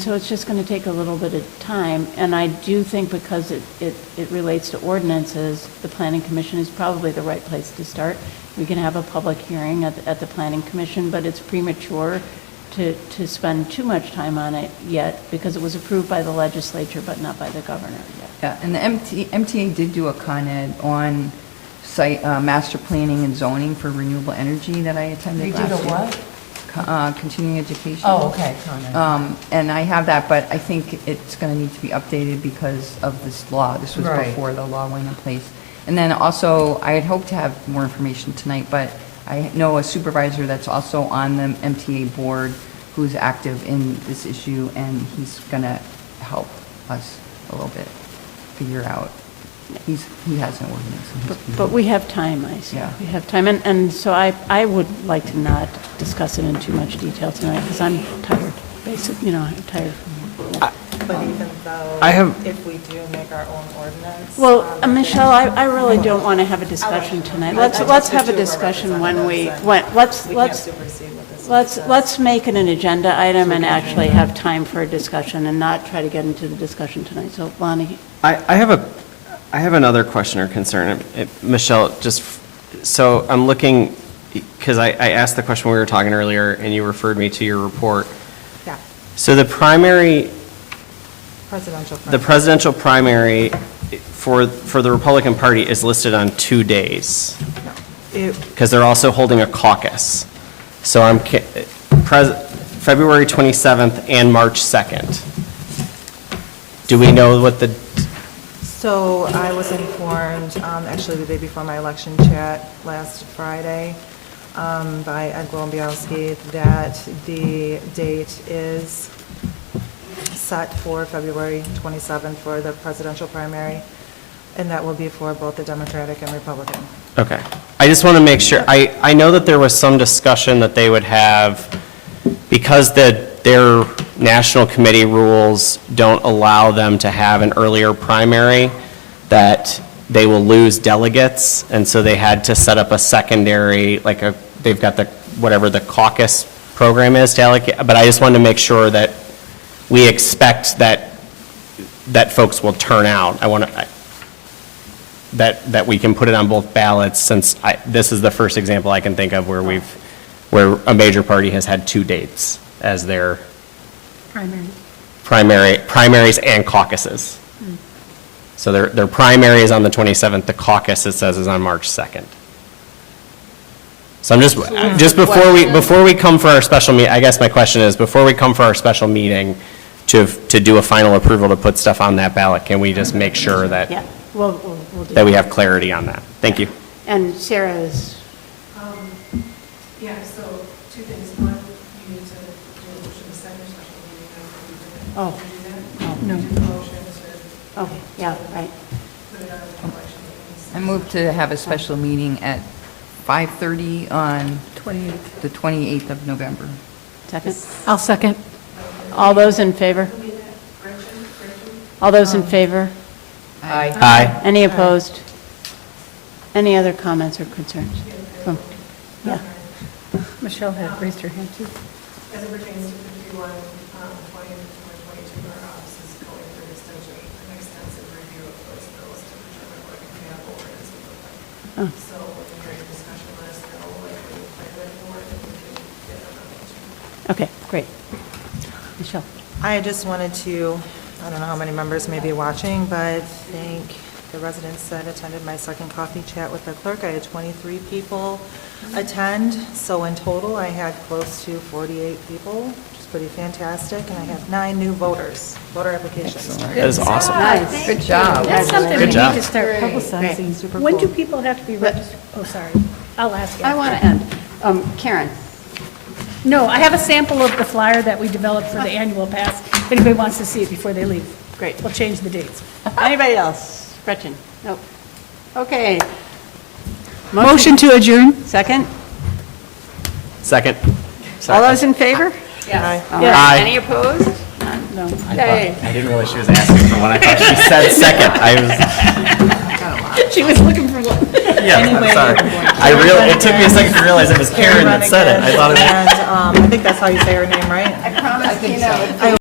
so it's just going to take a little bit of time. And I do think because it relates to ordinances, the planning commission is probably the right place to start. We can have a public hearing at the planning commission, but it's premature to spend too much time on it yet, because it was approved by the legislature, but not by the governor yet. Yeah, and the MTA did do a con ed on site, master planning and zoning for renewable energy that I attended They last did year. a what? Continuing education. Oh, okay, Conan. And I have that, but I think it's going to need to be updated because of this law. This was Right. before the law went in place. And then also, I had hoped to have more information tonight, but I know a supervisor that's also on the MTA board who's active in this issue, and he's going to help us a little bit figure out. He has an ordinance. in his But we have time, I see. Yeah. We have time, and so I would like to not discuss it in too much detail tonight, because I'm tired, basically, I'm tired. But even though, I have- if we do make our own ordinance. Well, I think- Michelle, I really don't want to have a discussion tonight. Let's have a discussion when we, let's, We can't supersede what this says. let's make it an agenda item and actually have time for a discussion and not try to get into the discussion tonight. So Lonnie? I have another question or concern. Michelle, just, so I'm looking, because I asked the question when we were talking earlier, and you referred me to your report. Yeah, So the primary, presidential. the presidential primary for the Republican Party is listed on 2 days, It- because they're also holding a caucus. So February 27th and March 2nd. Do we know what the, So I was informed, actually the day before my election chat last Friday, by Ed Golombiowski, that the date is set for February 27th for the presidential primary, and that will be for both the Democratic and Republican. okay. I just want to make sure, I know that there was some discussion that they would have, because their national committee rules don't allow them to have an earlier primary, that they will lose delegates, and so they had to set up a secondary, they've got whatever the caucus program is to allocate, but I just wanted to make sure that we expect that folks will turn out. That we can put it on both ballots, since this is the first example I can think of where a major party has had 2 dates as their primaries and caucuses. So their primary is on the 27th, the caucus, it says, is on March 2nd. So I'm just before we come for our special meeting, I guess my question is, before we come for our special meeting to do a final approval to put stuff on that ballot, can we just make sure that Yeah. We'll do that we have clarity on that. Thank you. And Sarah is, Yeah, so two things. One, you need to do a motion to second special meeting. Oh. Did you do that? No. Do the motion to okay, yeah, right. put it on the election meetings. I move to have a special meeting at 5:30 on 28th. the 28th of November. Second? I'll second. All those in favor? All those in favor? Aye. Aye. Any opposed? Any other comments or concerns? From- Yeah. Michelle had raised her hand too. As it pertains to 51, 20, or 22, our office is going through an extensive review of those bills to determine what a compatible ordinance would look Oh. like. So when you're in discussion, let us know what you plan to forward, and we can get them on the agenda. Okay, great. Michelle? I just wanted to, I don't know how many members may be watching, but thank the residents that attended my second coffee chat with the clerk. I had 23 people attend, so in total, I had close to 48 people, which is pretty fantastic, and I have 9 new voters, voter applications. That is awesome. Nice. Good job. That's something we Good need job. to start Great. publicizing. Super When do cool. people have to be registered? Oh, sorry. I'll ask you. I want to end. Karen? No, I have a sample of the flyer that we developed for the annual pass, if anybody wants to see it before they leave. Great. We'll change the dates. Anybody else? Gretchen? Nope. Okay. Motion to adjourn? Second? Second. All those in favor? Aye. All Yes. right. Aye. Any opposed? No. Okay. I didn't realize she was asking for one. I thought she said second. She was looking for one. Yes, I'm sorry. It took me a second to realize it was Karen that said it. I thought it was. And I think that's how you say her name, right? I promise, you know.